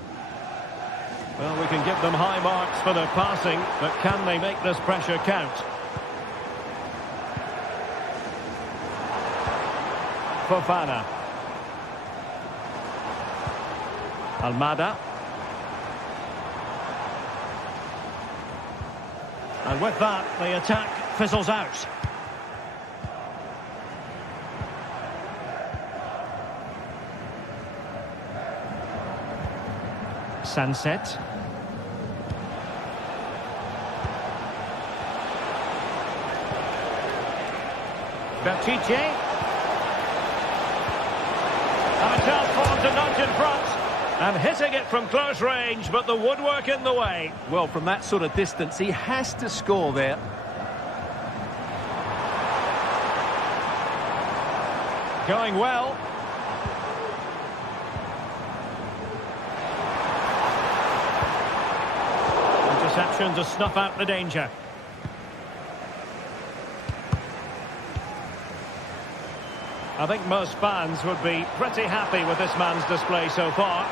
Well, we can give them high marks for their passing, but can they make this pressure count? Fofana. Almada. And with that, the attack fizzles out. Sunset. Bertice. And a chance for him to nudge in front. And hitting it from close range, but the woodwork in the way. Well, from that sort of distance, he has to score there. Going well. Interception to snuff out the danger. I think most fans would be pretty happy with this man's display so far.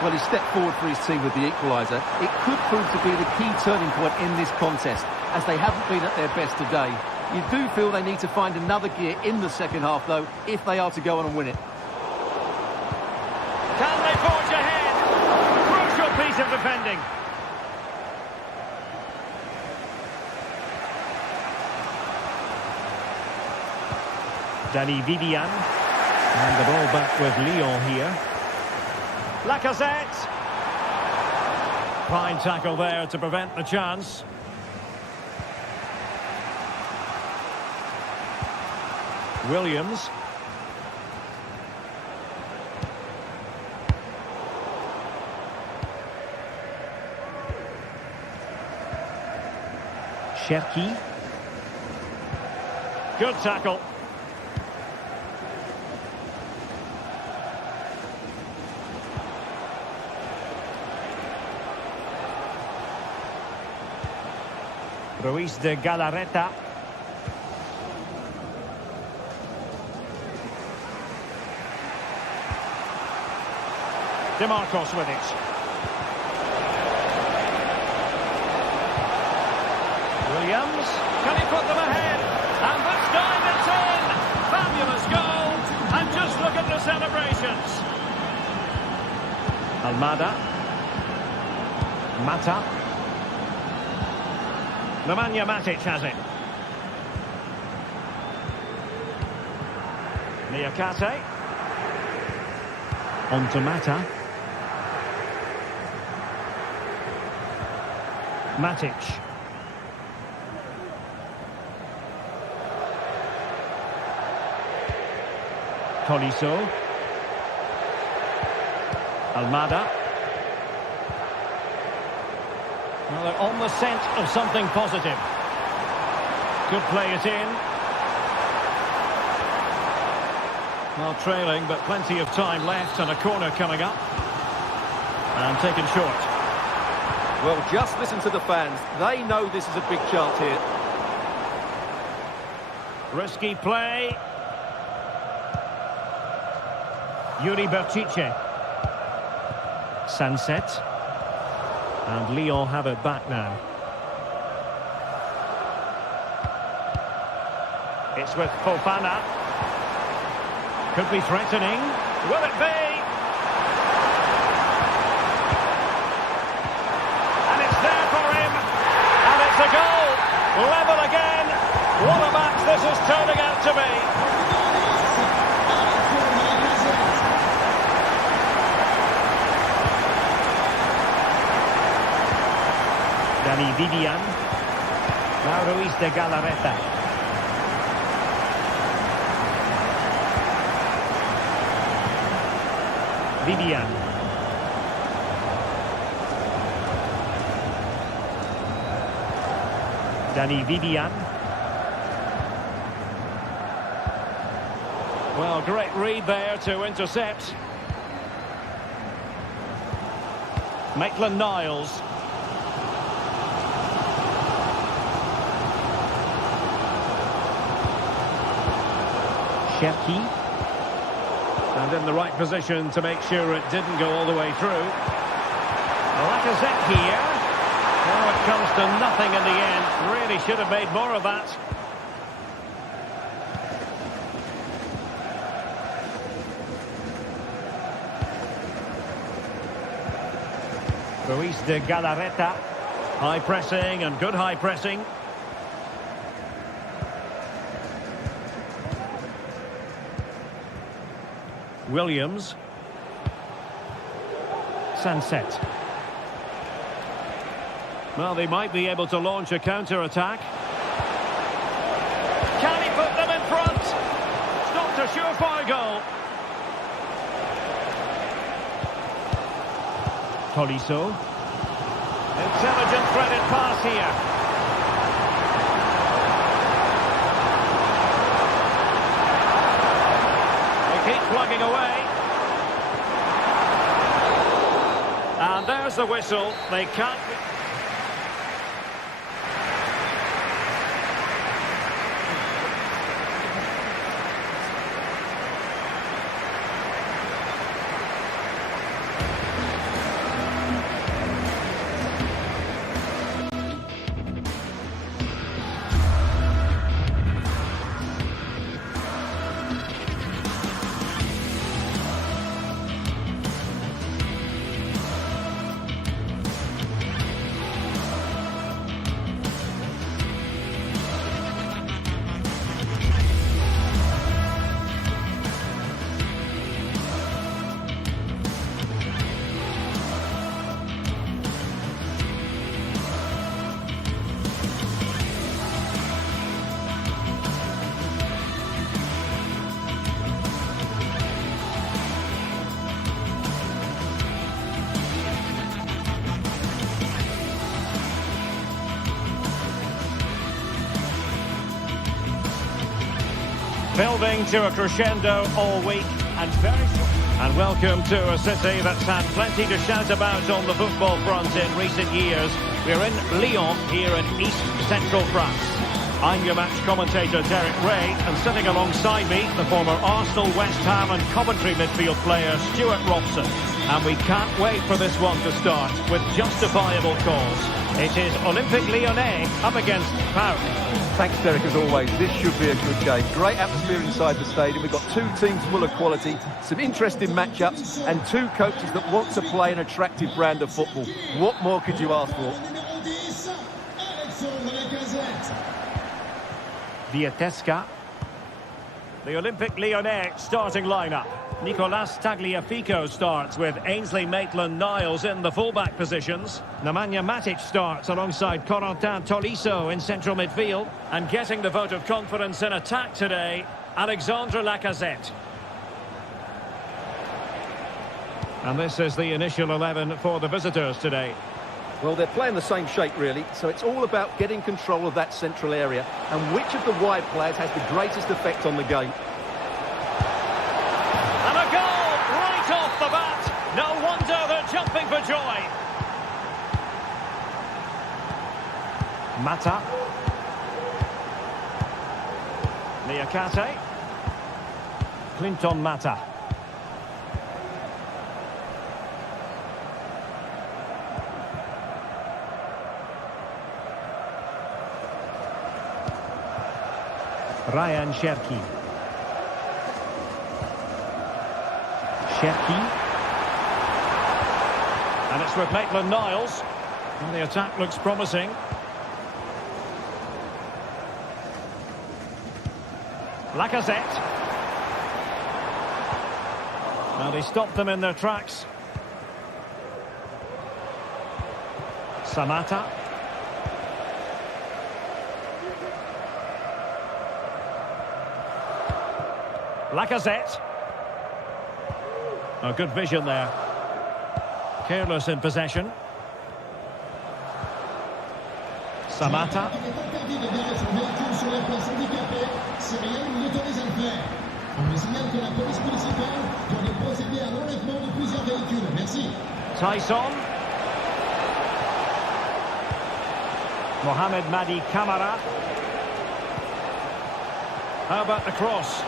Well, he stepped forward for his team with the equaliser. It could prove to be the key turning point in this contest, as they haven't been at their best today. You do feel they need to find another gear in the second half, though, if they are to go on and win it. Can they forge ahead? Crucial piece of defending. Danny Vivian. And the ball back with Lyon here. Lacazette. Fine tackle there to prevent the chance. Williams. Cherki. Good tackle. Ruiz de Galarreta. DeMarcos with it. Williams. Can he put them ahead? And this time it's in! Fabulous goal! And just look at the celebrations. Almada. Mata. Nemanja Matic has it. Niakate. On to Mata. Matic. Tolisso. Almada. Well, they're on the scent of something positive. Could play it in. Well, trailing, but plenty of time left and a corner coming up. And taken short. Well, just listen to the fans. They know this is a big chance here. Risky play. Yuri Berchiche. Sunset. And Lyon have it back now. It's with Fofana. Could be threatening. Will it be? And it's there for him. And it's a goal. Level again. What a match this is turning out to be. Dani Vivian. Now Ruiz de Galarreta. Vivian. Dani Vivian. Well, great read there to intercept. Maitland-Niles. Cherki. And in the right position to make sure it didn't go all the way through. Lacazette here. Well, it comes to nothing in the end. Really should have made more of that. Ruiz de Galarreta. High pressing and good high pressing. Williams. Sunset. Well, they might be able to launch a counter-attack. Can he put them in front? It's not a surefire goal. Tolisso. Intelligent threaded pass here. Keep plugging away. And there's the whistle. They can't... Building to a crescendo all week and and welcome to a city that's had plenty to shout about on the football front in recent years. We're in Lyon here in East Central France. I'm your match commentator Derek Ray, and sitting alongside me the former Arsenal, West Ham and Coventry midfield player Stuart Robson. And we can't wait for this one to start with justifiable cause. It is Olympique Lyonnais up against Paris. Thanks, Derek, as always. This should be a good game. Great atmosphere inside the stadium. We've got two teams full of quality, some interesting matchups, and two coaches that want to play an attractive brand of football. What more could you ask for? Vietesca. The Olympique Lyonnais starting lineup. Nicolas Tagliafico starts with Ainsley Maitland-Niles in the fullback positions. Nemanja Matic starts alongside Corentin Tolisso in central midfield. And getting the vote of confidence in attack today, Alexandre Lacazette. And this is the initial 11 for the visitors today. Well, they're playing the same shape, really, so it's all about getting control of that central area and which of the wide players has the greatest effect on the game. And a goal right off the bat. No wonder they're jumping for joy. Mata. Niakate. Clinton Mata. Ryan Cherki. And it's with Maitland-Niles. And the attack looks promising. Lacazette. And he stopped them in their tracks. Samata. Lacazette. Oh, good vision there. Careless in possession. Samata. Tyson. Mohamed Madi Kamara. How about the cross?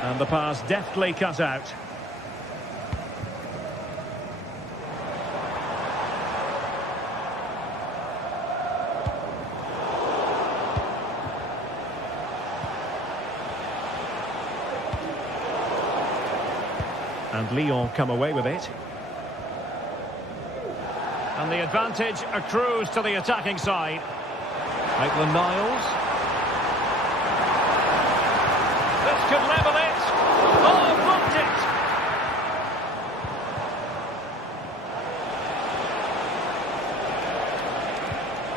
And the pass deftly cut out. And Lyon come away with it. And the advantage accrues to the attacking side. Maitland-Niles. This could level it. Oh, blocked it.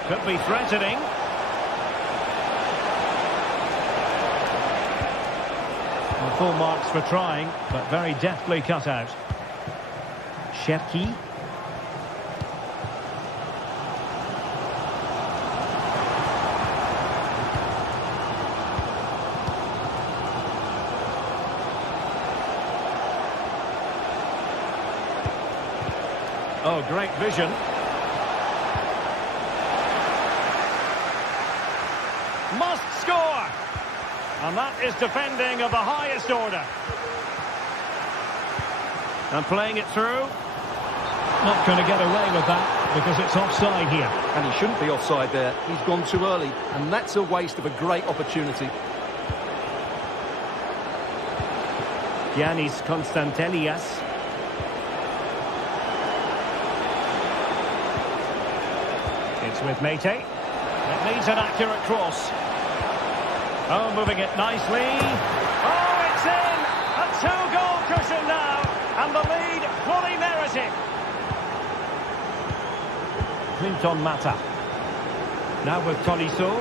Could be threatening. Well, full marks for trying, but very deftly cut out. Cherki. Oh, great vision. Must score! And that is defending of the highest order. And playing it through. Not going to get away with that because it's offside here. And he shouldn't be offside there. He's gone too early, and that's a waste of a great opportunity. Giannis Constantelias. It's with Mete. It needs an accurate cross. Oh, moving it nicely. Oh, it's in! A two-goal cushion now, and the lead fully merited. Clinton Mata. Now with Tolisso.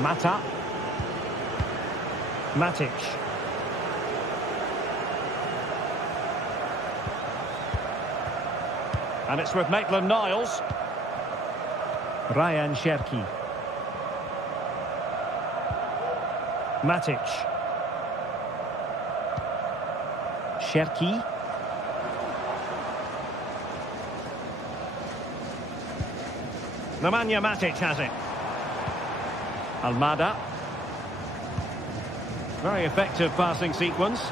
Mata. Matic. And it's with Maitland-Niles. Ryan Cherki. Matic. Cherki. Nemanja Matic has it. Almada. Very effective passing sequence.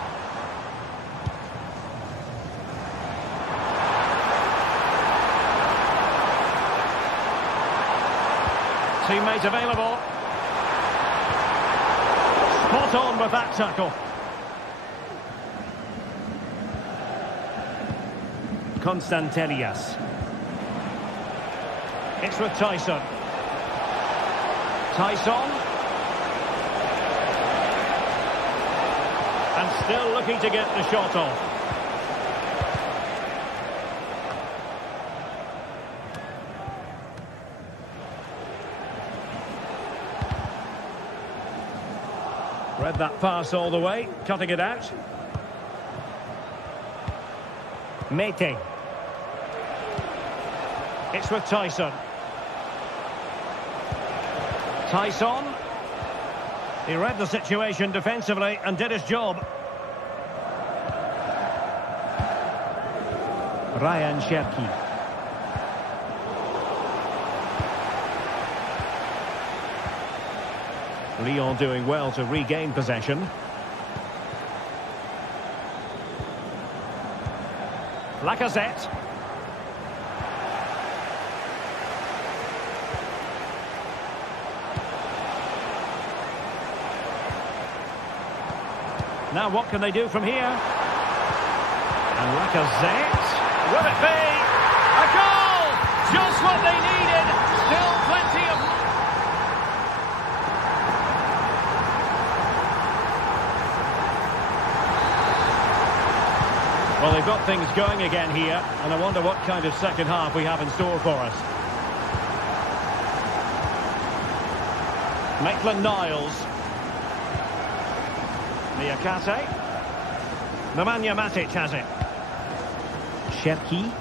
Teammate available. Spot on with that tackle. Constantelias. It's with Tyson. Still looking to get the shot off. Read that pass all the way, cutting it out. Mete. It's with Tyson. Tyson. He read the situation defensively and did his job. Ryan Cherki. Lyon doing well to regain possession. Lacazette. Now what can they do from here? And Lacazette. Will it be? A goal! Just what they needed. Still plenty of... Well, they've got things going again here, and I wonder what kind of second half we have in store for us. Maitland-Niles. Niakate. Nemanja Matic has it. Cherki.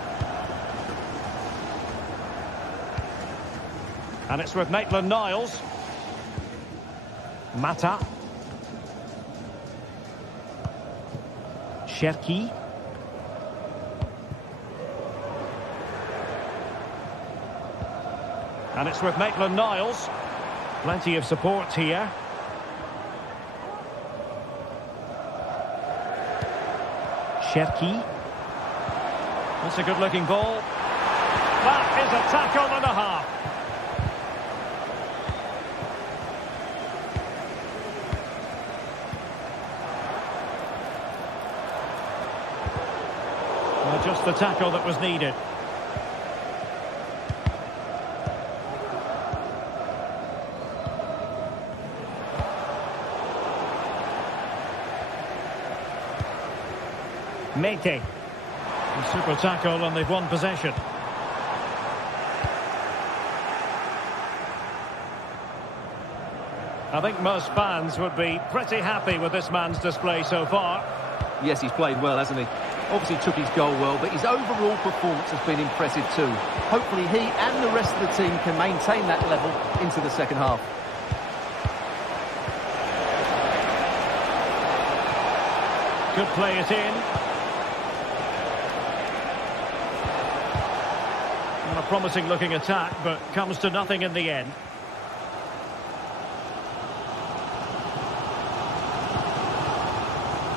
And it's with Maitland-Niles. Mata. Cherki. And it's with Maitland-Niles. Plenty of support here. Cherki. That's a good-looking ball. That is a tackle and a half. Well, just the tackle that was needed. Mete. Super tackle and they've won possession. I think most fans would be pretty happy with this man's display so far. Yes, he's played well, hasn't he? Obviously took his goal well, but his overall performance has been impressive too. Hopefully he and the rest of the team can maintain that level into the second half. Could play it in. A promising looking attack, but comes to nothing in the end.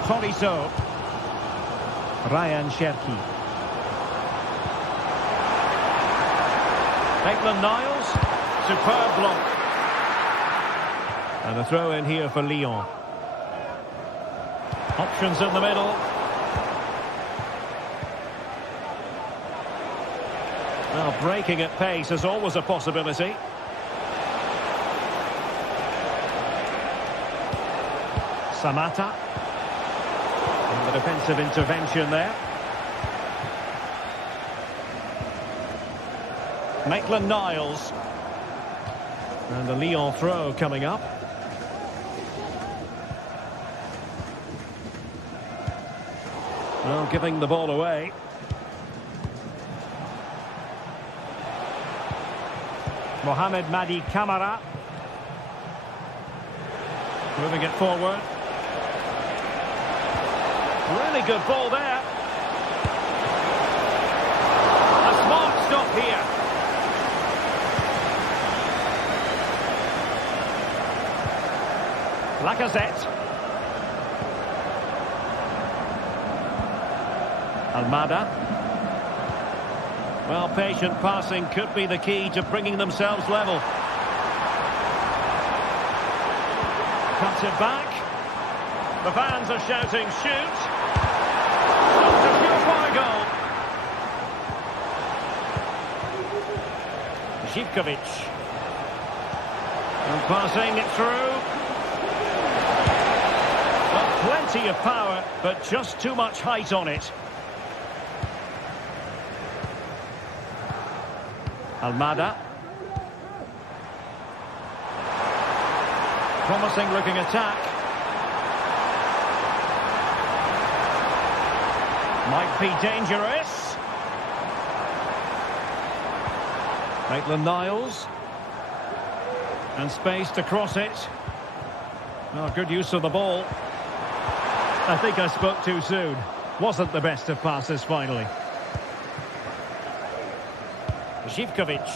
Tolisso. Ryan Cherki. Maitland-Niles. Superb block. And a throw in here for Lyon. Options in the middle. Well, breaking at pace is always a possibility. Samata. And the defensive intervention there. Maitland-Niles. And the Lyon throw coming up. Well, giving the ball away. Mohamed Madi Camara. Moving it forward. Really good ball there. A smart stop here. Lacazette. Almada. Well, patient passing could be the key to bringing themselves level. Cuts it back. The fans are shouting, shoot. It's a surefire goal. Zivkovic. And passing it through. Well, plenty plenty of power, but just too much height on it. Almada. Promising looking attack. Might be dangerous. Maitland-Niles. And space to cross it. Oh, good use of the ball. I think I spoke too soon. Wasn't the best of passes finally. Živkovic.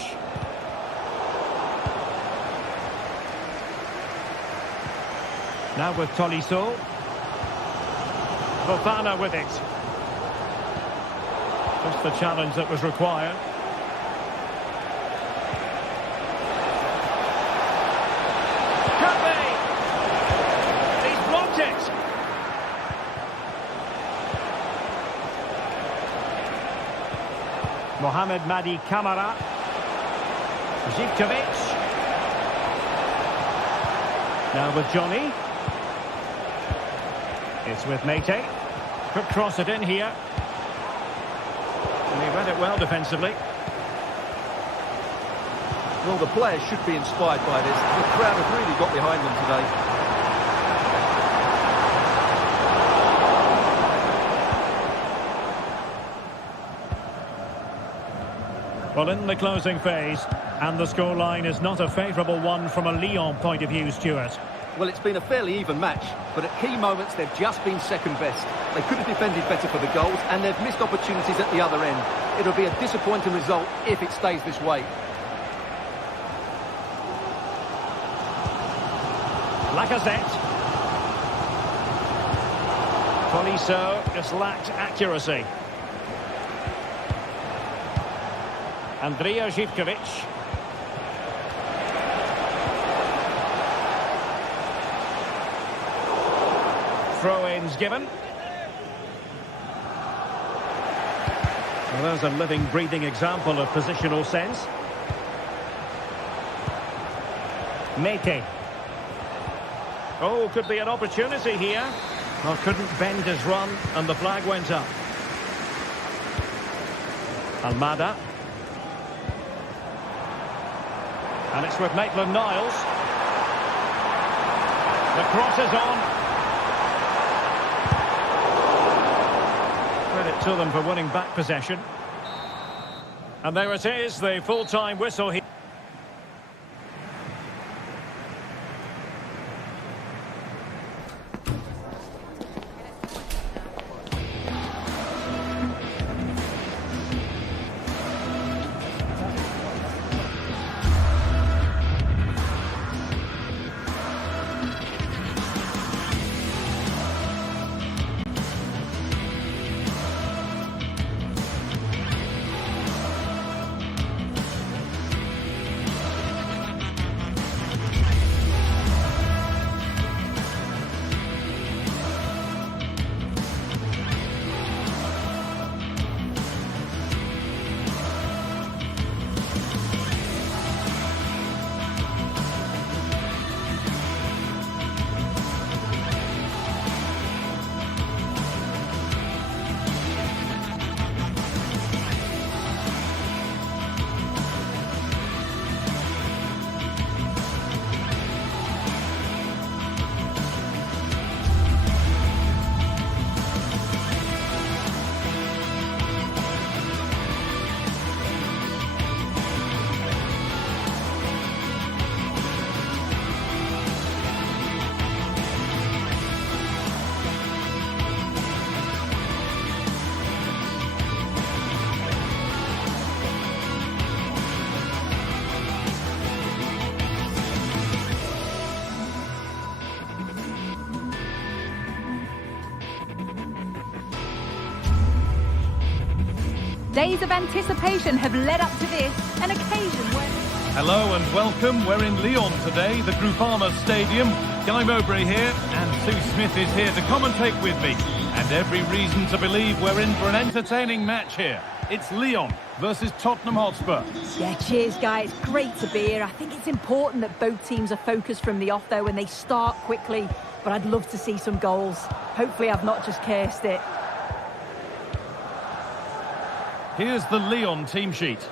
Now with Tolisso. Fofana with it. Just the challenge that was required. Could be! He's blocked it! Mohamed Madi Camara. Živkovic. Now with Johnny. It's with Mate. Could cross it in here. And he read it well defensively. Well, the players should be inspired by this. The crowd have really got behind them today. Well, in the closing phase, and the scoreline is not a favourable one from a Lyon point of view, Stuart. Well, it's been a fairly even match, but at key moments they've just been second best. They could have defended better for the goals, and they've missed opportunities at the other end. It'll be a disappointing result if it stays this way. Lacazette. Tolisso just lacked accuracy. Andrija Živkovic. Throw-ins given. Well, there's a living, breathing example of positional sense. Mate. Oh, could be an opportunity here. Well, couldn't bend his run, and the flag went up. Almada. And it's with Maitland-Niles. The cross is on. Credit to them for winning back possession. And there it is, the full-time whistle here. Days of anticipation have led up to this, an occasion where... Hello and welcome. We're in Lyon today, the Groupama Stadium. Guy Mowbray here, and Sue Smith is here to commentate with me. And every reason to believe we're in for an entertaining match here. It's Lyon versus Tottenham Hotspur. Yeah, cheers, guys. Great to be here. I think it's important that both teams are focused from the off, though, when they start quickly. but I'd love to see some goals. Hopefully I've not just cursed it. Here's the Lyon team sheet.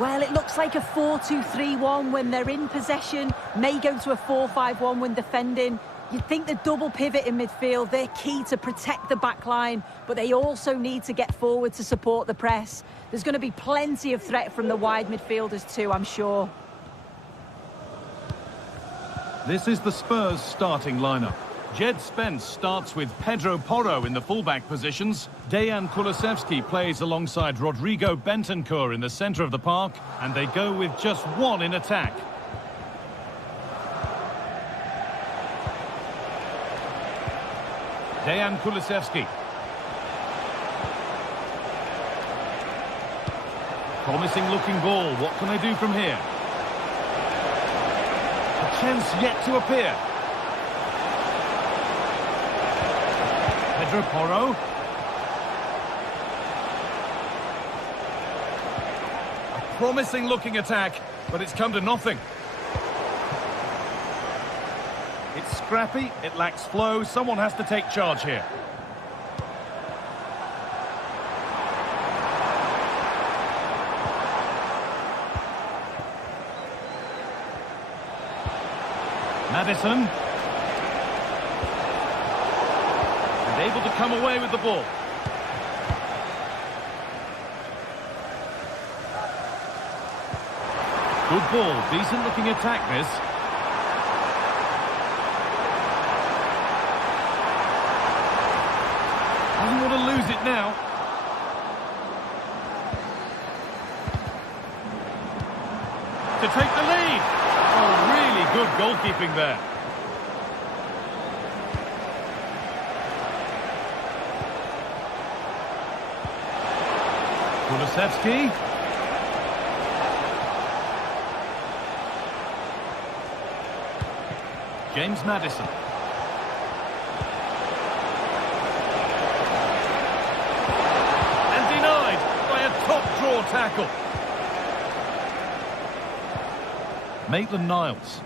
Well, it looks like a 4-2-3-1 when they're in possession. May go to a 4-5-1 when defending. You'd think the double pivot in midfield, they're key to protect the back line, but they also need to get forward to support the press. There's going to be plenty of threat from the wide midfielders too, I'm sure. This is the Spurs starting lineup. Jed Spence starts with Pedro Porro in the fullback positions. Dejan Kulusevski plays alongside Rodrigo Bentancur in the centre of the park, and they go with just one in attack. Dejan Kulusevski. Promising looking ball. What can they do from here? A chance yet to appear. Pedro Porro. A promising looking attack, but it's come to nothing. It's scrappy, it lacks flow, someone has to take charge here. Maddison. And able to come away with the ball. Good ball, decent looking attack this. Doesn't want to lose it now. To take the lead. Oh, really good goalkeeping there. Kulusevski. James Maddison. Top-draw tackle. Maitland-Niles.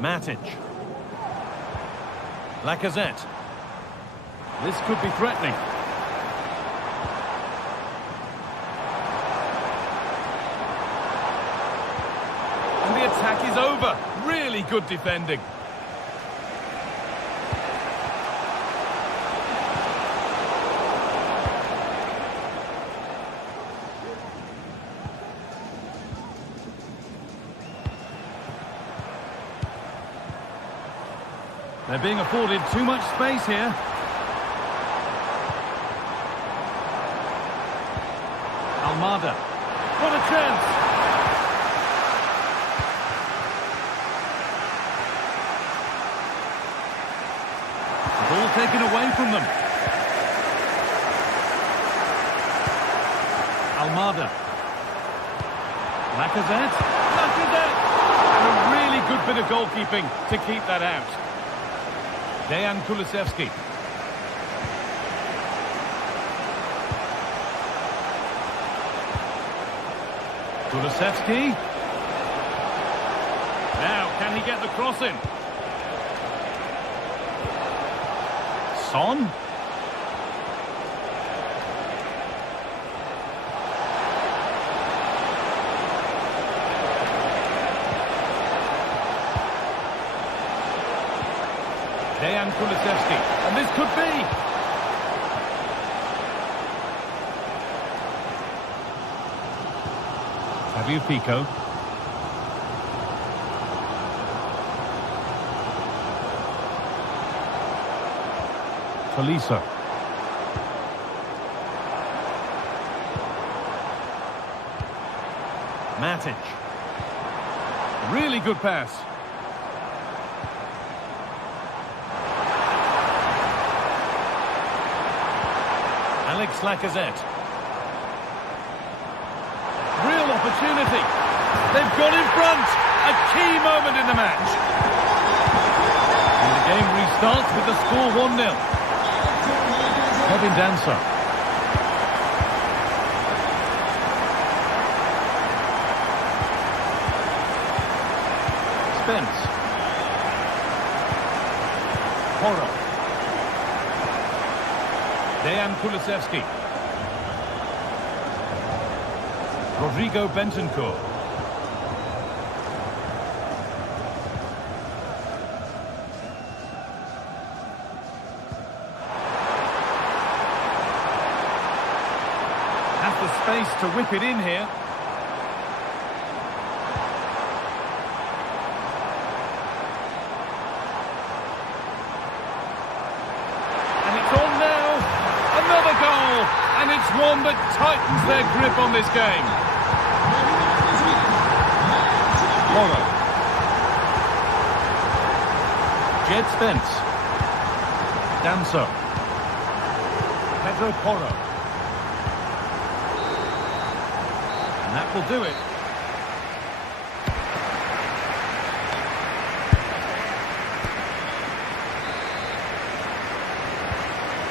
Matic. Lacazette. This could be threatening. And the attack is over. Really good defending. They're being afforded too much space here. Almada. What a chance! The ball taken away from them. Almada. Lacazette. Lacazette! And a really good bit of goalkeeping to keep that out. Dejan Kulusevski. Kulusevski. Now, can he get the cross in? Son. Dejan Kulusevski, and this could be. Tagliafico. Tolisso. Matic. Really good pass. Alex Lacazette. Real opportunity. They've got in front. A key moment in the match. And the game restarts with the score 1-0. Kevin Dancer. Spence. Porro. Dejan Kulusevski. Rodrigo Bentancur. Has the space to whip it in here. And it's on now. Another goal. And it's one that tightens their grip on this game. Porro. Jed Spence. Danso. Pedro Porro. And that will do it.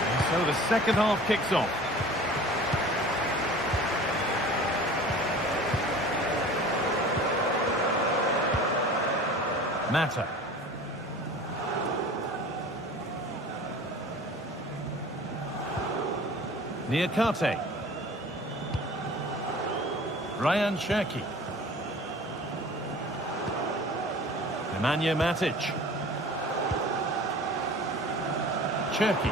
And so the second half kicks off. Mata. Niakate. Ryan Cherki. Nemanja Matic. Cherki.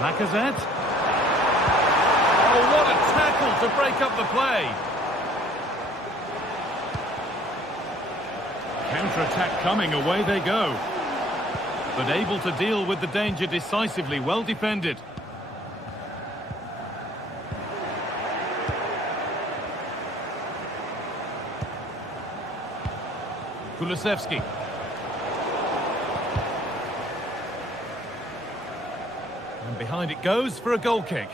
Lacazette. Oh, what a tackle to break up the play. Counter-attack coming, away they go. But able to deal with the danger decisively, well defended. Kulusevski. And behind it goes for a goal kick.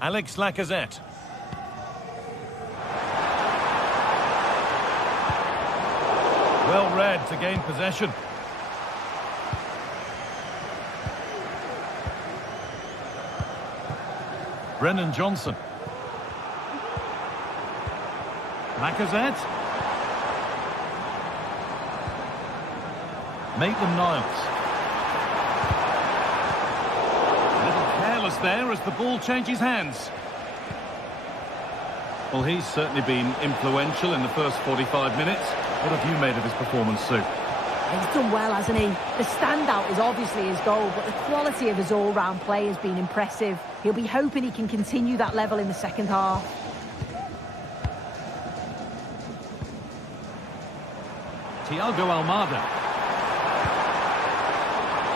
Alex Lacazette. Well read to gain possession. Brennan Johnson. Lacazette. Maitland-Niles. A little careless there as the ball changes hands. Well, he's certainly been influential in the first 45 minutes. What have you made of his performance, Sue? He's done well, hasn't he? The standout is obviously his goal, but the quality of his all-round play has been impressive. He'll be hoping he can continue that level in the second half. Thiago Almada.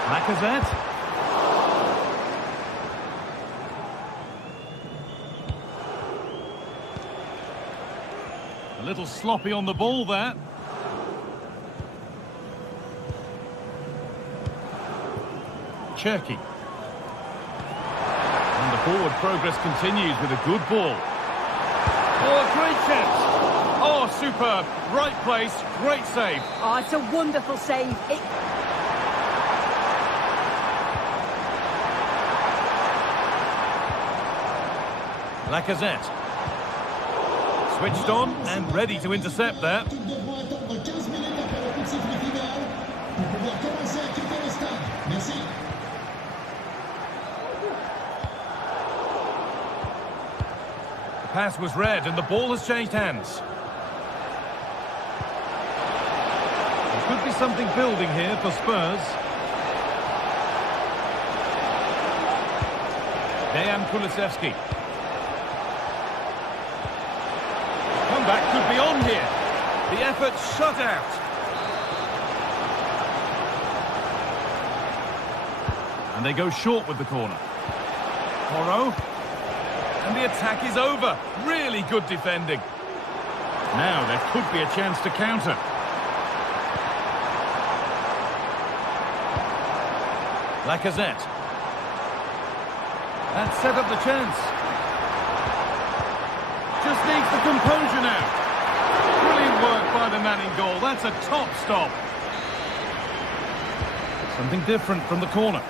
Lacazette. A little sloppy on the ball there. Cherki. And the forward progress continues with a good ball. Oh, a great chance. Oh, superb. Right place, great save. Oh, it's a wonderful save. Lacazette. Switched on and ready to intercept there. The pass was read and the ball has changed hands. There could be something building here for Spurs. Dejan Kulusevski. Comeback could be on here. The effort shut out. And they go short with the corner. Porro. And the attack is over. Really good defending. Now there could be a chance to counter. Lacazette. That set up the chance. Just needs the composure now. Brilliant work by the man in goal. That's a top stop. Something different from the corner.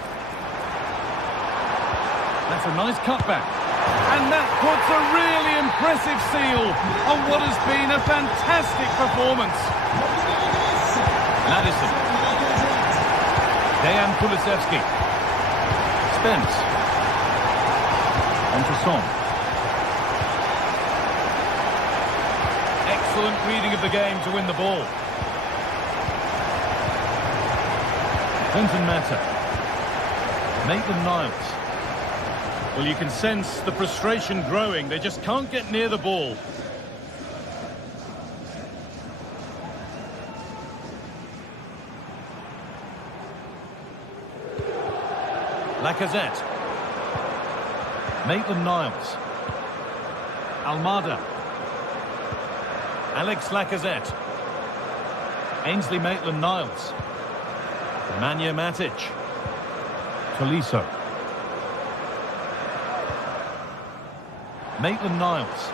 That's a nice cutback. And that puts a really impressive seal on what has been a fantastic performance. Madison. Dejan Kulusevski. Spence. On to Son. Excellent reading of the game to win the ball. Clinton Mata. Maitland-Niles. Well, you can sense the frustration growing. They just can't get near the ball. Lacazette. Maitland-Niles. Almada. Alex Lacazette. Ainsley Maitland-Niles. Nemanja Matic. Tolisso. Maitland-Niles.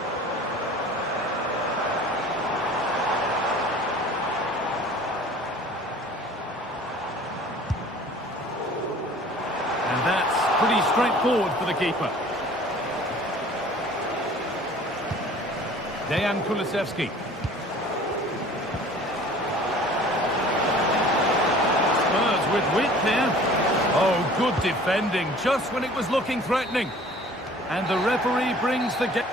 And that's pretty straightforward for the keeper. Dejan Kulusevski. Spurs with width here. Oh, good defending, just when it was looking threatening. And the referee brings the game.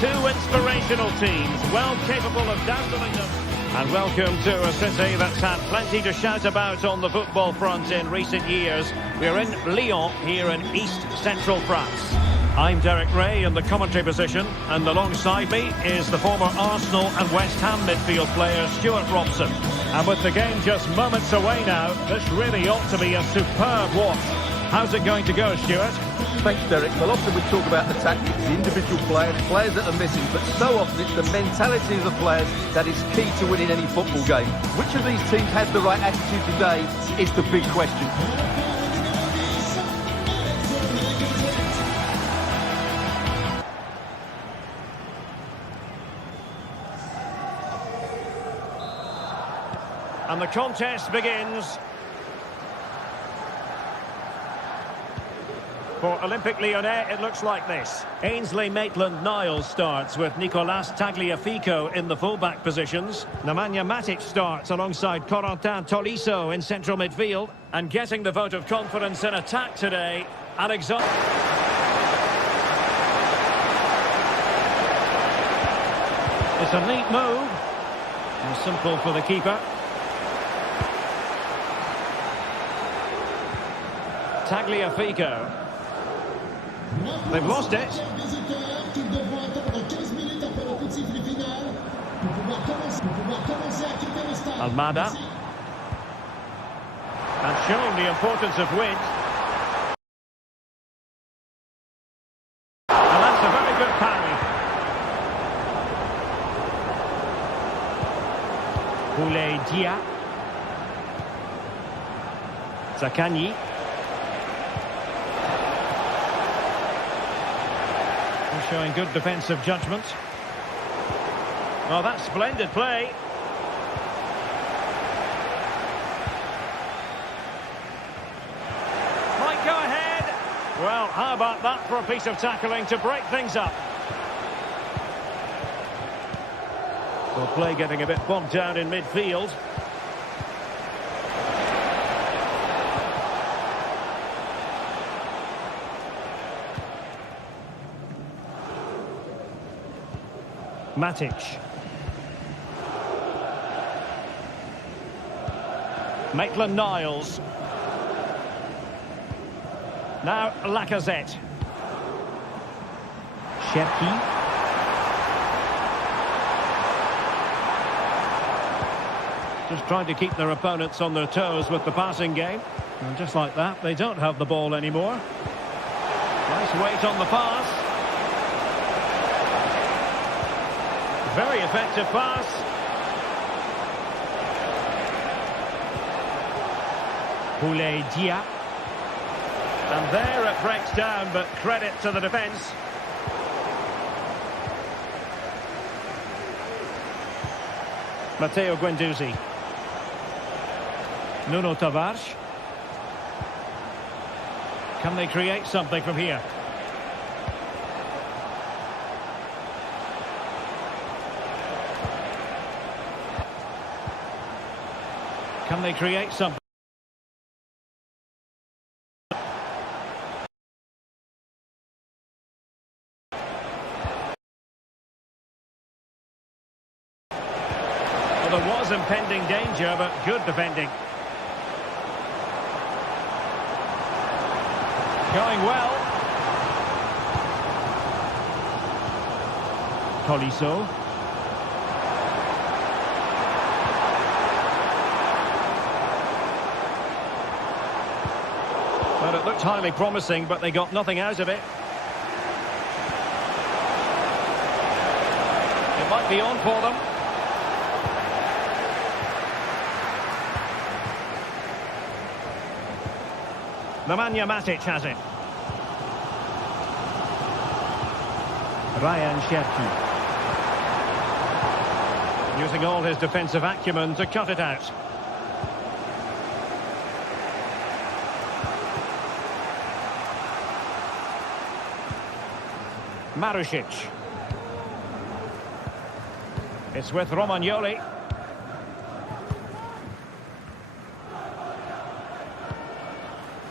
Two inspirational teams, well capable of dazzling them. And welcome to a city that's had plenty to shout about on the football front in recent years. We're in Lyon, here in East Central France. I'm Derek Ray in the commentary position, and alongside me is the former Arsenal and West Ham midfield player Stuart Robson. And with the game just moments away now, this really ought to be a superb watch. How's it going to go, Stuart? Thanks, Derek. Well, often we talk about the tactics, the individual players that are missing, but so often it's the mentality of the players that is key to winning any football game. Which of these teams has the right attitude today is the big question. And the contest begins. For Olympique Lyonnais, it looks like this. Ainsley Maitland-Niles starts with Nicolas Tagliafico in the fullback positions. Nemanja Matic starts alongside Corentin Tolisso in central midfield. And getting the vote of confidence in attack today, Alexander. It's a neat move. And simple for the keeper. Tagliafico. They've lost it. Almada. And showing the importance of width. And that's a very good parry. Boulaye Dia. Zaccagni. showing good defensive judgment. Oh, that's splendid play. Might go ahead. Well, how about that for a piece of tackling to break things up? Well, play getting a bit bogged down in midfield. Matic. Maitland-Niles. Now Lacazette. Cherki. Just trying to keep their opponents on their toes with the passing game. And just like that, they don't have the ball anymore. Nice weight on the pass. Very effective pass. Boulaye Dia. And there it breaks down, but credit to the defence. Matteo Guendouzi. Nuno Tavares. Can they create something from here? Can they create something? Well, there was impending danger, but good defending. Going well. Tolisso. Well, it looked highly promising, but they got nothing out of it. It might be on for them. Nemanja Matic has it. Ryan Cherki. Using all his defensive acumen to cut it out. Marušić. It's with Romagnoli.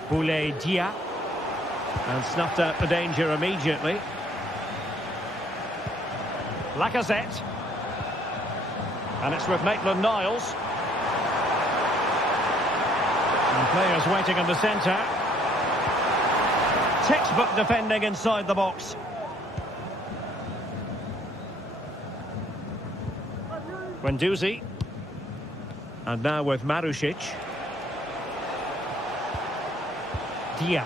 Boulaye Dia. And snuffed out the danger immediately. Lacazette. And it's with Maitland-Niles. And players waiting in the centre. Textbook defending inside the box. Guendouzi. And now with Marušić. Dia.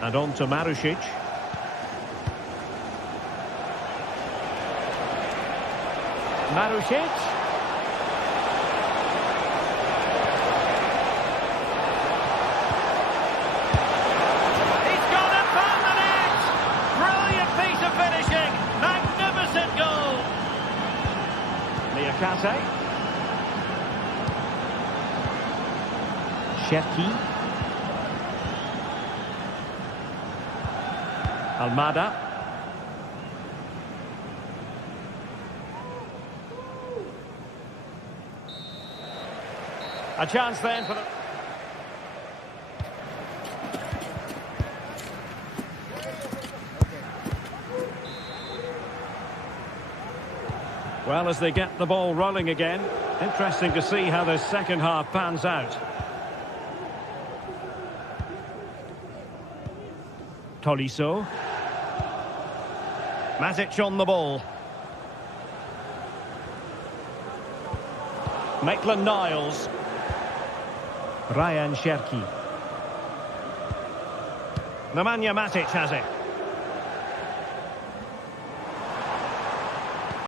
And on to Marušić. Marušić. He's gone and found the net! Brilliant piece of finishing! Magnificent goal! Liakate. Cherki. Almada. A chance then for the... Well, as they get the ball rolling again, interesting to see how the second half pans out. Tolisso. Matic on the ball. Maitland-Niles. Ryan Cherki. Nemanja Matic has it.